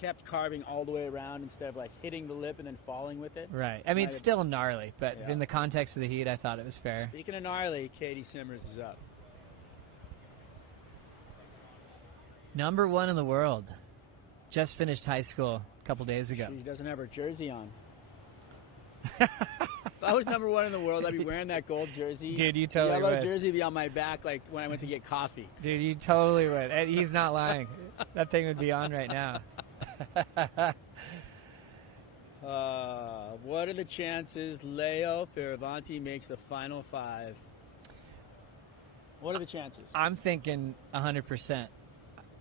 kept carving all the way around instead of like hitting the lip and then falling with it. Right. I mean, it's still gnarly, but Yeah. in the context of the heat, I thought it was fair. Speaking of gnarly, Katie Simmers is up. Number 1 in the world. Just finished high school a couple days ago. She doesn't have her jersey on. If I was number 1 in the world, I'd be wearing that gold jersey. Dude, you totally yellow would. jersey would be on my back like when I went to get coffee. Dude, you totally would. And he's not lying. That thing would be on right now. What are the chances Leo Fioravanti makes the final 5? What are the chances? I'm thinking 100%.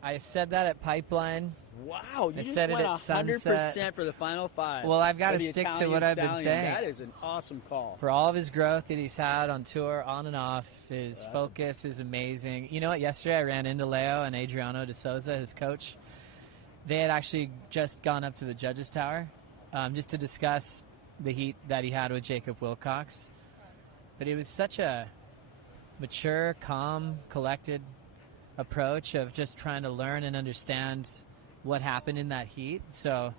I said that at Pipeline. Wow, you I just said it went at 100% Sunset. for the final 5. Well, I've got for to the stick to Italian what I've been stallion. saying. That is an awesome call. For all of his growth that he's had on tour, on and off, his That's focus is amazing. You know what? Yesterday I ran into Leo and Adriano de Souza, his coach. They had actually just gone up to the judges' tower just to discuss the heat that he had with Jacob Wilcox. But it was such a mature, calm, collected approach of just trying to learn and understand what happened in that heat. So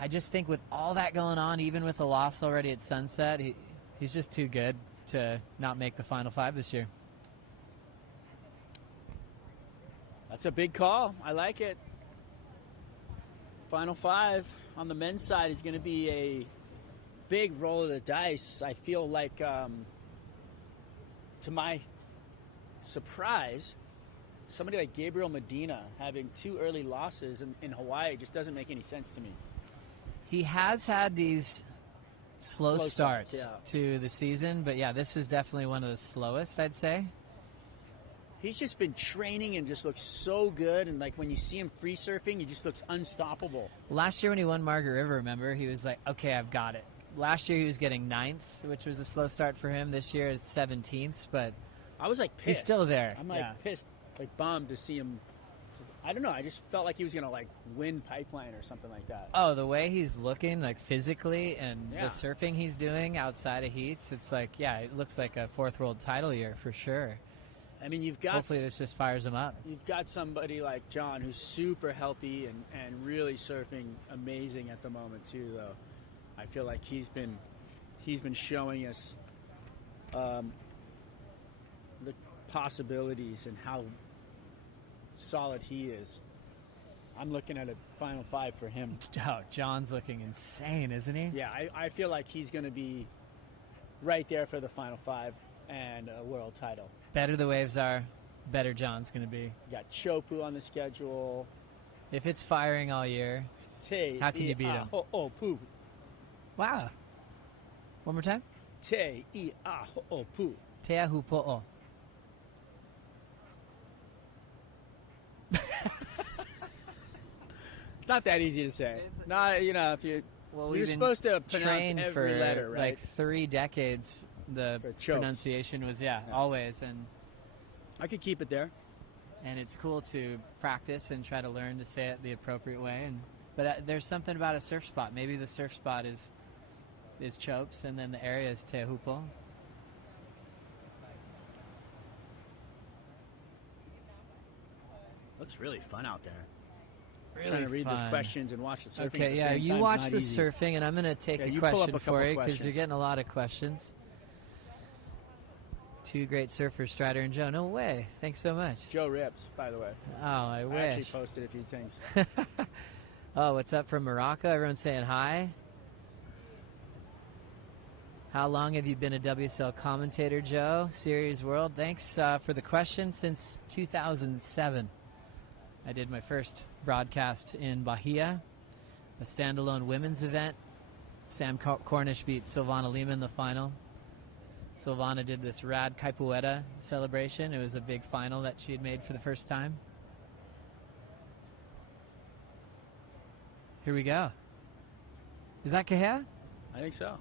I just think with all that going on, even with a loss already at Sunset, he's just too good to not make the final 5 this year. That's a big call. I like it. Final 5 on the men's side is going to be a big roll of the dice. I feel like, to my surprise, somebody like Gabriel Medina having 2 early losses in Hawaii just doesn't make any sense to me. He has had these slow starts yeah. to the season, but yeah, this was definitely one of the slowest, I'd say. He's just been training and just looks so good, and like when you see him free surfing, he just looks unstoppable. Last year when he won Margaret River, remember, he was like, okay, I've got it. Last year he was getting 9th, which was a slow start for him. This year it's 17th, but I was like pissed. he's still there. I'm like pissed, like bummed to see him. I don't know. I just felt like he was gonna like win Pipeline or something like that. Oh, the way he's looking, like physically, and Yeah. the surfing he's doing outside of heats, it's like, yeah, it looks like a 4th world title year for sure. I mean, you've got Hopefully this just fires him up. You've got somebody like John who's super healthy and really surfing amazing at the moment too, though. I feel like he's been showing us the possibilities and how solid he is. I'm looking at a final 5 for him. Oh, John's looking insane, isn't he? Yeah, I feel like he's going to be right there for the final 5 and a world title. Better the waves are, better John's going to be. You got Chopu on the schedule. If it's firing all year, how can you beat him? Oh, poo. Wow. One more time. Te I a ho pu. Te ahu po'o. It's not that easy to say. No, if you Well, you're we've been supposed to pronounce trained every for letter, right? like 3 decades. The For chokes. pronunciation was always, and I could keep it there. it's cool to practice and try to learn to say it the appropriate way. But there's something about a surf spot. Maybe the surf spot is Chopes, and then the area is Te Ahupo. Looks really fun out there. Really Trying to read fun. those questions and watch the surfing. Okay, at the yeah, same you time is watch not the easy. surfing, and I'm going to take Yeah, a you pull up question a couple for you because questions. you're getting a lot of questions. Two great surfers, Strider and Joe. No way. Thanks so much. Joe rips, by the way. Oh, I I wish. actually posted a few things. Oh, what's up from Morocco? Everyone's saying hi. How long have you been a WSL commentator, Joe? Series World. Thanks for the question. Since 2007, I did my first broadcast in Bahia, a standalone women's event. Sam Cornish beat Silvana Lima in the final. Silvana did this rad Kaipo celebration. It was a big final that she had made for the first time. Here we go. Is that Kahea? I think so.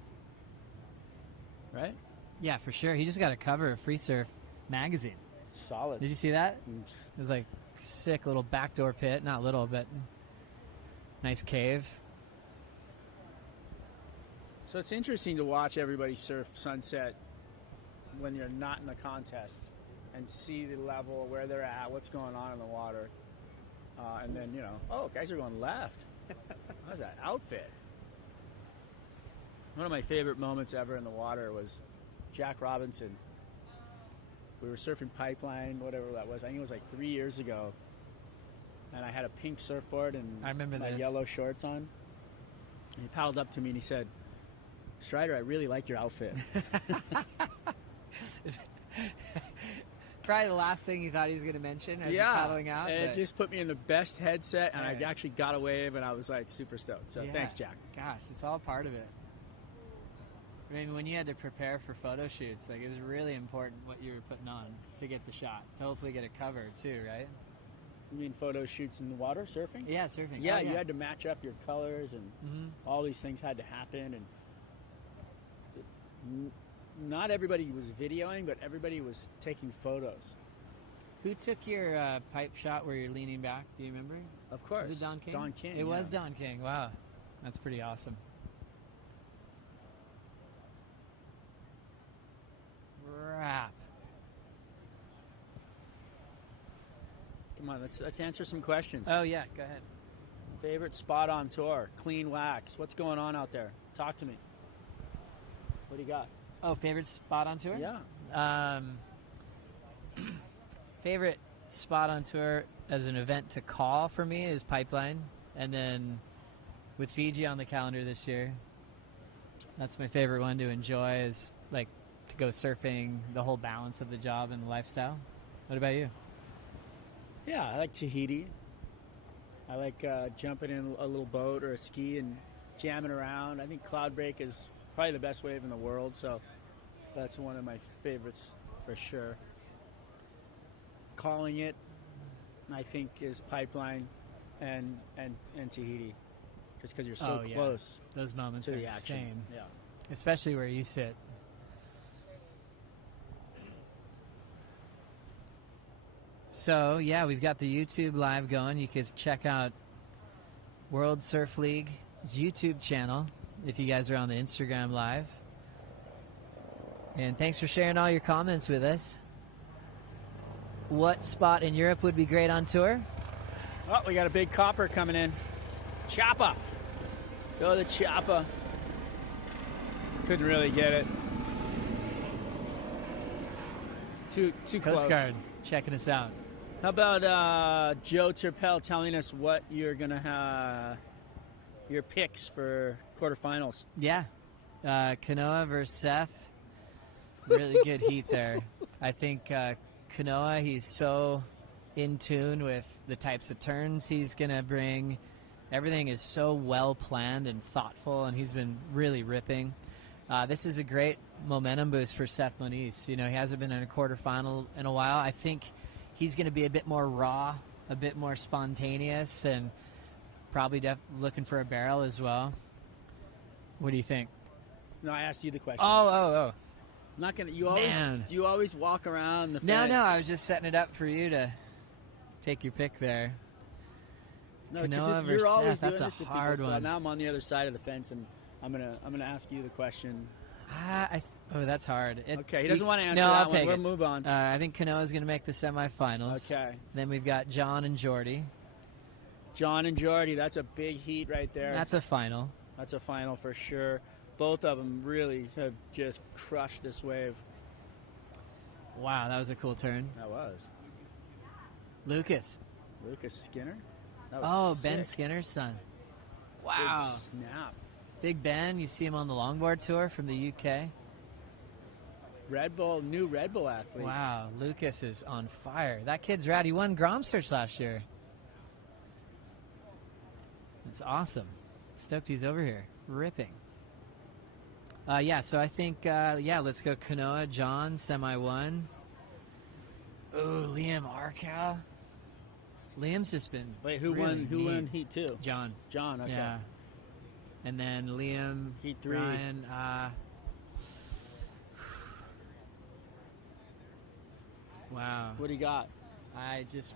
Right? Yeah, for sure. He just got a cover of Free Surf magazine. Solid. Did you see that? It was like sick little backdoor pit. Not little, but nice cave. So it's interesting to watch everybody surf sunset when you're not in the contest and see the level, where they're at, what's going on in the water. And then, oh, guys are going left. How's that outfit? One of my favorite moments ever in the water was Jack Robinson. We were surfing Pipeline, whatever that was. I think it was like 3 years ago. And I had a pink surfboard and I remember my this. yellow shorts on. And he paddled up to me and he said, Strider, I really like your outfit. Probably the last thing you thought he was going to mention as he's paddling out. And it but just put me in the best headset, and Yeah. I actually got a wave, and I was like super stoked. So yeah. thanks, Jack. Gosh, it's all part of it. I mean, when you had to prepare for photo shoots, like it was really important what you were putting on to get the shot, to hopefully get it covered too, right? You mean photo shoots in the water, surfing? Yeah, surfing. Yeah, Oh, you had to match up your colors, and all these things had to happen. And not everybody was videoing, but everybody was taking photos. Who took your pipe shot where you're leaning back? Do you remember? Of course. Was it Don King? Don King. It was Don King. Wow. That's pretty awesome. Wrap. Come on, let's answer some questions. Oh, yeah. Go ahead. Favorite spot on tour? Clean wax. What's going on out there? Talk to me. What do you got? Oh, favorite spot on tour? Yeah. Favorite spot on tour as an event to call for me is Pipeline. And then with Fiji on the calendar this year, that's my favorite one to enjoy, is like to go surfing, the whole balance of the job and the lifestyle. What about you? Yeah, I like Tahiti. I like jumping in a little boat or a ski and jamming around. I think Cloudbreak is probably the best wave in the world, so that's one of my favorites for sure. Calling it, I think, is Pipeline and Tahiti, just because you're so yeah. close Those moments to are the action. insane. Yeah. Especially where you sit. So, yeah, we've got the YouTube live going. You can check out World Surf League's YouTube channel if you guys are on the Instagram live. And thanks for sharing all your comments with us. What spot in Europe would be great on tour? Oh, we got a big copper coming in. Choppa. Go the Choppa. Couldn't really get it. Too close. Coast Guard checking us out. How about Joe Turpel telling us what you're gonna have your picks for quarterfinals? Yeah, Kanoa versus Seth. Really good heat there. I think Kanoa, he's so in tune with the types of turns he's gonna bring. Everything is so well planned and thoughtful, and he's been really ripping. This is a great momentum boost for Seth Moniz. You know, he hasn't been in a quarterfinal in a while. I think he's going to be a bit more raw, a bit more spontaneous, and probably looking for a barrel as well. What do you think? No, I asked you the question. Oh. I'm not gonna. Man. You always walk around the. No, fence. I was just setting it up for you to take your pick there. No, Kanoa because versus you're always Seth, that's doing a this to hard people, one. So now I'm on the other side of the fence, and I'm gonna ask you the question. Oh, that's hard. Okay, he doesn't want to answer no, that I'll one. take We'll it. move on. I think Kanoa's going to make the semifinals. Okay. Then we've got John and Jordy. John and Jordy, that's a big heat right there. That's a final. That's a final for sure. Both of them really have just crushed this wave. Wow, that was a cool turn. That was. Lucas. Lucas Skinner? That was Ben sick. Skinner's son. Good Wow. snap. Big Ben, you see him on the longboard tour from the UK. New Red Bull athlete. Wow, Lucas is on fire. That kid's rad. He won Grom Search last year. It's awesome. Stoked he's over here. Ripping. So I think, let's go Kanoa, John, semi-1. Ooh, Liam Arcal. Liam's just been Wait, who really won? Who neat. won Heat 2? John. John. Okay. Yeah. And then Liam, Heat 3. Ryan. Wow. What do you got?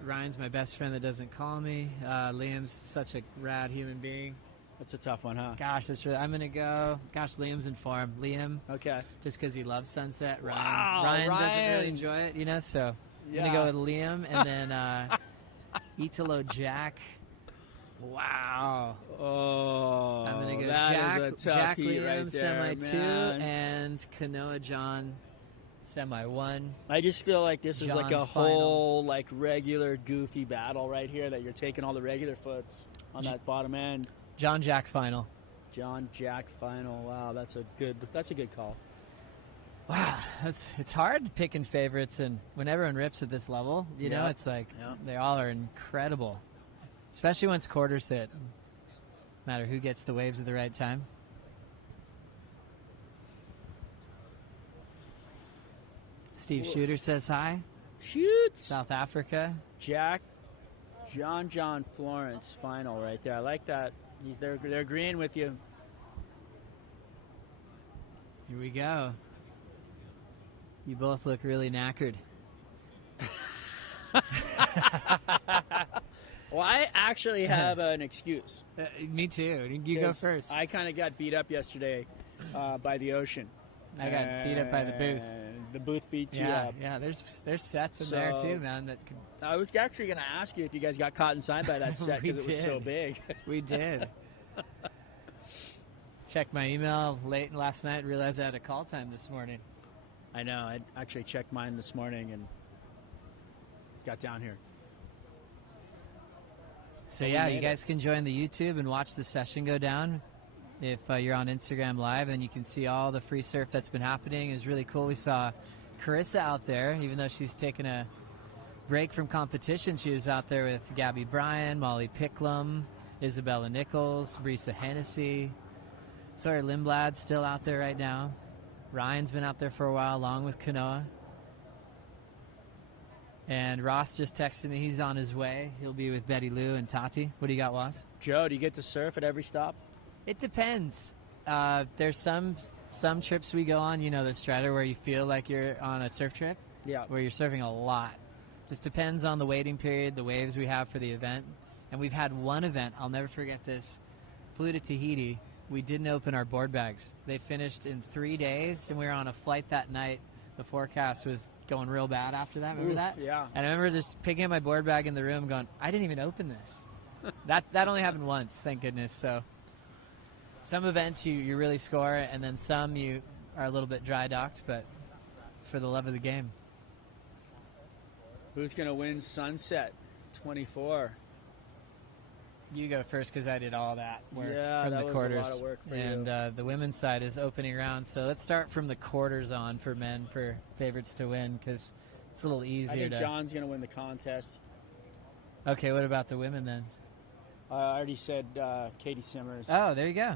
Ryan's my best friend that doesn't call me. Liam's such a rad human being. That's a tough one, huh? Gosh, I'm gonna go. Gosh, Liam's in form. Liam, Okay. just because he loves Sunset. Wow, Ryan doesn't Ryan. really enjoy it, So I'm Yeah. gonna go with Liam, and then Italo Jack. Wow. Oh, I'm gonna go that is a tough Jack heat Liam right there, semi-2 man. and Kanoa John semi-1. I just feel like this is like John a final. whole like regular goofy battle right here that you're taking all the regular foots on that bottom end. John Jack final. John Jack final. Wow, that's a good call. Wow, it's hard picking favorites, and when everyone rips at this level, you know, Yeah. it's like Yeah. they all are incredible, especially once quarters hit. No matter who gets the waves at the right time. Steve Shooter says hi. Shoots. South Africa. John Florence final right there. I like that. They're agreeing with you. Here we go. You both look really knackered. Well, I actually have an excuse. Me too. You go 'Cause first. I kind of got beat up yesterday by the ocean. I got beat up by the booth. The booth beat you Yeah, up. yeah. There's sets in there So- too, man. That could, I was actually going to ask you if you guys got caught inside by that set We because it was so did. big. we did. Checked my email late last night. Realized I had a call time this morning. I know. I actually checked mine this morning and got down here. So we yeah, made you it. guys can join the YouTube and watch the session go down. If you're on Instagram Live, then you can see all the free surf that's been happening. It was really cool. We saw Carissa out there, even though she's taken a break from competition. She was out there with Gabby Bryan, Molly Picklum, Isabella Nichols, Brisa Hennessy. Sawyer Lindblad's still out there right now. Ryan's been out there for a while, along with Kanoa. And Ross just texted me. He's on his way. He'll be with Betty Lou and Tati. What do you got, Waz? Joe, do you get to surf at every stop? It depends. There's some trips we go on, the Strider, where you feel like you're on a surf trip, Yeah. where you're surfing a lot. Just depends on the waiting period, the waves we have for the event. And we've had one event, I'll never forget this, flew to Tahiti. We didn't open our board bags. They finished in 3 days, and we were on a flight that night. The forecast was going real bad after that. Remember Oof, that? yeah. And I remember just picking up my board bag in the room going, I didn't even open this. That only happened once, thank goodness. So some events you really score, and then some you are a little bit dry docked, but it's for the love of the game. Who's going to win Sunset 24? You go first because I did all that work Yeah, from that the was quarters. a lot of work for and you. The women's side is opening round. So let's start from the quarters on for men for favorites to win because it's a little I easier think to. John's going to win the contest. Okay, what about the women then? I already said Katie Simmers. Oh, there you go.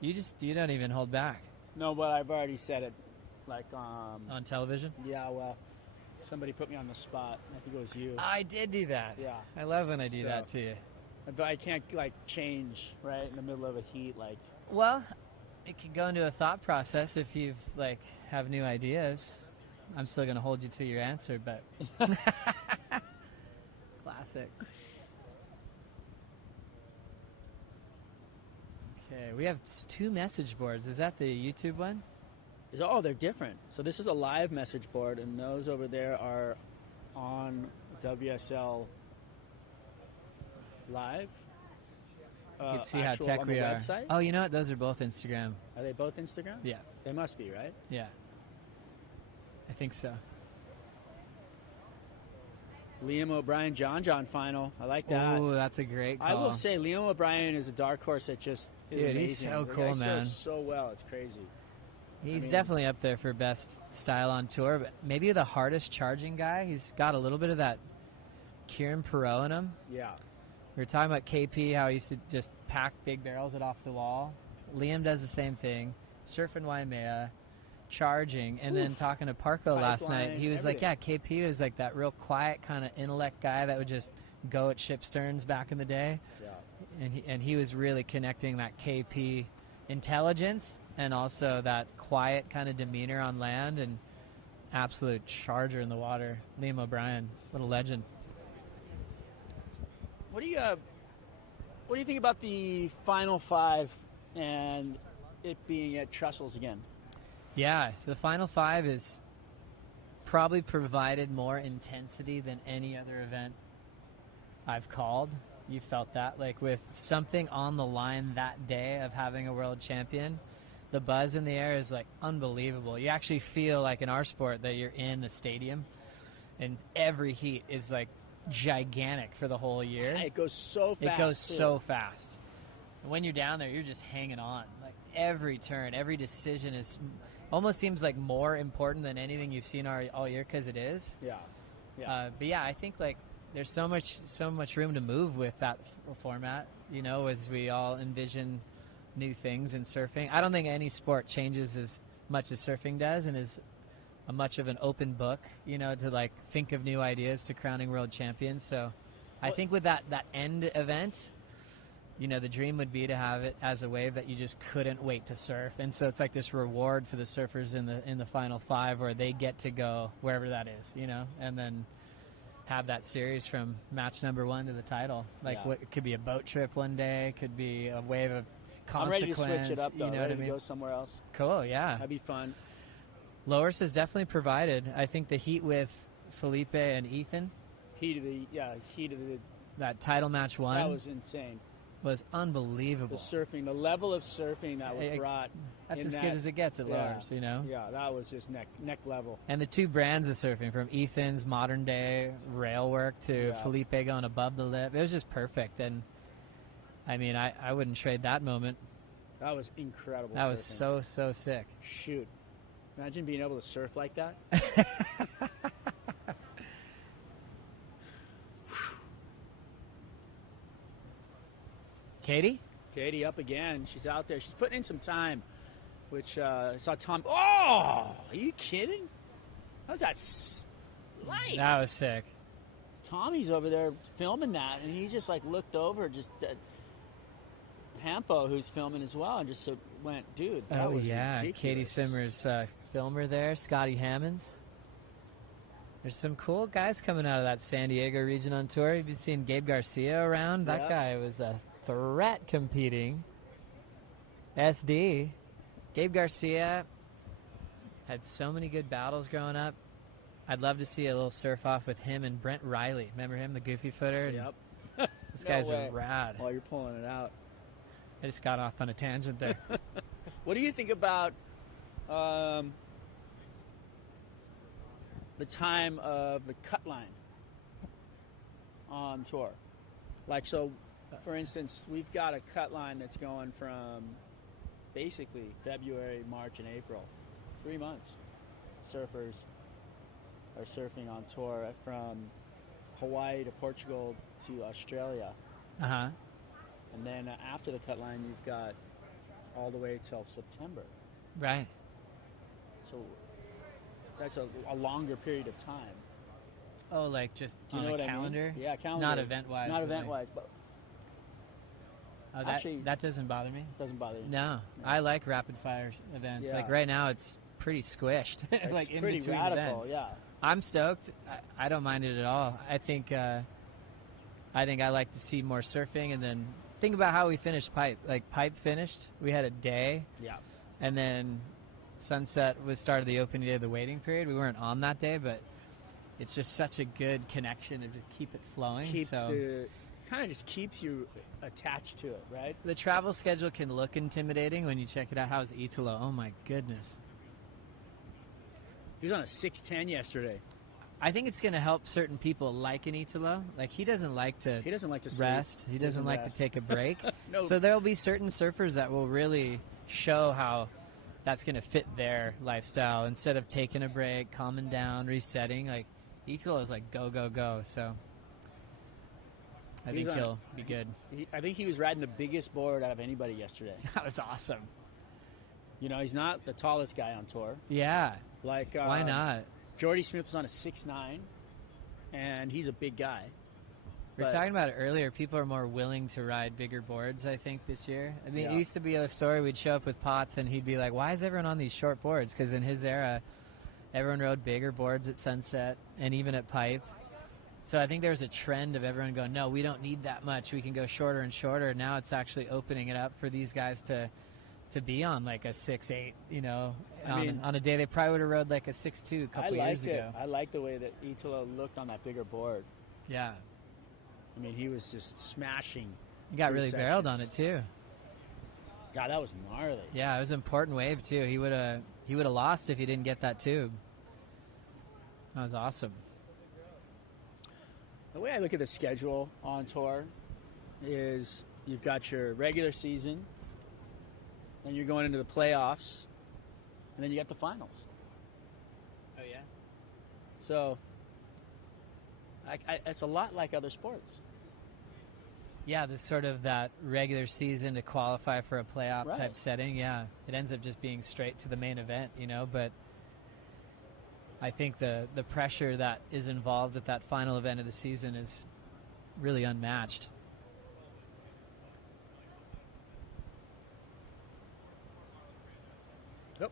You don't even hold back No, but I've already said it. Like, on television. yeah, well, somebody put me on the spot. I think it was you. I did do that. Yeah. I love when I do So- that to you. But I can't, like, change, right, in the middle of a heat. Like, Well, it can go into a thought process if you have new ideas. I'm still going to hold you to your answer, but classic. Okay, we have 2 message boards. Is that the YouTube one? they're different. So this is a live message board, and those over there are on WSL Live. You can see how actual tech on the we are. website. Oh, you know what? Those are both Instagram. Are they both Instagram? Yeah. They must be, right? Yeah. I think so. Liam O'Brien, John final. I like that. Oh, that's a great call. I will say Liam O'Brien is a dark horse that just is Dude, amazing. he's so The cool, guy man. surfs so well. It's crazy. He's definitely up there for best style on tour, but maybe the hardest charging guy. He's got a little bit of that Kieran Perot in him. Yeah. We were talking about KP, how he used to just pack big barrels it off the wall. Liam does the same thing, surfing Waimea, charging, and then talking to Parko last night. He was like, yeah, KP was like that real quiet kind of intellect guy that would just go at ship sterns back in the day. Yeah. And he was really connecting that KP intelligence and also that quiet kind of demeanor on land and absolute charger in the water. Liam O'Brien, what a legend. What do you think about the Final Five and it being at Trestles again? Yeah, the Final Five is probably provided more intensity than any other event I've called. You felt that, like with something on the line that day of having a world champion, the buzz in the air is like unbelievable. You actually feel like in our sport that you're in the stadium, and every heat is like gigantic for the whole year. It goes so fast. It goes so fast. And when you're down there, you're just hanging on. Like every turn, every decision is almost seems like more important than anything you've seen all year because it is. Yeah. But yeah, I think like there's so much room to move with that format. You know, as we all envision new things in surfing. I don't think any sport changes as much as surfing does, and is a much of an open book, you know, to like think of new ideas to crowning world champions. So I think with that end event, you know, the dream would be to have it as a wave that you just couldn't wait to surf. And so it's like this reward for the surfers in the Final Five where they get to go wherever that is, you know, and then have that series from match number 1 to the title. Like what it could be a boat trip one day, could be a wave of consequence. I'm ready to switch it up though. You know ready what I mean? To go somewhere else. Cool, yeah. That'd be fun. Loris has definitely provided. I think the heat with Felipe and Ethan. Heat of the that title match 1. That was insane. Was unbelievable. The surfing, the level of surfing that was brought. That's as good as it gets at Loris, you know? Yeah, that was just neck level. And the two brands of surfing, from Ethan's modern day rail work to Felipe going above the lip, it was just perfect. And I mean, I wouldn't trade that moment. That was incredible. That surfing. was so sick. Shoot. Imagine being able to surf like that. Katie up again. She's out there. She's putting in some time, which I saw Tom. Oh, are you kidding? How's that slice? That was sick. Tommy's over there filming that, and he just like looked over, just Hampo, who's filming as well, and just went, dude, that was ridiculous. Katie Simmer's filmer there, Scotty Hammonds. There's some cool guys coming out of that San Diego region on tour. Have you seen Gabe Garcia around? That guy was a threat competing. SD. Gabe Garcia had so many good battles growing up. I'd love to see a little surf off with him and Brent Riley. Remember him, the goofy footer? Yep. This guy's rad. While you're pulling it out. I just got off on a tangent there. What do you think about the time of the cut line on tour? Like, so, for instance, we've got a cut line that's going from basically February, March, and April. 3 months. Surfers are surfing on tour from Hawaii to Portugal to Australia. Uh-huh. And then after the cut line, you've got all the way till September. Right. So that's a longer period of time. Oh, like just Do you on know a what calendar? I mean? Yeah, calendar. Not event-wise. Not but event-wise, but actually, that doesn't bother me. Doesn't bother you. No. I like rapid-fire events. Yeah. Like right now, it's pretty squished. It's like in pretty between radical, events. yeah. I'm stoked. I don't mind it at all. I think I like to see more surfing, and then think about how we finished Pipe. Like Pipe finished, we had a day. Yeah. And then Sunset was started the opening day of the waiting period. We weren't on that day, but it's just such a good connection to keep it flowing. Kind of just keeps you attached to it, right? The travel schedule can look intimidating when you check it out. How's Italo? Oh my goodness. He was on a 6:10 yesterday. I think it's going to help certain people like an Italo. Like, he doesn't like to rest. Sleep. He doesn't like rest. to take a break. No. So there'll be certain surfers that will really show how that's going to fit their lifestyle. Instead of taking a break, calming down, resetting, like, Italo is like go, go, go. So I think he'll be good. I think he was riding the biggest board out of anybody yesterday. That was awesome. You know, he's not the tallest guy on tour. Yeah. Like, why not? Jordy Smith was on a 6'9", and he's a big guy. We were talking about it earlier. People are more willing to ride bigger boards, I think, this year. I mean, It used to be a story. We'd show up with Potts, and he'd be like, why is everyone on these short boards? Because in his era, everyone rode bigger boards at Sunset and even at Pipe. So I think there's a trend of everyone going, no, we don't need that much. We can go shorter and shorter. Now it's actually opening it up for these guys to be on like a 6'8", you know, on a day they probably would have rode like a 6'2" a couple years ago. I like the way that Italo looked on that bigger board. Yeah. I mean, he was just smashing. He got really barreled on it too. God, that was gnarly. Yeah, it was an important wave too. He would have lost if he didn't get that tube. That was awesome. The way I look at the schedule on tour is you've got your regular season, then you're going into the playoffs, and then you got the finals. Oh, yeah? So it's a lot like other sports. Yeah, this sort of that regular season to qualify for a playoff type setting. Yeah, it ends up just being straight to the main event, you know, but I think the pressure that is involved at that final event of the season is really unmatched. Yep.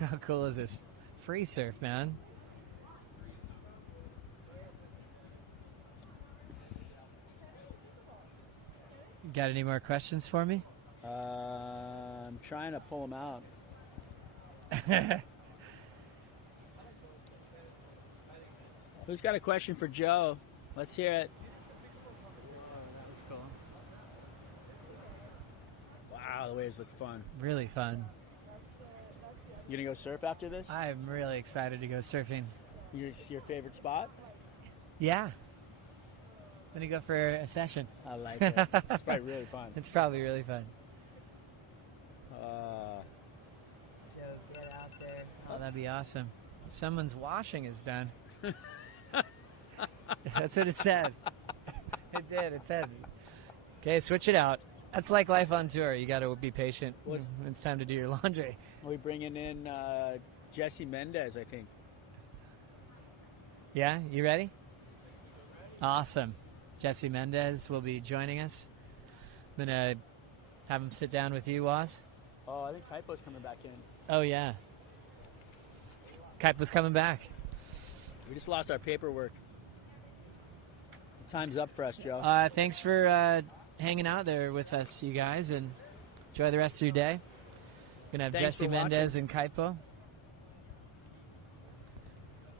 How cool is this? Free surf, man. Got any more questions for me? I'm trying to pull them out. Who's got a question for Joe? Let's hear it. That was cool. Wow, the waves look fun. Really fun. You gonna go surf after this? I'm really excited to go surfing. Your favorite spot? Yeah. I'm going to go for a session. I like it. It's probably really fun. It's probably really fun. Joe, get out there. Oh, that'd be awesome. Someone's washing is done. That's what it said. It did. It said. Okay, switch it out. That's like life on tour. You got to be patient. It's time to do your laundry. We're bringing in Jesse Mendez, I think. Yeah, you ready? Awesome. Jesse Mendez will be joining us. I'm going to have him sit down with you, Waz. Oh, I think Kaipo's coming back in. Oh, yeah. Kaipo's coming back. We just lost our paperwork. Time's up for us, Joe. Thanks for hanging out there with us, you guys, and enjoy the rest of your day. Going to have Jesse Mendez and Kaipo.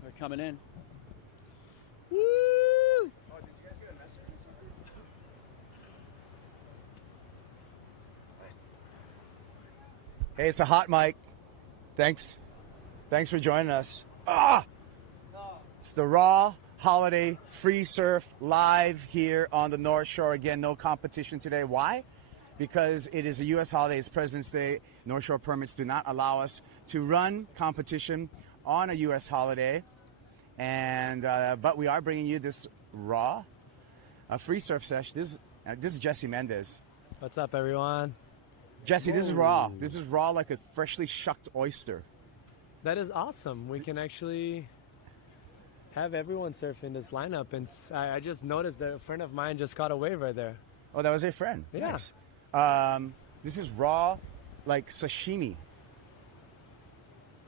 They're coming in. Woo! Hey, it's a hot mic. Thanks for joining us. It's the Raw Holiday Free Surf live here on the North Shore. Again, no competition today. Why? Because it is a U.S. holiday. It's President's Day. North Shore permits do not allow us to run competition on a U.S. holiday. And but we are bringing you this Raw free surf session. This is Jesse Mendez. What's up, everyone? Jesse, this is raw. This is raw like a freshly shucked oyster. That is awesome. We can actually have everyone surf in this lineup. And I just noticed that a friend of mine just caught a wave right there. Oh, that was a friend. Yeah. Nice. This is raw like sashimi.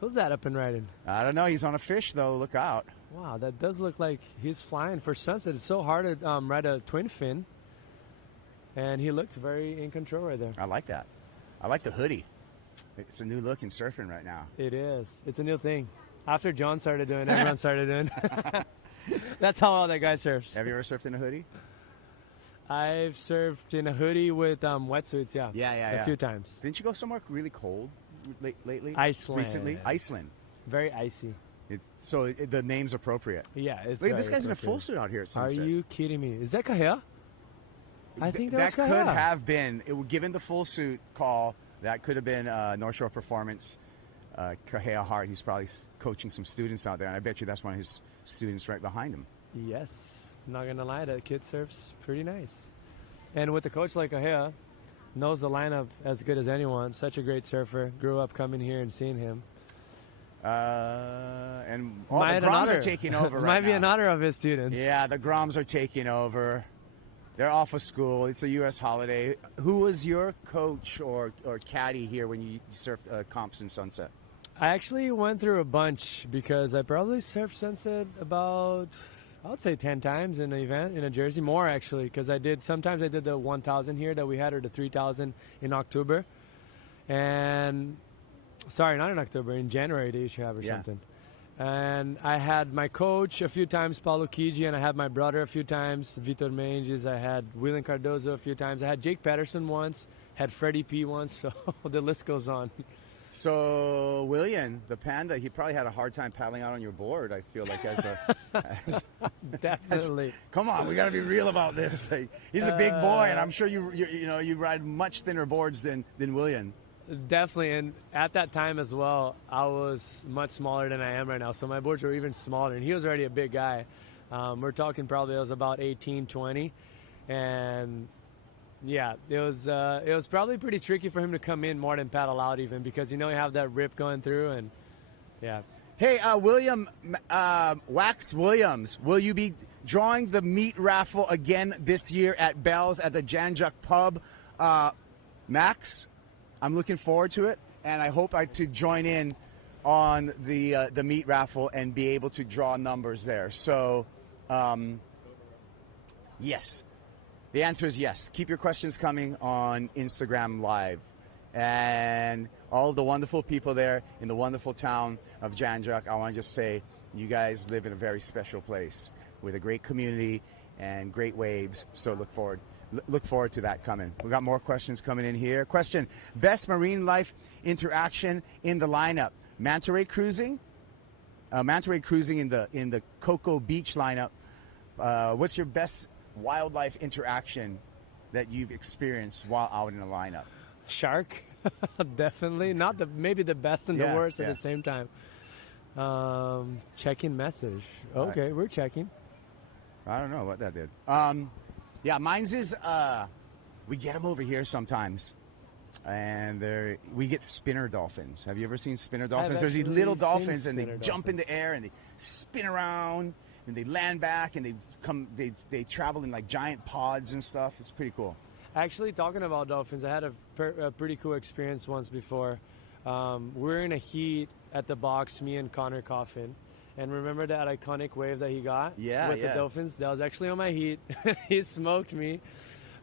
Who's that up and riding? I don't know. He's on a fish, though. Look out. Wow, that does look like he's flying for Sunset. It's so hard to ride a twin fin. And he looked very in control right there. I like that. I like the hoodie. It's a new look in surfing right now. It is. It's a new thing. After John started doing it, everyone started doing it. That's how all that guy surfs. Have you ever surfed in a hoodie? I've surfed in a hoodie with wetsuits, yeah. Yeah. A few times. Didn't you go somewhere really cold lately? Iceland. Recently? Iceland. Very icy. So the name's appropriate. Yeah, it's Look, this very guy's in a appropriate. full suit out here at Are Sunset. you kidding me? Is that Kahea? I think that was could Kahea. have been, given the full suit call, that could have been North Shore Performance. Kahea Hart, he's probably coaching some students out there, and I bet you that's one of his students right behind him. Yes. Not going to lie, that kid surfs pretty nice. And with a coach like Kahea, knows the lineup as good as anyone. Such a great surfer. Grew up coming here and seeing him. And all the Groms are taking over right Might be now. an honor of his students. Yeah, the Groms are taking over. They're off of school. It's a U.S. holiday. Who was your coach or caddy here when you surfed comps in Sunset? I actually went through a bunch because I probably surfed Sunset about, I would say 10 times in an event in a jersey. More actually, because sometimes I did the 1,000 here that we had, or the 3,000 in October. And, sorry, not in October, in January they used to have or something. And I had my coach a few times, Paulo Kiji, and I had my brother a few times, Vitor Menges. I had William Cardozo a few times. I had Jake Patterson once, had Freddie P once, so the list goes on. So William, the panda, he probably had a hard time paddling out on your board, I feel like, Definitely. Come on, we got to be real about this. Like, he's a big boy, and I'm sure you ride much thinner boards than William. Definitely, and at that time as well, I was much smaller than I am right now, so my boards were even smaller, and he was already a big guy. We're talking probably I was about 18, 20, and yeah, it was probably pretty tricky for him to come in more than paddle out even, because you have that rip going through, and yeah. Hey, William, Wax Williams, will you be drawing the meat raffle again this year at Bell's at the Janjuk Pub? Max, I'm looking forward to it, and I hope to join in on the meat raffle and be able to draw numbers there. So, yes. The answer is yes. Keep your questions coming on Instagram Live. And all of the wonderful people there in the wonderful town of Janjuk, I want to just say you guys live in a very special place with a great community and great waves. So look forward to that coming. We've got more questions coming in here. Question: best marine life interaction in the lineup? Manta ray cruising in the Cocoa Beach lineup. What's your best wildlife interaction that you've experienced while out in the lineup? Shark, definitely. Not maybe the best and the worst at the same time. Checking message. Okay, we're checking. I don't know what that did. Yeah, mine's is we get them over here sometimes, and we get spinner dolphins. Have you ever seen spinner dolphins? There's these little dolphins, and they jump in the air and they spin around and they land back and they travel in like giant pods and stuff. It's pretty cool. Actually, talking about dolphins, I had a pretty cool experience once before. We're in a heat at the box, me and Connor Coffin. And remember that iconic wave that he got with the dolphins? That was actually on my heat. He smoked me.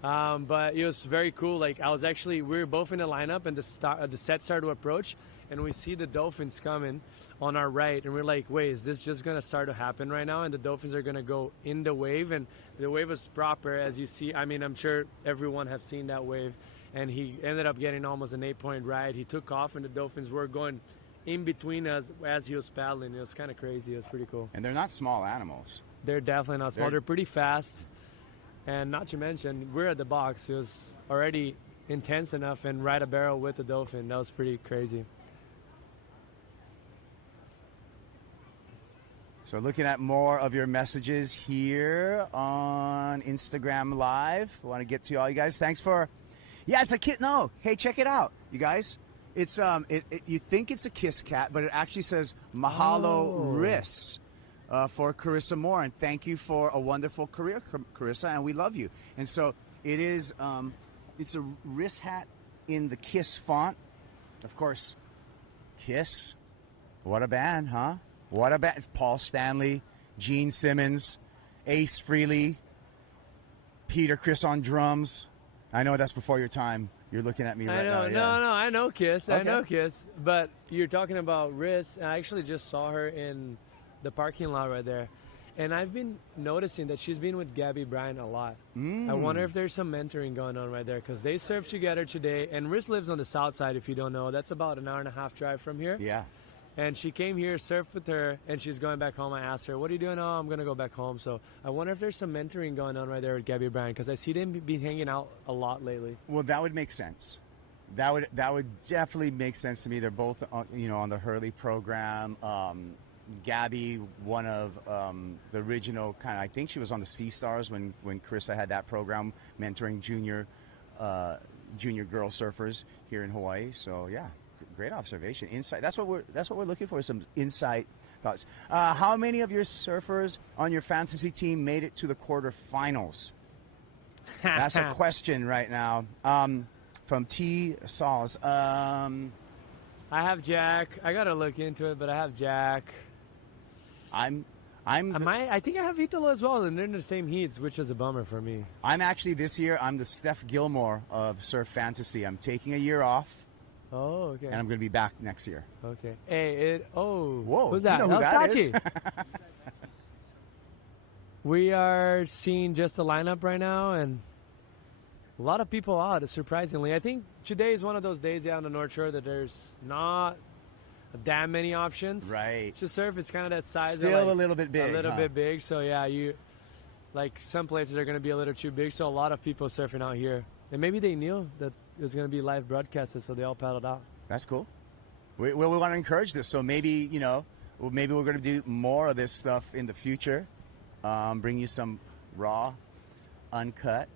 But it was very cool. Like, we were both in the lineup, and the set started to approach, and we see the dolphins coming on our right, and we're like, wait, is this just going to start to happen right now? And the dolphins are going to go in the wave, and the wave was proper, as you see. I mean, I'm sure everyone have seen that wave, and he ended up getting almost an 8-point ride. He took off, and the dolphins were going in between us as he was paddling. It was kind of crazy. It was pretty cool. And they're not small animals. They're definitely not small. They're pretty fast. And not to mention, we're at the box. It was already intense enough, and ride a barrel with a dolphin. That was pretty crazy. So looking at more of your messages here on Instagram Live. I want to get to all you guys. Thanks for... Yeah, it's a kit. No. Hey, check it out, you guys. It's you think it's a kiss cat, but it actually says Mahalo Riss for Carissa Moore, and thank you for a wonderful career, Carissa, and we love you. And so it is. It's a Riss hat in the Kiss font, of course. Kiss, what a band, huh? What a band! It's Paul Stanley, Gene Simmons, Ace Frehley, Peter Criss on drums. I know that's before your time. You're looking at me right now. Yeah. No, I know Kiss. Okay. I know Kiss. But you're talking about Riss. I actually just saw her in the parking lot right there. And I've been noticing that she's been with Gabby Bryant a lot. I wonder if there's some mentoring going on right there because they surfed together today. And Riss lives on the south side, if you don't know. That's about an hour and a half drive from here. Yeah. And she came here, surfed with her, and she's going back home. I asked her, what are you doing? Oh, I'm going to go back home. So I wonder if there's some mentoring going on right there with Gabby Bryant because I see them be hanging out a lot lately. Well, that would make sense. That would definitely make sense to me. They're both, on the Hurley program. Gabby, one of the original kind of, I think she was on the Sea Stars when Carissa had that program, mentoring junior girl surfers here in Hawaii. So yeah, great observation. Insight. That's what we're looking for. Some insight thoughts. How many of your surfers on your fantasy team made it to the quarterfinals? That's a question right now. From T. Sauls. I have Jack. I gotta look into it, but I have Jack. I think I have Italo as well, and they're in the same heats, which is a bummer for me. I'm actually this year. I'm the Steph Gilmore of Surf Fantasy. I'm taking a year off. Oh, okay. And I'm going to be back next year. Okay. Hey, whoa! Who's that? You know who that is? We are seeing just the lineup right now, and a lot of people out, surprisingly. I think today is one of those days on the North Shore that there's not that many options. Right. To surf, it's kind of that size. Still a little bit big. A little bit big. So, yeah, some places are going to be a little too big. So, a lot of people surfing out here. And maybe they knew that it was going to be live broadcasted, so they all paddled out. That's cool. We want to encourage this. So, maybe, maybe we're going to do more of this stuff in the future. Bring you some raw, uncut,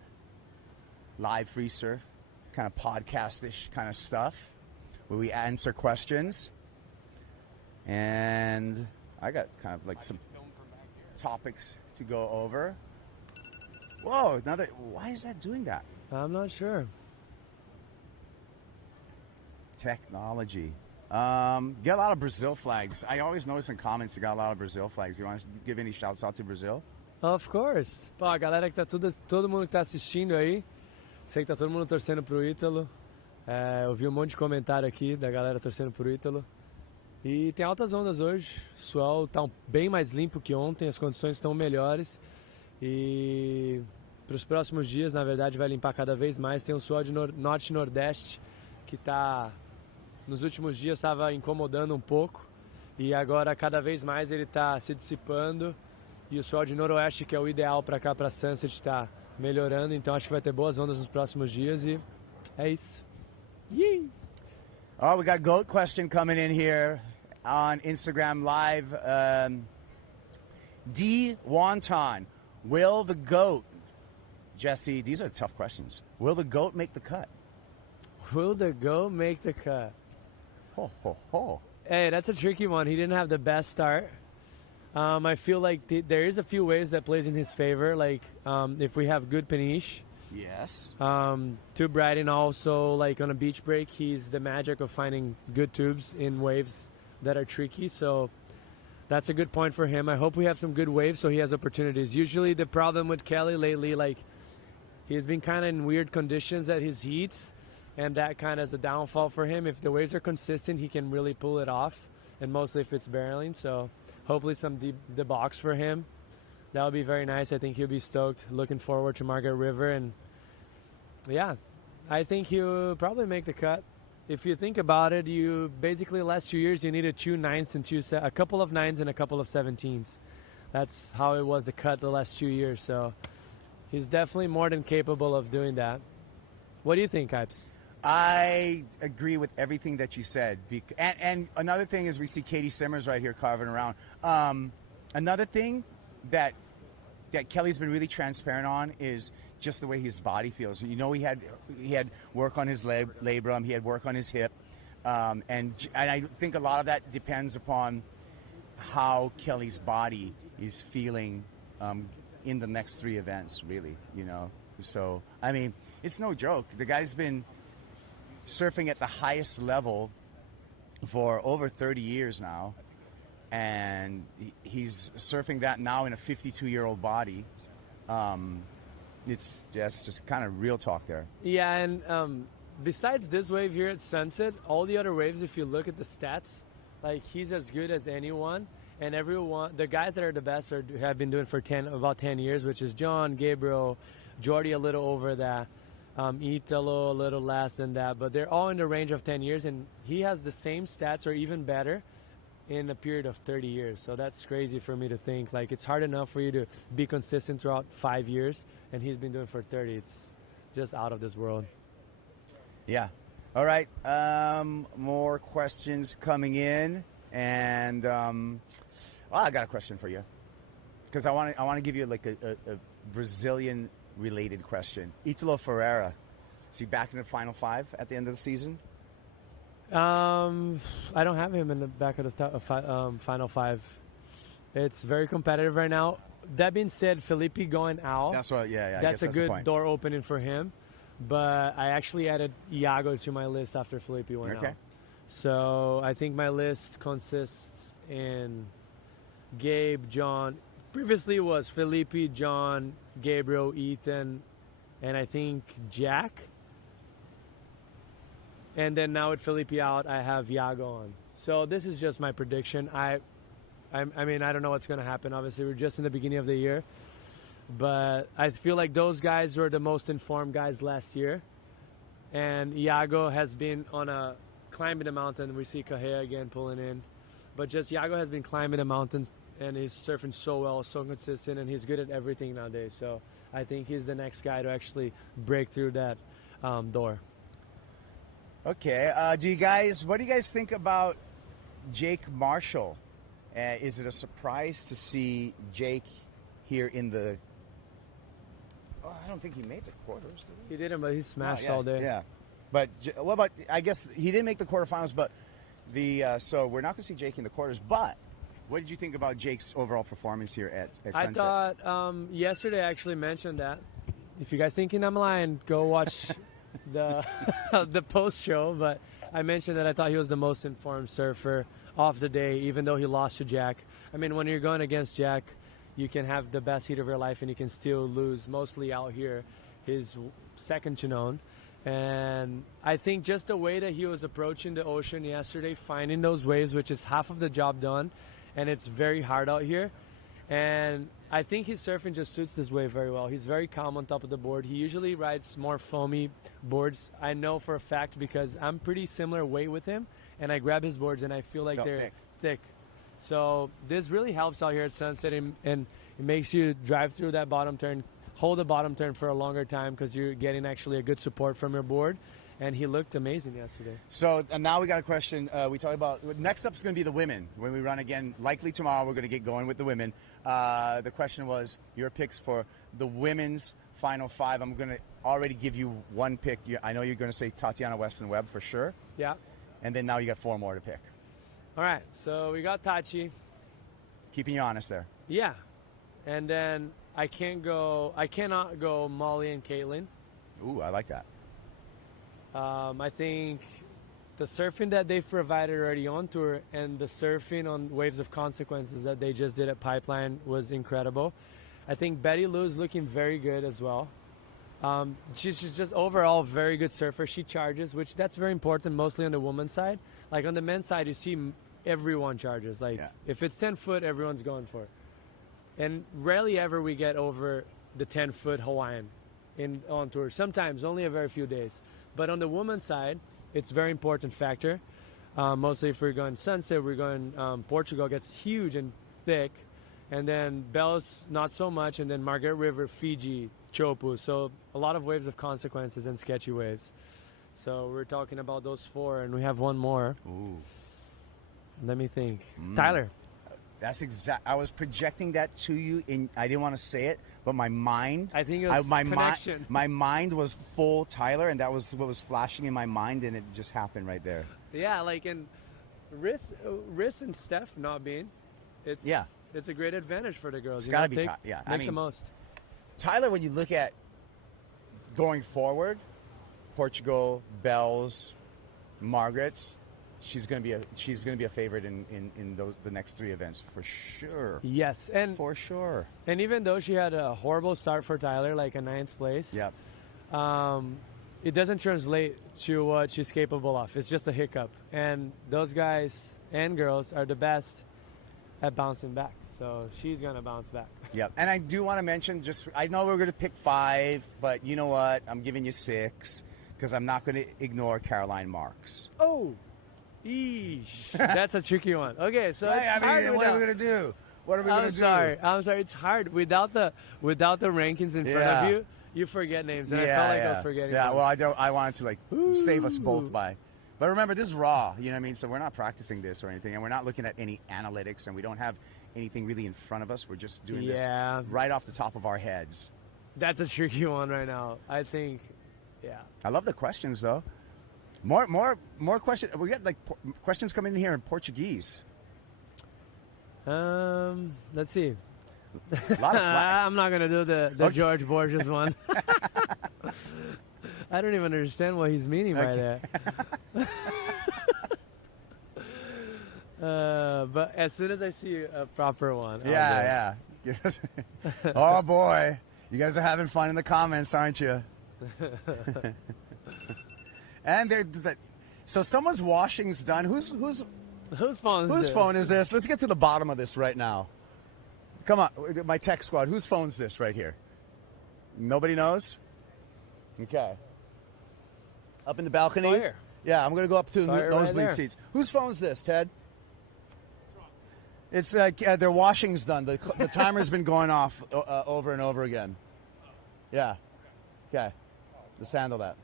live free surf, kind of podcast-ish kind of stuff where we answer questions. And I got kind of like some topics to go over. Whoa, why is that doing that? I'm not sure. Technology. Get a lot of Brazil flags. I always notice in comments you got a lot of Brazil flags. You want to give any shouts out to Brazil? Of course. Pô, a galera que tá todo mundo que tá assistindo aí, sei que tá todo mundo torcendo pro Ítalo. Eu vi um monte de comentário aqui da galera torcendo pro Ítalo. E tem altas ondas hoje. O sol tá bem mais limpo que ontem, as condições estão melhores. E para os próximos dias, na verdade, vai limpar cada vez mais. Tem um sol de norte e nordeste que tá, nos últimos dias estava incomodando um pouco. E agora, cada vez mais, ele está se dissipando. E o sol de noroeste, que é o ideal para cá, para Sunset, está melhorando. Então, acho que vai ter boas ondas nos próximos dias. E é isso. Yee! Oh, we got GOAT question coming in here on Instagram Live. D. Wonton, will the GOAT, Jesse, these are tough questions. Will the GOAT make the cut? Will the GOAT make the cut? Ho, ho, ho. Hey, that's a tricky one. He didn't have the best start. I feel like there is a few ways that plays in his favor. Like if we have good paniche. Yes. Tube riding also, like on a beach break, he's the magic of finding good tubes in waves that are tricky. So that's a good point for him. I hope we have some good waves so he has opportunities. Usually the problem with Kelly lately, like he's been kind of in weird conditions at his heats, and that kind of is a downfall for him. If the waves are consistent, he can really pull it off, and mostly if it's barreling. So hopefully some deep the box for him. That would be very nice. I think he'll be stoked. Looking forward to Margaret River. And yeah, I think he'll probably make the cut. If you think about it, you basically last 2 years you needed 2 9s and a couple of 9s and a couple of 17s. That's how it was the cut the last 2 years. So he's definitely more than capable of doing that. What do you think, Kaips? I agree with everything that you said. And another thing is we see Katie Simmers right here carving around. Another thing that Kelly's been really transparent on is just the way his body feels. You know, he had work on his labrum, he had work on his hip, and I think a lot of that depends upon how Kelly's body is feeling in the next 3 events, really, you know. So, I mean, it's no joke. The guy's been surfing at the highest level for over 30 years now, and he's surfing that now in a 52-year-old body. It's just kind of real talk there. Yeah, and besides this wave here at Sunset, all the other waves, if you look at the stats, like he's as good as anyone. And everyone, the guys that are the best have been doing for about 10 years, which is John, Gabriel, Jordy a little over that, Italo a little less than that. But they're all in the range of 10 years, and he has the same stats or even better in a period of 30 years. So that's crazy for me to think. Like, it's hard enough for you to be consistent throughout 5 years, and he's been doing for 30. It's just out of this world. Yeah. All right. More questions coming in, and I got a question for you, because I want to give you like a Brazilian related question. Italo Ferreira, is he back in the final 5 at the end of the season? I don't have him in the back of the final 5. It's very competitive right now. That being said, Felipe going out. That's what. Yeah. That's a good door opening for him. But I actually added Iago to my list after Felipe went out. So I think my list consists in Gabe, John. Previously it was Felipe, John, Gabriel, Ethan, and I think Jack. And then now with Felipe out, I have Iago on. So this is just my prediction. I mean, I don't know what's going to happen. Obviously, we're just in the beginning of the year. But I feel like those guys were the most informed guys last year. And Iago has been on a climbing the mountain. We see Kahea again pulling in. But just Iago has been climbing the mountain, and he's surfing so well, so consistent, and he's good at everything nowadays. So I think he's the next guy to actually break through that door. Okay. What do you guys think about Jake Marshall? Is it a surprise to see Jake here in the... Oh, I don't think he made the quarters, did he? He didn't, but he smashed all day. Yeah. But what about... I guess he didn't make the quarterfinals, but so we're not going to see Jake in the quarters. But what did you think about Jake's overall performance here at Sunset? I thought yesterday I actually mentioned that. If you guys thinking I'm lying, go watch... the post show, but I mentioned that I thought he was the most informed surfer of the day, even though he lost to Jack. I mean, when you're going against Jack, you can have the best heat of your life and you can still lose. Mostly out here, he's second to none. And I think just the way that he was approaching the ocean yesterday, finding those waves, which is half of the job done, and it's very hard out here. And I think his surfing just suits this wave very well. He's very calm on top of the board. He usually rides more foamy boards. I know for a fact because I'm pretty similar weight with him, and I grab his boards and I feel like they're thick. So this really helps out here at Sunset, and it makes you drive through that bottom turn, hold the bottom turn for a longer time because you're getting actually a good support from your board. And he looked amazing yesterday. So and now we got a question. We talked about next up is going to be the women. When we run again, likely tomorrow, we're going to get going with the women. The question was your picks for the women's final 5. I'm going to already give you one pick. I know you're going to say Tatiana Weston Webb for sure. Yeah. And then now you got 4 more to pick. All right. So we got Tachi. Keeping you honest there. Yeah. And then I cannot go Molly and Caitlin. Ooh, I like that. I think the surfing that they've provided already on tour and the surfing on Waves of Consequences that they just did at Pipeline was incredible. I think Betty Lou's looking very good as well. She's just overall a very good surfer. She charges, which that's very important, mostly on the women's side. Like on the men's side, you see everyone charges. Like if it's 10 foot, everyone's going for it. And rarely ever we get over the 10-foot Hawaiian on tour. Sometimes, only a very few days. But on the women's side, it's a very important factor. Mostly if we're going Sunset, we're going Portugal, gets huge and thick. And then Bells, not so much. And then Margaret River, Fiji, Chopu. So a lot of Waves of Consequences and sketchy waves. So we're talking about those 4, and we have one more. Ooh. Let me think. Tyler. That's I was projecting that to you, and I didn't want to say it, but my mind. I think it was connection. My mind was full Tyler, and that was what was flashing in my mind, and it just happened right there. Yeah, like and Riss and Steph not being, it's a great advantage for the girls. It's got to be make the most. Tyler, when you look at going forward, Portugal, Bells, Margaret's, she's gonna be a favorite in the next 3 events for sure. Yes, and for sure. And even though she had a horrible start for Tyler, like a 9th place, yep. It doesn't translate to what she's capable of. It's just a hiccup, and those guys and girls are the best at bouncing back. So she's gonna bounce back. Yep. And I do want to mention, I know we're gonna pick 5, but you know what? I'm giving you 6 because I'm not gonna ignore Caroline Marks. Oh. Eesh. That's a tricky one. Okay, so right, it's hard what are we gonna do? What are we gonna do? I'm sorry. It's hard without the rankings in front of you. You forget names, and I felt like I was forgetting. Yeah, names. well, I wanted to like save us both by. But remember, this is raw. You know what I mean? So we're not practicing this or anything, and we're not looking at any analytics, and we don't have anything really in front of us. We're just doing this right off the top of our heads. That's a tricky one right now. I think, yeah. I love the questions though. More questions. We got like questions coming in here in Portuguese. Let's see. A lot of I'm not gonna do the George Borges one. I don't even understand what he's meaning by that. But as soon as I see a proper one, yeah. Oh boy, you guys are having fun in the comments, aren't you? And so someone's washing's done. Whose phone is this? Let's get to the bottom of this right now. Come on, my tech squad. Whose phone's this right here? Nobody knows? Okay. Up in the balcony? Sawyer. Yeah, I'm going to go up to the nosebleed right seats. Whose phone's this, Ted? It's their washing's done. The timer's been going off over and over again. Yeah. Okay. Let's handle that.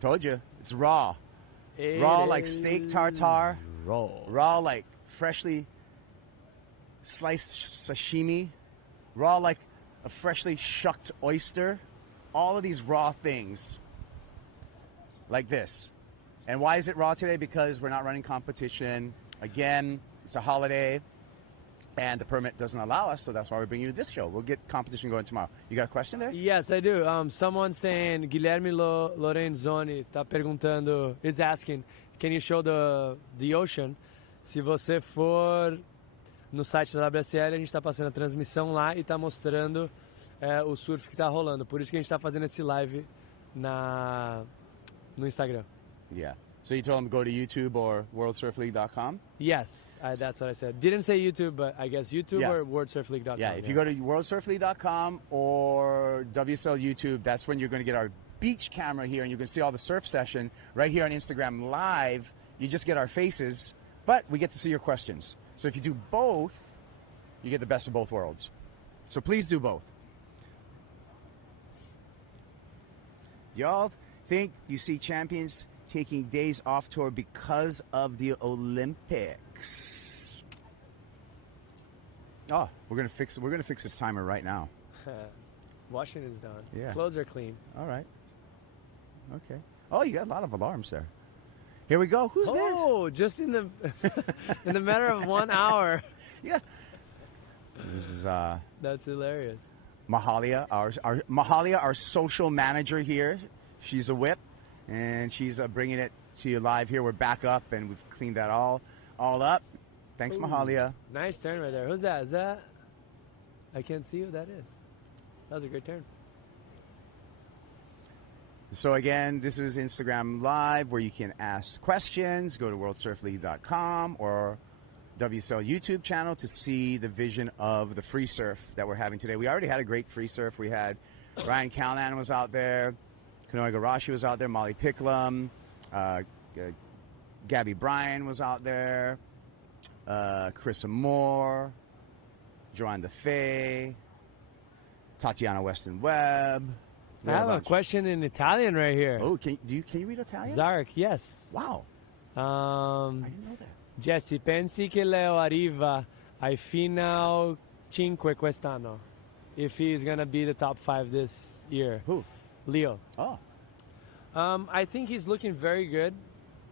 Told you. It's raw. Raw like steak tartare. Raw like freshly sliced sashimi. Raw like a freshly shucked oyster. All of these raw things like this. And why is it raw today? Because we're not running competition. Again, it's a holiday and the permit doesn't allow us, so that's why we're bringing you this show. We'll get competition going tomorrow. You got a question there? Yes, I do. Someone saying, Guilherme Lorenzoni tá perguntando, is asking, can you show the ocean? Se você for no site da WSL, a gente está passando a transmissão lá e está mostrando o surf que está rolando. Por isso que a gente está fazendo esse live no Instagram. Yeah. So you told them to go to YouTube or worldsurfleague.com? Yes, that's what I said. Didn't say YouTube, but I guess YouTube or worldsurfleague.com. Yeah, if you go to worldsurfleague.com or WSL YouTube, that's when you're going to get our beach camera here, and you can see all the surf session right here on Instagram Live. You just get our faces, but we get to see your questions. So if you do both, you get the best of both worlds. So please do both. Y'all think you see champions taking days off tour because of the Olympics? Oh, we're gonna fix this timer right now. Washing is done. Yeah. Clothes are clean. All right. Okay. Oh, you got a lot of alarms there. Here we go. Who's this? Oh, just in the in the matter of 1 hour. Yeah. This is That's hilarious. Mahalia, our social manager here. She's a whip. And she's bringing it to you live here. We're back up, and we've cleaned that all up. Thanks, Mahalia. Nice turn right there. Who's that? Is that? I can't see who that is. That was a great turn. So again, this is Instagram Live, where you can ask questions. Go to worldsurfleague.com or WSL YouTube channel to see the vision of the free surf that we're having today. We already had a great free surf. We had Ryan Callahan was out there. Kanoe Garashi was out there, Molly Picklum, Gabby Bryan was out there, Carissa Moore, Joanne DeFay, Tatiana Weston Webb. I have a question in Italian right here. Oh, can you read Italian? Zarek, yes. Wow. I didn't know that. Jesse, pensi che Leo arriva ai final 5 quest'anno? If he's going to be the top 5 this year. Who? Leo. Oh. I think he's looking very good.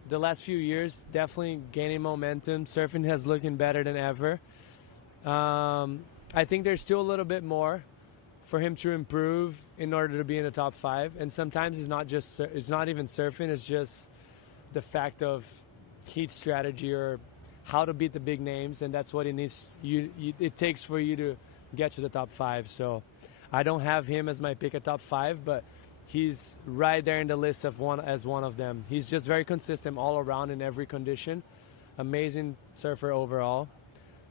The last few years, definitely gaining momentum. Surfing has looking better than ever. I think there's still a little bit more for him to improve in order to be in the top 5. And sometimes it's not even surfing. It's just the fact of heat strategy or how to beat the big names, and that's what it needs. It takes for you to get to the top 5. So I don't have him as my pick at top 5, but he's right there in the list of one of them. He's just very consistent all around in every condition. Amazing surfer overall.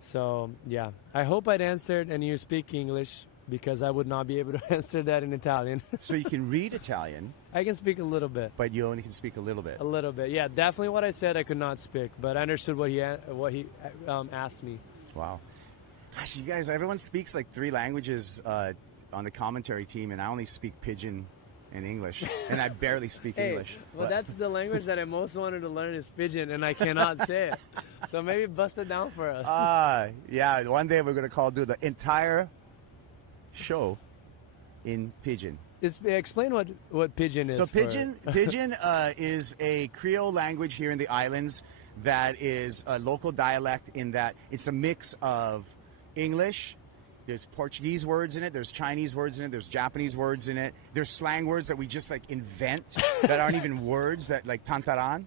So yeah, I hope I'd answered and you speak English, because I would not be able to answer that in Italian. So you can read Italian. I can speak a little bit. But you only can speak a little bit. A little bit, yeah. Definitely what I said I could not speak, but I understood what he asked me. Wow. Gosh, you guys, everyone speaks like 3 languages on the commentary team, and I only speak Pidgin and English, and I barely speak English. Well, that's the language that I most wanted to learn is Pidgin, and I cannot say it. So maybe bust it down for us. Yeah, one day we're going to do the entire show in Pidgin. Explain what Pidgin is. So Pidgin is a Creole language here in the islands that is a local dialect, in that it's a mix of English, there's Portuguese words in it, there's Chinese words in it, there's Japanese words in it, there's slang words that we just like invent that aren't even words, that like tantaran.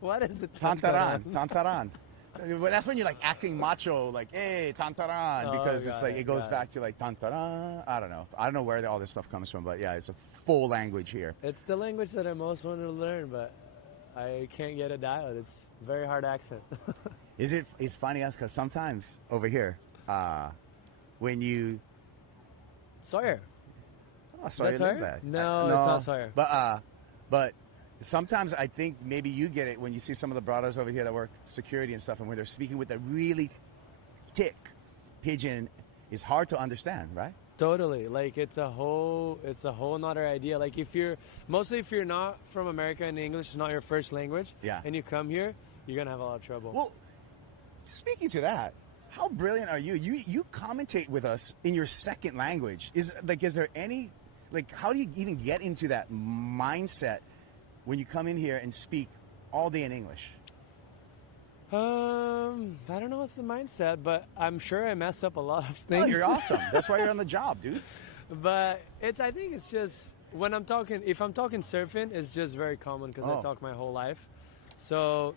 What is the tantaran? Tantaran. Well, that's when you're like acting macho, like, hey, tantaran, because it's like it goes back to like tantaran. I don't know where all this stuff comes from, but yeah, it's a full language here. It's the language that I most wanted to learn, but I can't get it dialed. It's a very hard accent. It's funny because sometimes over here, when you Sawyer. Oh, Sawyer, Sawyer? No, it's not Sawyer. But sometimes I think maybe you get it when you see some of the brothers over here that work security and stuff, and when they're speaking with a really thick Pidgin, it's hard to understand, right? Totally. Like it's a whole nother idea. Like if you're not from America and English is not your first language, and you come here, you're gonna have a lot of trouble. Well, speaking to that, how brilliant are you? You commentate with us in your second language. Is there any, like, how do you even get into that mindset when you come in here and speak all day in English? I don't know what's the mindset, but I'm sure I mess up a lot of things. Oh, you're awesome. That's why you're on the job, dude. But I think it's just when if I'm talking surfing, it's just very common because I talk my whole life. So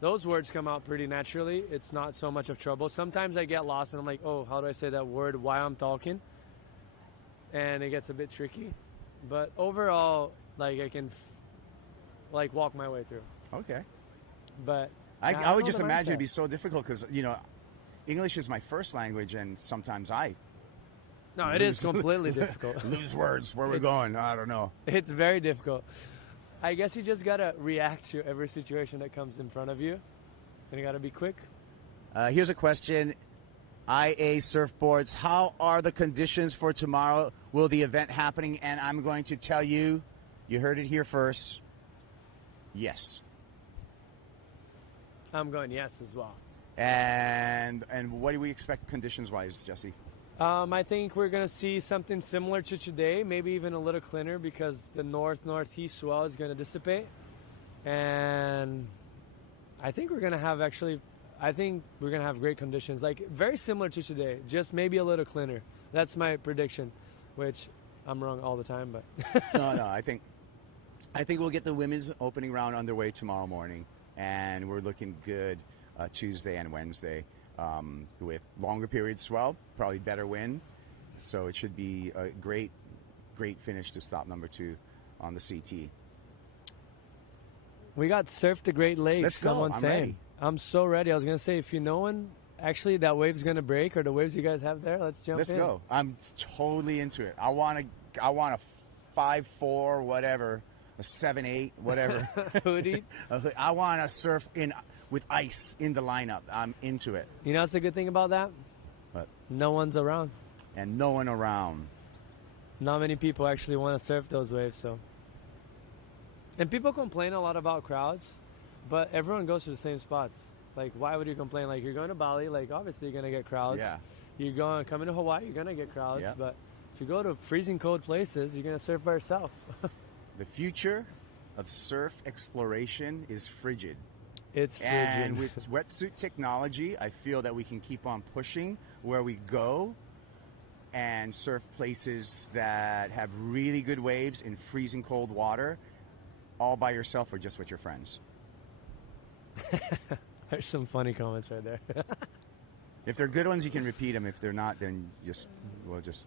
those words come out pretty naturally. It's not so much of trouble. Sometimes I get lost and I'm like, oh, how do I say that word while I'm talking? And it gets a bit tricky. But overall, like I can walk my way through. Okay. But I would just imagine it'd be so difficult because, English is my first language, and sometimes it is completely difficult. Lose words. Where we're going, I don't know. It's very difficult. I guess you just got to react to every situation that comes in front of you, and you got to be quick. Here's a question. IA Surfboards, how are the conditions for tomorrow? Will the event happening? And I'm going to tell you, you heard it here first, yes. I'm going yes as well. And what do we expect conditions-wise, Jesse? I think we're going to see something similar to today, maybe even a little cleaner because the northeast swell is going to dissipate. And I think we're going to have great conditions, like very similar to today, just maybe a little cleaner. That's my prediction, which I'm wrong all the time, but. No, I think we'll get the women's opening round underway tomorrow morning. And we're looking good Tuesday and Wednesday with longer period swell, probably better wind. So it should be a great finish to stop number 2 on the CT. We got Surf the Great Lakes. Let's go. Someone's saying. Ready. I'm so ready. I was going to say, if you know when actually that wave's going to break or the waves you guys have there, let's jump in. Let's go. I'm totally into it. I want a 5-4, whatever. A 7-8, whatever. Hoodie. I want to surf with ice in the lineup. I'm into it. You know what's the good thing about that? What? No one's around. And no one around. Not many people actually want to surf those waves, so. And people complain a lot about crowds, but everyone goes to the same spots. Like, why would you complain? Like, you're going to Bali, like, obviously you're going to get crowds. Yeah. You're coming to Hawaii, you're going to get crowds. Yeah. But if you go to freezing cold places, you're going to surf by yourself. The future of surf exploration is frigid. It's frigid. And with wetsuit technology, I feel that we can keep on pushing where we go and surf places that have really good waves in freezing cold water. all by yourself or just with your friends? There's some funny comments right there. If they're good ones, you can repeat them. If they're not, then we'll just.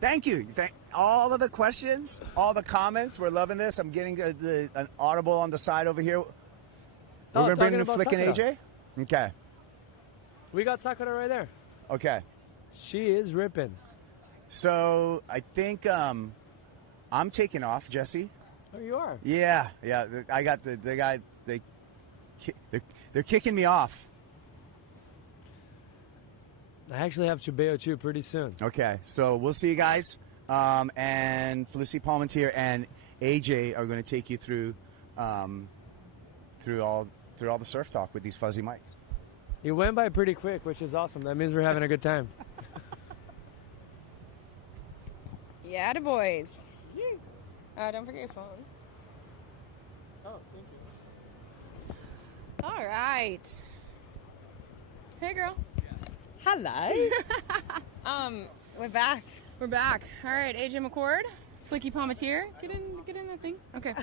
Thank you. All of the questions, all the comments. We're loving this. I'm getting an audible on the side over here. We're going to bring in Flick and AJ? Okay. We got Sakura right there. Okay. She is ripping. So I think I'm taking off, Jesse. Oh, you are? Yeah. I got the guy. They're kicking me off. I actually have Chubeo too pretty soon. Okay, so we'll see you guys. And Felicity Palmentier and AJ are going to take you through all the surf talk with these fuzzy mics. It went by pretty quick, which is awesome. That means we're having a good time. Yeah, the boys. Don't forget your phone. Oh, thank you. All right. Hey, girl. Hello. We're back. We're back. All right, AJ McCord, Flicky Palmentier. Get in that thing. Okay.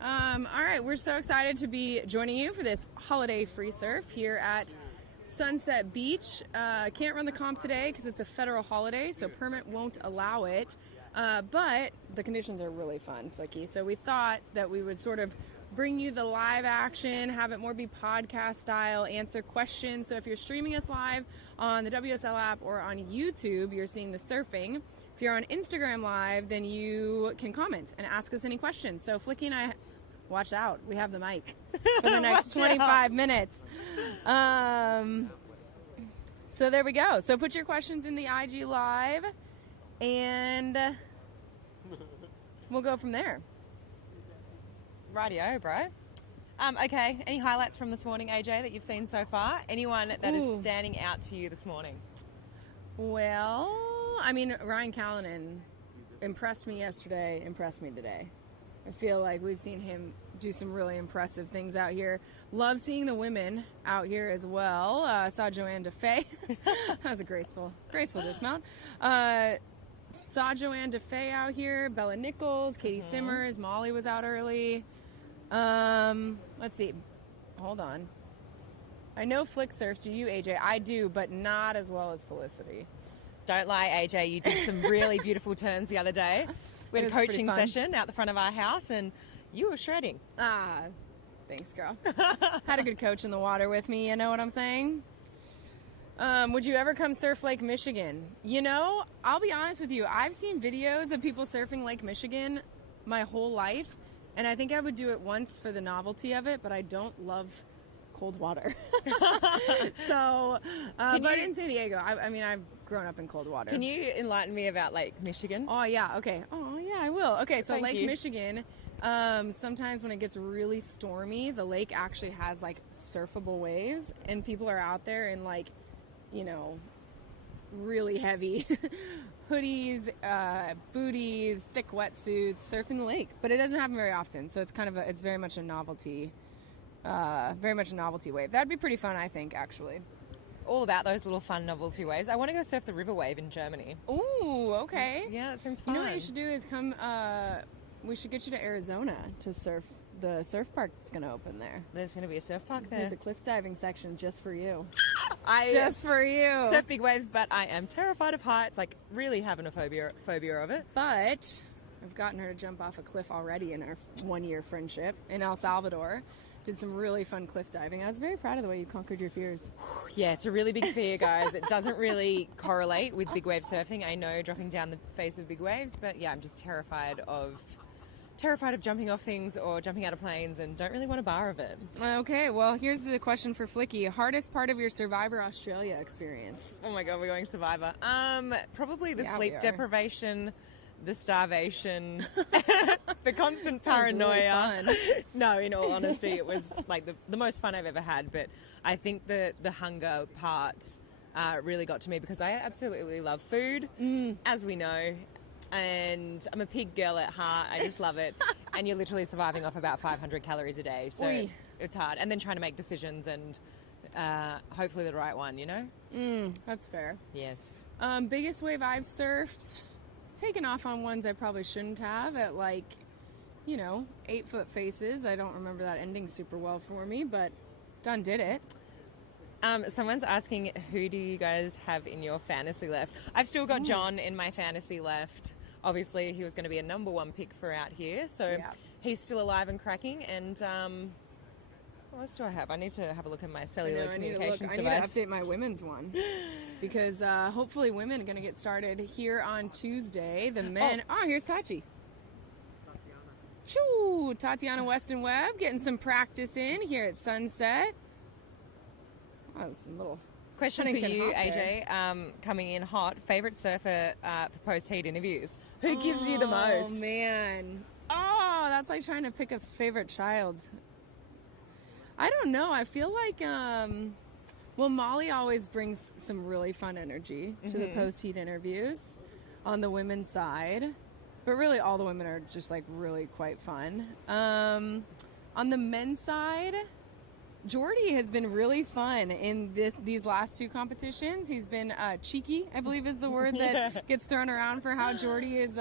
All right, we're so excited to be joining you for this holiday free surf here at Sunset Beach. Can't run the comp today because it's a federal holiday, so permit won't allow it. But the conditions are really fun, Flicky. So we thought that we would sort of bring you the live action, have it more be podcast style, answer questions. So if you're streaming us live on the WSL app or on YouTube, you're seeing the surfing. If you're on Instagram live, then you can comment and ask us any questions. So Flicky and I, watch out, we have the mic for the next 25 minutes. So there we go. So put your questions in the IG live and we'll go from there. Rightio, bro. Okay, any highlights from this morning, AJ, that you've seen so far? Anyone that is standing out to you this morning? Well, I mean, Ryan Callanan impressed me yesterday, impressed me today. I feel like we've seen him do some really impressive things out here. Love seeing the women out here as well. Saw Joanne DeFay. That was a graceful dismount. Saw Joanne DeFay out here, Bella Nichols, Katie Simmers, Molly was out early. Let's see. Hold on. I know Flick surfs. Do you, AJ? I do, but not as well as Felicity. Don't lie, AJ. You did some really beautiful turns the other day. We had a coaching session out the front of our house, and you were shredding. Thanks, girl. Had a good coach in the water with me, you know what I'm saying? Would you ever come surf Lake Michigan? You know, I'll be honest with you. I've seen videos of people surfing Lake Michigan my whole life, and I think I would do it once for the novelty of it, but I don't love cold water. So, but in San Diego, I mean, I've grown up in cold water. Can you enlighten me about Lake Michigan? Oh, yeah. Okay. Oh, yeah, I will. Okay, so Thank Lake you. Michigan, sometimes when it gets really stormy, the lake actually has, like, surfable waves, and people are out there in, like, you know, really heavy hoodies, booties, thick wetsuits, surfing the lake. But it doesn't happen very often, so it's kind of it's very much a novelty wave. That'd be pretty fun, I think, actually. All about those little fun novelty waves. I want to go surf the river wave in Germany. Ooh, okay. Yeah, that seems fun. You know what you should do is come, we should get you to Arizona to surf the surf park that's going to open there. There's going to be a surf park there. There's a cliff diving section just for you. Just for you. Surf big waves, but I am terrified of heights, like really having a phobia of it. But I've gotten her to jump off a cliff already in our 1-year friendship in El Salvador. Did some really fun cliff diving. I was very proud of the way you conquered your fears. Yeah, it's a really big fear, guys. It doesn't really correlate with big wave surfing. I know dropping down the face of big waves, but yeah, I'm just terrified of jumping off things or jumping out of planes and don't really want a bar of it. Okay, well, here's the question for Flicky. Hardest part of your Survivor Australia experience? Oh my God, we're going Survivor. Probably the sleep we are. deprivation, the starvation, the constant Sounds paranoia. really fun. No, in all honesty, it was like the most fun I've ever had. But I think the hunger part really got to me because I absolutely love food, as we know. And I'm a pig girl at heart. I just love it. And you're literally surviving off about 500 calories a day. So it's hard. And then trying to make decisions and hopefully the right one, you know? That's fair. Yes. Biggest wave I've surfed, taken off on ones I probably shouldn't have at 8-foot faces. I don't remember that ending super well for me, but did it. Someone's asking, who do you guys have in your fantasy left? I've still got John in my fantasy left. Obviously, he was going to be a number 1 pick for out here, so he's still alive and cracking. And what else do I have? I need to have a look at my cellular communications device. I need to update my women's one because hopefully women are going to get started here on Tuesday. The men. Oh, here's Tachi. Choo, Tatiana Weston Webb getting some practice in here at Sunset. Oh, that's a little question for you, AJ. Coming in hot, favorite surfer for post-heat interviews. Who gives you the most? Oh man, that's like trying to pick a favorite child. I don't know. I feel like Molly always brings some really fun energy to the post-heat interviews on the women's side. But really, all the women are just like really quite fun. On the men's side, Jordy has been really fun in these last 2 competitions. He's been cheeky, I believe is the word that gets thrown around for how Jordy is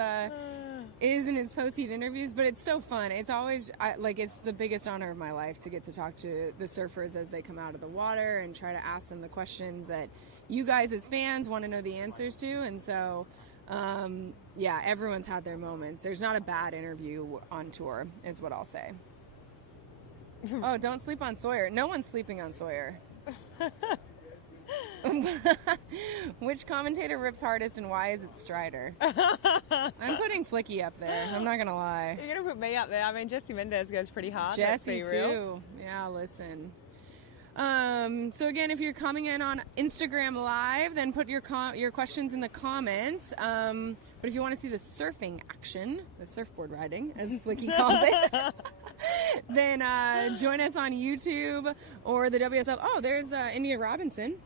in his post-heat interviews. But it's so fun. It's always it's the biggest honor of my life to get to talk to the surfers as they come out of the water and try to ask them the questions that you guys as fans want to know the answers to. And so, everyone's had their moments. There's not a bad interview on tour, is what I'll say. Oh, don't sleep on Sawyer. No one's sleeping on Sawyer. Which commentator rips hardest and why is it Strider? I'm putting Flicky up there. I'm not going to lie. You're going to put me up there? I mean, Jessie Mendez goes pretty hard. Jessie, too. Yeah, listen. So again, if you're coming in on Instagram Live, then put your questions in the comments. But if you want to see the surfing action, the surfboard riding, as Flicky calls it, then join us on YouTube or the WSL. Oh, there's India Robinson.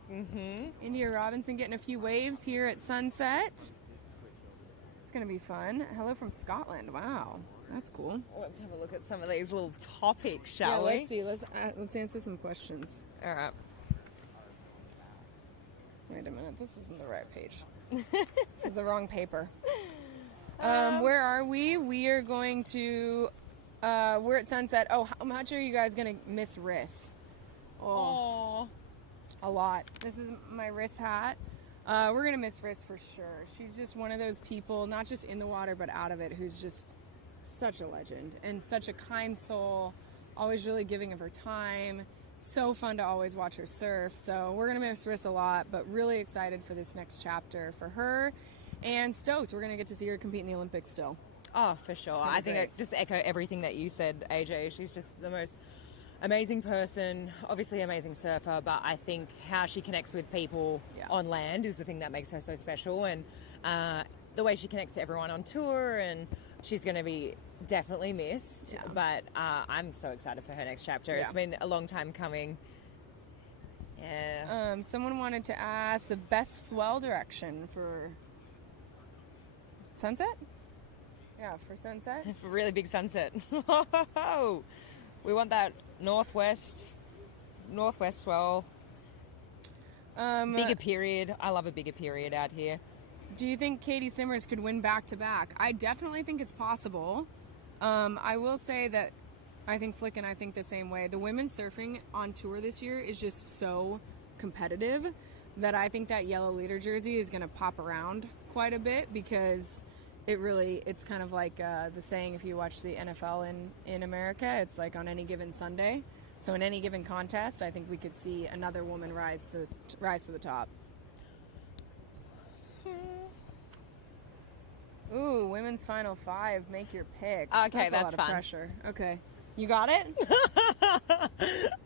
India Robinson getting a few waves here at Sunset. It's going to be fun. Hello from Scotland. Wow. That's cool. Let's have a look at some of these little topics, shall we? Let's see. Let's answer some questions. All right. Wait a minute. This isn't the right page. This is the wrong paper. Where are we? We are going to... we're at Sunset. Oh, how much are you guys going to miss Riss? Oh, a lot. This is my Riss hat. We're going to miss Riss for sure. She's just one of those people, not just in the water, but out of it, who's just such a legend and such a kind soul, always really giving of her time. So fun to always watch her surf. So we're going to miss Riss a lot, but really excited for this next chapter for her and stoked. We're going to get to see her compete in the Olympics still. Oh, for sure. I think I just echo everything that you said, AJ. She's just the most amazing person, obviously amazing surfer, but I think how she connects with people on land is the thing that makes her so special. And the way she connects to everyone on tour, and she's going to be definitely missed, but I'm so excited for her next chapter. It's been a long time coming. Yeah. Someone wanted to ask the best swell direction for Sunset? Yeah, for Sunset. For really big sunset. We want that northwest swell. Bigger period. I love a bigger period out here. Do you think Katie Simmers could win back-to-back? I definitely think it's possible. I will say that I think Flick and I think the same way. The women's surfing on tour this year is just so competitive that I think that yellow leader jersey is going to pop around quite a bit because it's kind of like the saying if you watch the NFL in America, it's like on any given Sunday. So in any given contest, I think we could see another woman rise to the top. Ooh, women's final 5. Make your picks. Okay, that's a lot fun. Of pressure. Okay, you got it.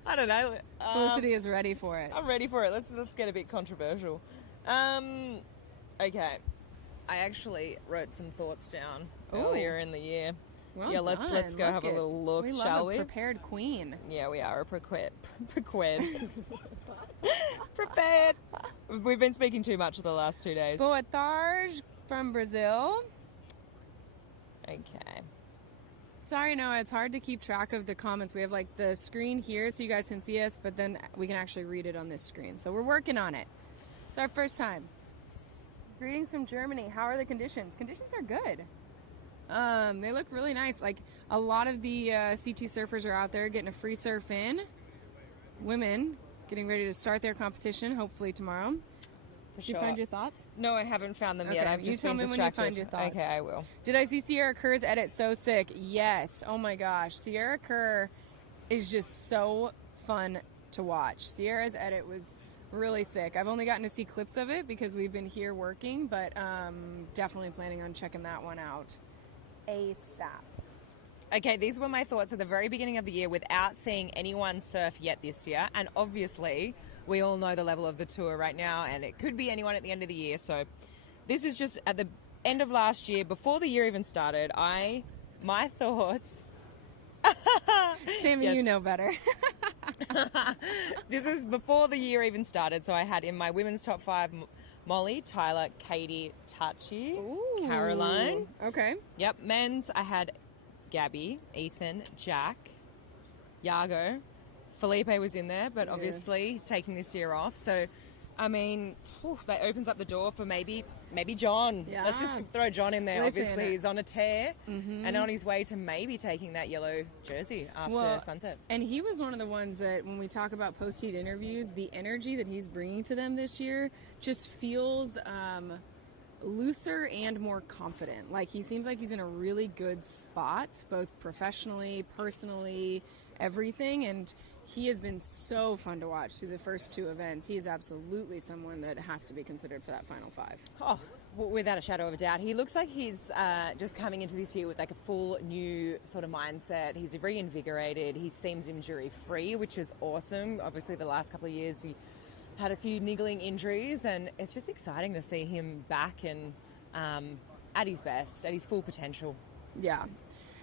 I don't know. Felicity is ready for it. I'm ready for it. Let's get a bit controversial. Okay, I actually wrote some thoughts down earlier in the year. Well done. Let's go have a little look, shall we? We love a prepared queen. Yeah, we are a prepared. Prepared. We've been speaking too much the last 2 days. Boa tarde from Brazil. Okay. Sorry, Noah, it's hard to keep track of the comments. We have like the screen here so you guys can see us, but then we can actually read it on this screen. So we're working on it. It's our first time. greetings from Germany. How are the conditions? Conditions are good. They look really nice. Like, a lot of the CT surfers are out there getting a free surf in. Women getting ready to start their competition, hopefully tomorrow. Did you find your thoughts? No, I haven't found them yet. Okay, I've you just tell been me distracted. when you find your thoughts. Okay, I will. Did I see Sierra Kerr's edit? So sick. Yes. Oh my gosh. Sierra Kerr is just so fun to watch. Sierra's edit was really sick. I've only gotten to see clips of it because we've been here working, but definitely planning on checking that one out ASAP. Okay, these were my thoughts at the very beginning of the year without seeing anyone surf yet this year. And obviously, we all know the level of the tour right now, and it could be anyone at the end of the year. So this is just at the end of last year, before the year even started. My thoughts... Sammy, Yes. you know better. This was before the year even started, so I had in my women's top 5 Molly, Tyler, Katie, Tachi, Caroline. Okay. Yep, men's I had Gabby, Ethan, Jack, Yago. Felipe was in there, but obviously he's taking this year off. So, I mean, that opens up the door for maybe John. Yeah. Let's just throw John in there. Listen, Obviously, he's on a tear and on his way to maybe taking that yellow jersey after sunset. And he was one of the ones that, when we talk about post-heat interviews, the energy that he's bringing to them this year just feels looser and more confident. Like, he seems like he's in a really good spot, both professionally, personally, everything. And he has been so fun to watch through the first 2 events. He is absolutely someone that has to be considered for that final 5. Oh, without a shadow of a doubt. He looks like he's just coming into this year with like a full new sort of mindset. He's reinvigorated. He seems injury-free, which is awesome. Obviously, the last couple of years he had a few niggling injuries, and it's just exciting to see him back and at his best, at his full potential. Yeah.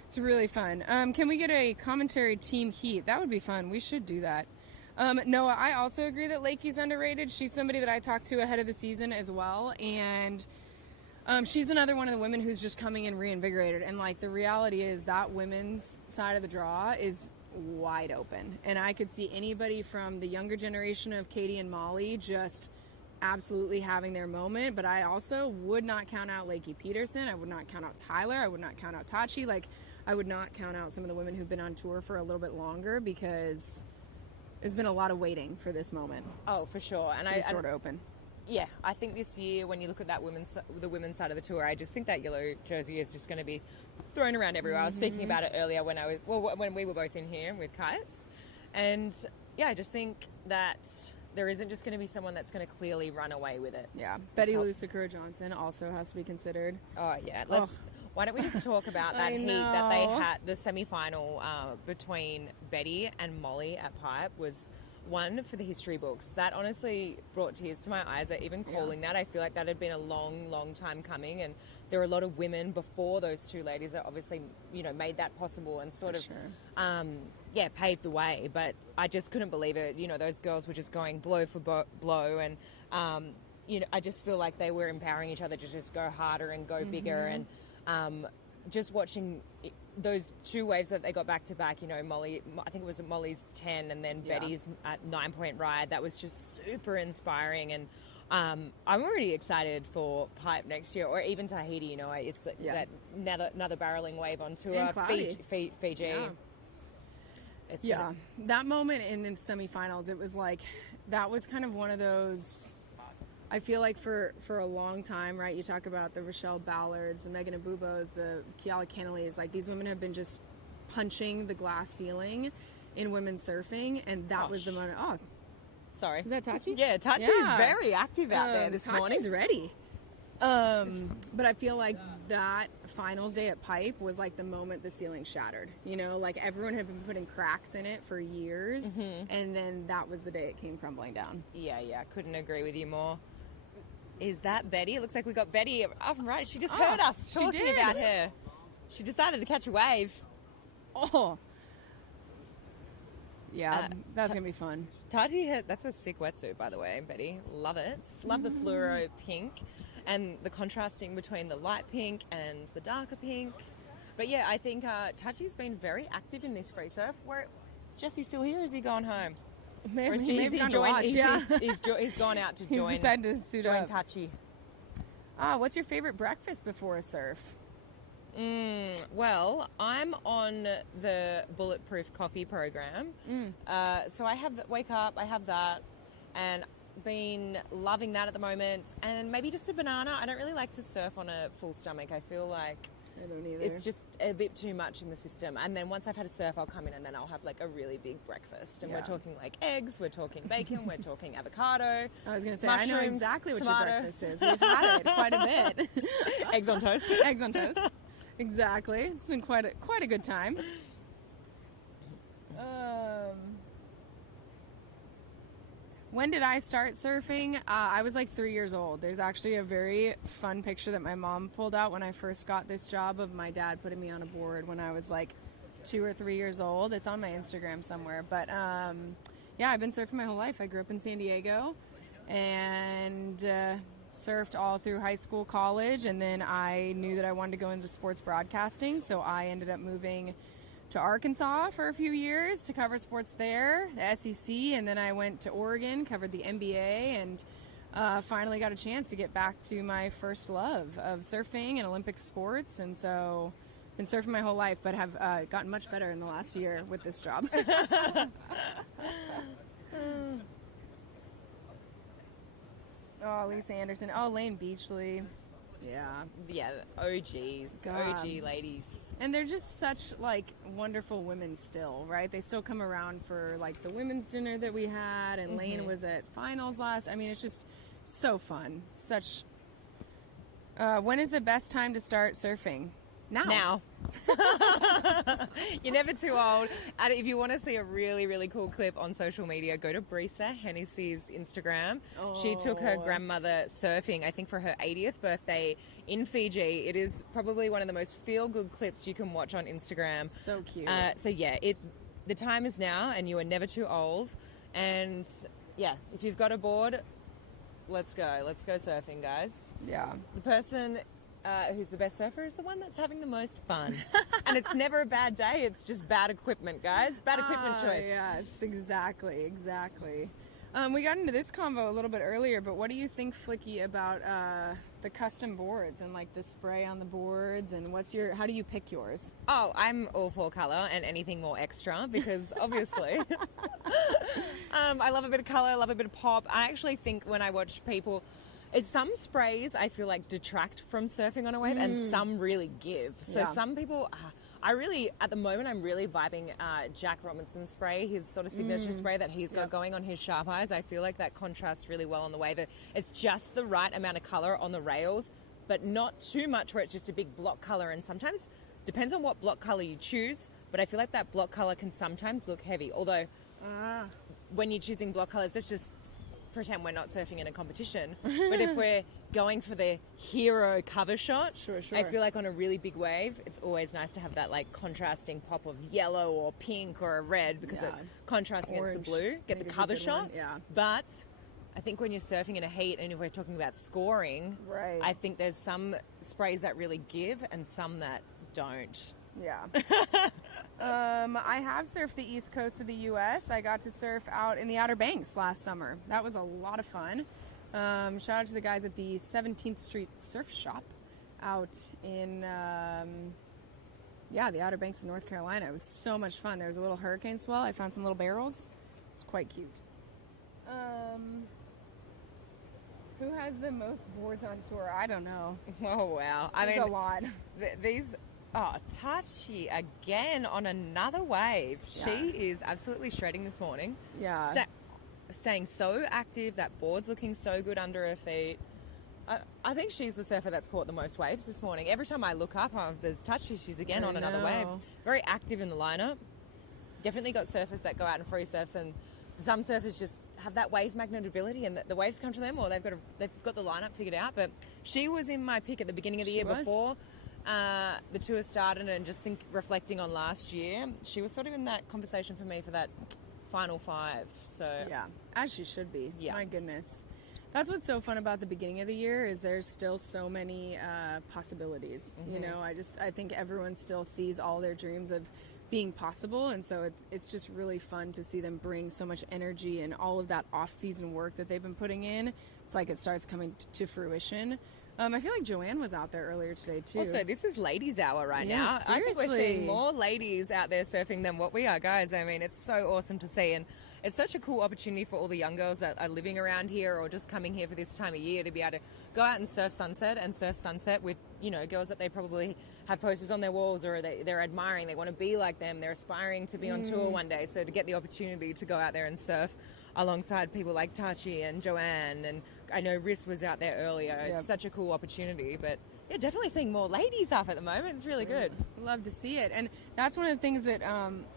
It's really fun. Can we get a commentary team heat? That would be fun. We should do that. Noah, I also agree that Lakey's underrated. She's somebody that I talked to ahead of the season as well. And she's another one of the women who's just coming in reinvigorated. And, like, the reality is that women's side of the draw is wide open. And I could see anybody from the younger generation of Katie and Molly just absolutely having their moment. But I also would not count out Lakey Peterson. I would not count out Tyler. I would not count out Tachi. Like, I would not count out some of the women who've been on tour for a little bit longer, because there's been a lot of waiting for this moment. Oh, for sure. And it's sort of open. Yeah, I think this year, when you look at the women's side of the tour, I just think that yellow jersey is just going to be thrown around everywhere. I was speaking about it earlier when we were both in here with Kaips, and yeah, I just think that there isn't just going to be someone that's going to clearly run away with it. Yeah, Betty Lou Sakura Johnson also has to be considered. Oh yeah, why don't we just talk about that heat that they had? The semi-final between Betty and Molly at Pipe was one for the history books. That honestly brought tears to my eyes. Even calling that, I feel like that had been a long, long time coming, and there were a lot of women before those 2 ladies that obviously, made that possible and sort of, paved the way. But I just couldn't believe it. Those girls were just going blow for blow, and I just feel like they were empowering each other to just go harder and go bigger, and just watching those 2 waves that they got back to back, Molly, I think it was Molly's 10 and then Betty's 9-point ride. That was just super inspiring, and I'm already excited for Pipe next year, or even Tahiti. It's that another barreling wave on tour. And cloudy. Fiji. Yeah. That moment in the semifinals, it was like, that was kind of one of those. I feel like for a long time, right, you talk about the Rochelle Ballards, the Megan Abubos, the Kiala Kennelys, like, these women have been just punching the glass ceiling in women's surfing, and that was the moment. Oh, sorry. Is that Tachi? Yeah, Tachi is very active out there this morning. Tachi's ready. But I feel like that finals day at Pipe was like the moment the ceiling shattered. Like, everyone had been putting cracks in it for years, and then that was the day it came crumbling down. Yeah, couldn't agree with you more. Is that Betty? It looks like we got Betty up and right. She just heard us talking about her. She decided to catch a wave. Oh. Yeah, that's going to be fun. Tati, that's a sick wetsuit, by the way, Betty. Love it. Love the fluoro pink and the contrasting between the light pink and the darker pink. But yeah, I think Tachi's been very active in this free surf. Is Jesse still here, or has he gone home? He's gone out to join. He's gone out to join. He's decided to suit up. Tachi. What's your favorite breakfast before a surf? Well, I'm on the Bulletproof Coffee program. So I wake up, I have that, and been loving that at the moment. And maybe just a banana. I don't really like to surf on a full stomach. I feel like I don't either. it's just a bit too much in the system. And then once I've had a surf, I'll come in and then I'll have like a really big breakfast. And we're talking like eggs, we're talking bacon, we're talking avocado. I was going to say, mushrooms, I know exactly what tomato. your breakfast is. We've had it quite a bit. Eggs on toast. Eggs on toast. Exactly. It's been quite a good time. When did I start surfing? I was like 3 years old. There's actually a very fun picture that my mom pulled out when I first got this job of my dad putting me on a board when I was like 2 or 3 years old. It's on my Instagram somewhere. But yeah, I've been surfing my whole life. I grew up in San Diego and surfed all through high school, college, and then I knew that I wanted to go into sports broadcasting, so I ended up moving to Arkansas for a few years to cover sports there, the SEC, and then I went to Oregon, covered the NBA, and finally got a chance to get back to my first love of surfing and Olympic sports, and so been surfing my whole life, but have gotten much better in the last year with this job. Oh, Lisa Anderson. Oh, Lane Beachley. Yeah, OGs. God. OG ladies. And they're just such, like, wonderful women still, right? They still come around for, like, the women's dinner that we had, and Lane was at finals last. I mean, it's just so fun. Such... when is the best time to start surfing? Now. You're never too old. And if you want to see a really, really cool clip on social media, go to Brisa Hennessy's Instagram. She took her grandmother surfing, I think, for her 80th birthday in Fiji. It is probably one of the most feel-good clips you can watch on Instagram. So cute. So yeah, the time is now, and you are never too old. And yeah, if you've got a board, let's go. Let's go surfing, guys. Yeah. The person who's the best surfer is the one that's having the most fun. And it's never a bad day, it's just bad equipment, guys. Bad equipment choice. Yes, exactly. We got into this convo a little bit earlier, but what do you think, Flicky, about the custom boards and like the spray on the boards, and how do you pick yours? Oh, I'm all for colour and anything more extra because obviously I love a bit of colour, I love a bit of pop. I actually think when I watch people, some sprays I feel like detract from surfing on a wave and some really give. So some people, at the moment I'm really vibing Jack Robinson's spray, his sort of signature spray that he's got going on his sharp eyes. I feel like that contrasts really well on the wave. It's just the right amount of colour on the rails, but not too much where it's just a big block colour. And sometimes, depends on what block colour you choose, but I feel like that block colour can sometimes look heavy. Although, when you're choosing block colours, let's just pretend we're not surfing in a competition. But if we're going for the hero cover shot, sure. I feel like on a really big wave, it's always nice to have that like contrasting pop of yellow or pink or a red because it contrasts against the blue. Get the cover shot. Yeah. But I think when you're surfing in a heat, and if we're talking about scoring, right, I think there's some sprays that really give and some that don't. Yeah. I have surfed the east coast of the U.S. I got to surf out in the Outer Banks last summer. That was a lot of fun. Shout out to the guys at the 17th Street Surf Shop out in, the Outer Banks of North Carolina. It was so much fun. There was a little hurricane swell. I found some little barrels. It was quite cute. Who has the most boards on tour? I don't know. Oh, wow. There's a lot. Tachi again on another wave. Yeah. She is absolutely shredding this morning. Yeah. Staying so active. That board's looking so good under her feet. I think she's the surfer that's caught the most waves this morning. Every time I look up, there's Tachi. She's again on another wave. Very active in the lineup. Definitely got surfers that go out and free surf, and some surfers just have that wave magnet ability, and the waves come to them, or they've got the lineup figured out. But she was in my pick at the beginning of the year before the tour started, and just reflecting on last year, she was sort of in that conversation for me for that final five. So yeah, as she should be. Yeah. My goodness. That's what's so fun about the beginning of the year is there's still so many possibilities. Mm-hmm. You know, I think everyone still sees all their dreams of being possible, and so it's just really fun to see them bring so much energy and all of that off-season work that they've been putting in. It's like it starts coming to fruition. I feel like Joanne was out there earlier today, too. Also, this is ladies' hour right Yeah, now. I think we're seriously. seeing more ladies out there surfing than what we are, guys. I mean, it's so awesome to see. And it's such a cool opportunity for all the young girls that are living around here or just coming here for this time of year to be able to go out and surf sunset with, you know, girls that they probably have posters on their walls or they're admiring. They want to be like them. They're aspiring to be on tour one day. So to get the opportunity to go out there and surf alongside people like Tachi and Joanne, and I know Riss was out there earlier. Yep. It's such a cool opportunity, but yeah, definitely seeing more ladies up at the moment. It's really good. Love to see it. And that's one of the things that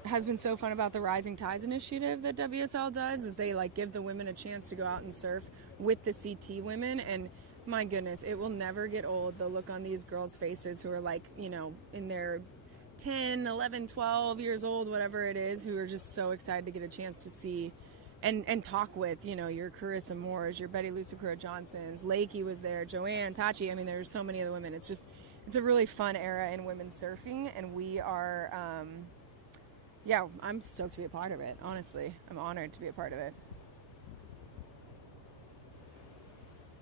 has been so fun about the Rising Tides initiative that WSL does is they like give the women a chance to go out and surf with the CT women. And my goodness, it will never get old, the look on these girls' faces who are like, you know, in their 10, 11, 12 years old, whatever it is, who are just so excited to get a chance to see and talk with, you know, your Carissa Moores, your Betty Lou Sakura Johnsons, Lakey was there, Joanne, Tachi. I mean, there's so many of the women. It's a really fun era in women's surfing, and we are, I'm stoked to be a part of it, honestly. I'm honored to be a part of it.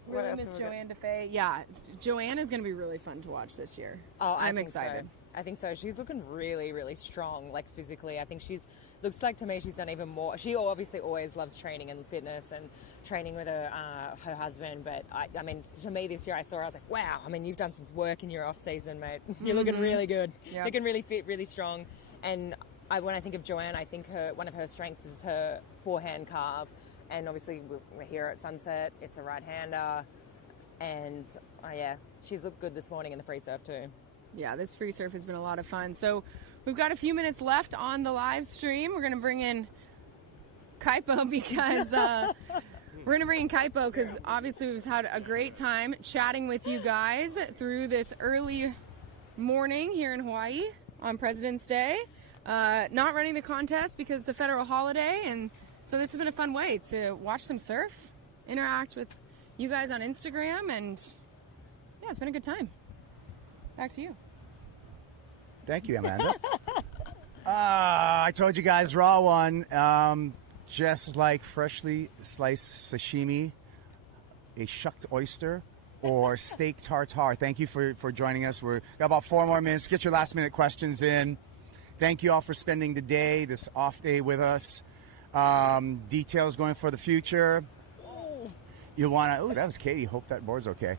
What Really else miss have we got? Joanne DeFay. Yeah, Joanne is going to be really fun to watch this year. Oh, I'm excited. I think so. She's looking really, really strong, like physically. I think looks like to me she's done even more. She obviously always loves training and fitness and training with her husband. But I mean, to me this year I was like, wow. I mean, you've done some work in your off season, mate. You're looking really good. Yep. Looking really fit, really strong. And when I think of Joanne, I think one of her strengths is her forehand carve. And obviously we're here at Sunset. It's a right-hander. And she's looked good this morning in the free surf too. Yeah, this free surf has been a lot of fun. So we've got a few minutes left on the live stream. We're going to bring in Kaipo because obviously we've had a great time chatting with you guys through this early morning here in Hawaii on President's Day. Not running the contest because it's a federal holiday, and so this has been a fun way to watch some surf, interact with you guys on Instagram, and yeah, it's been a good time. Back to you. Thank you, Amanda. I told you guys raw one. Just like freshly sliced sashimi, a shucked oyster, or steak tartare. Thank you for joining us. We've got about 4 more minutes. Get your last minute questions in. Thank you all for spending the day, this off day with us. Details going for the future. You want to, that was Katie. Hope that board's okay.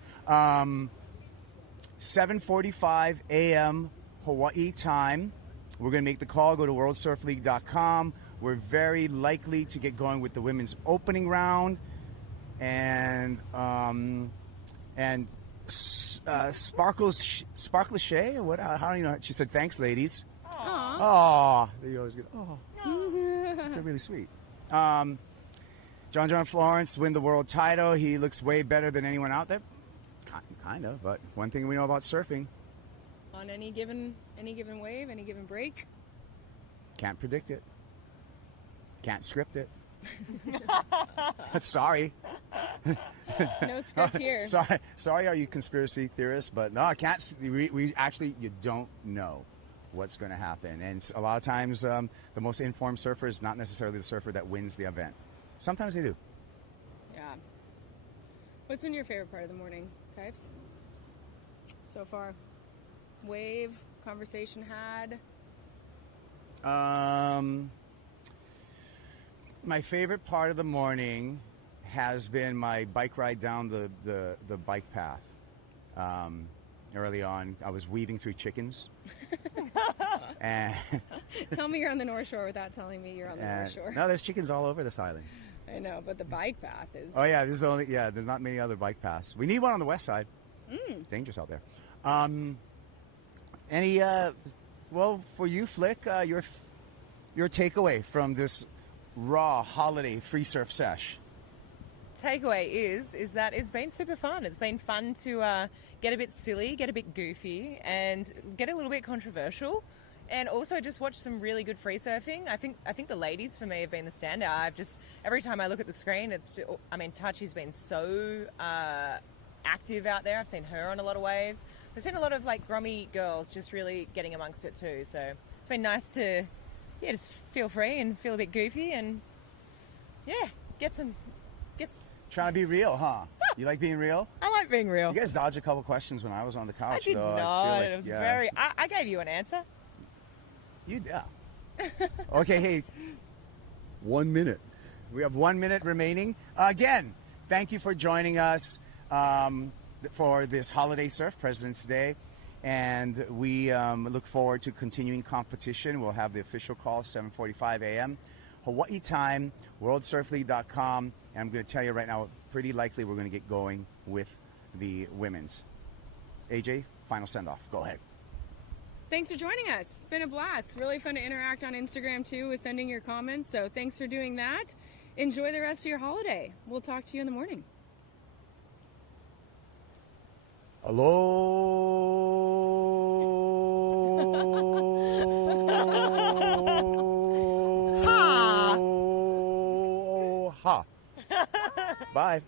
7:45 a.m. Hawaii time. We're going to make the call. Go to worldsurfleague.com. We're very likely to get going with the women's opening round. And Sparkles Shea? What? How do you know? She said, thanks, ladies. Oh, you always get, so really sweet. John Florence win the world title. He looks way better than anyone out there. Kind of, but one thing we know about surfing. On any given wave, any given break. Can't predict it. Can't script it. Sorry. No script here. Sorry, are you conspiracy theorists? But no, I can't. We actually, you don't know what's going to happen. And a lot of times, the most informed surfer is not necessarily the surfer that wins the event. Sometimes they do. Yeah. What's been your favorite part of the morning, Kipes? So far? Wave, conversation had? My favorite part of the morning has been my bike ride down the bike path. Early on, I was weaving through chickens. And Tell me you're on the North Shore without telling me you're on the North Shore. No, there's chickens all over this island. I know, but the bike path is... Oh, yeah, there's not many other bike paths. We need one on the west side. It's dangerous out there. For you, Flick, your takeaway from this raw holiday free surf sesh? Takeaway is that it's been super fun. It's been fun to get a bit silly, get a bit goofy, and get a little bit controversial, and also just watch some really good free surfing. I think the ladies for me have been the standout. Every time I look at the screen, Tachi's been so active out there. I've seen her on a lot of waves. I've seen a lot of like grummy girls just really getting amongst it too. So it's been nice to just feel free and feel a bit goofy and get Trying to be real, huh? You like being real? I like being real. You guys dodged a couple questions when I was on the couch, I did though. not. I feel like, It was very. I gave you an answer. Yeah. Okay, hey. 1 minute. We have 1 minute remaining. Again, thank you for joining us for this Holiday Surf President's Day. And we look forward to continuing competition. We'll have the official call, 7:45 a.m. Hawaii time, worldsurfleague.com. And I'm going to tell you right now, pretty likely we're going to get going with the women's. AJ, final send-off. Go ahead. Thanks for joining us. It's been a blast. Really fun to interact on Instagram, too, with sending your comments. So thanks for doing that. Enjoy the rest of your holiday. We'll talk to you in the morning. Aloha. Bye.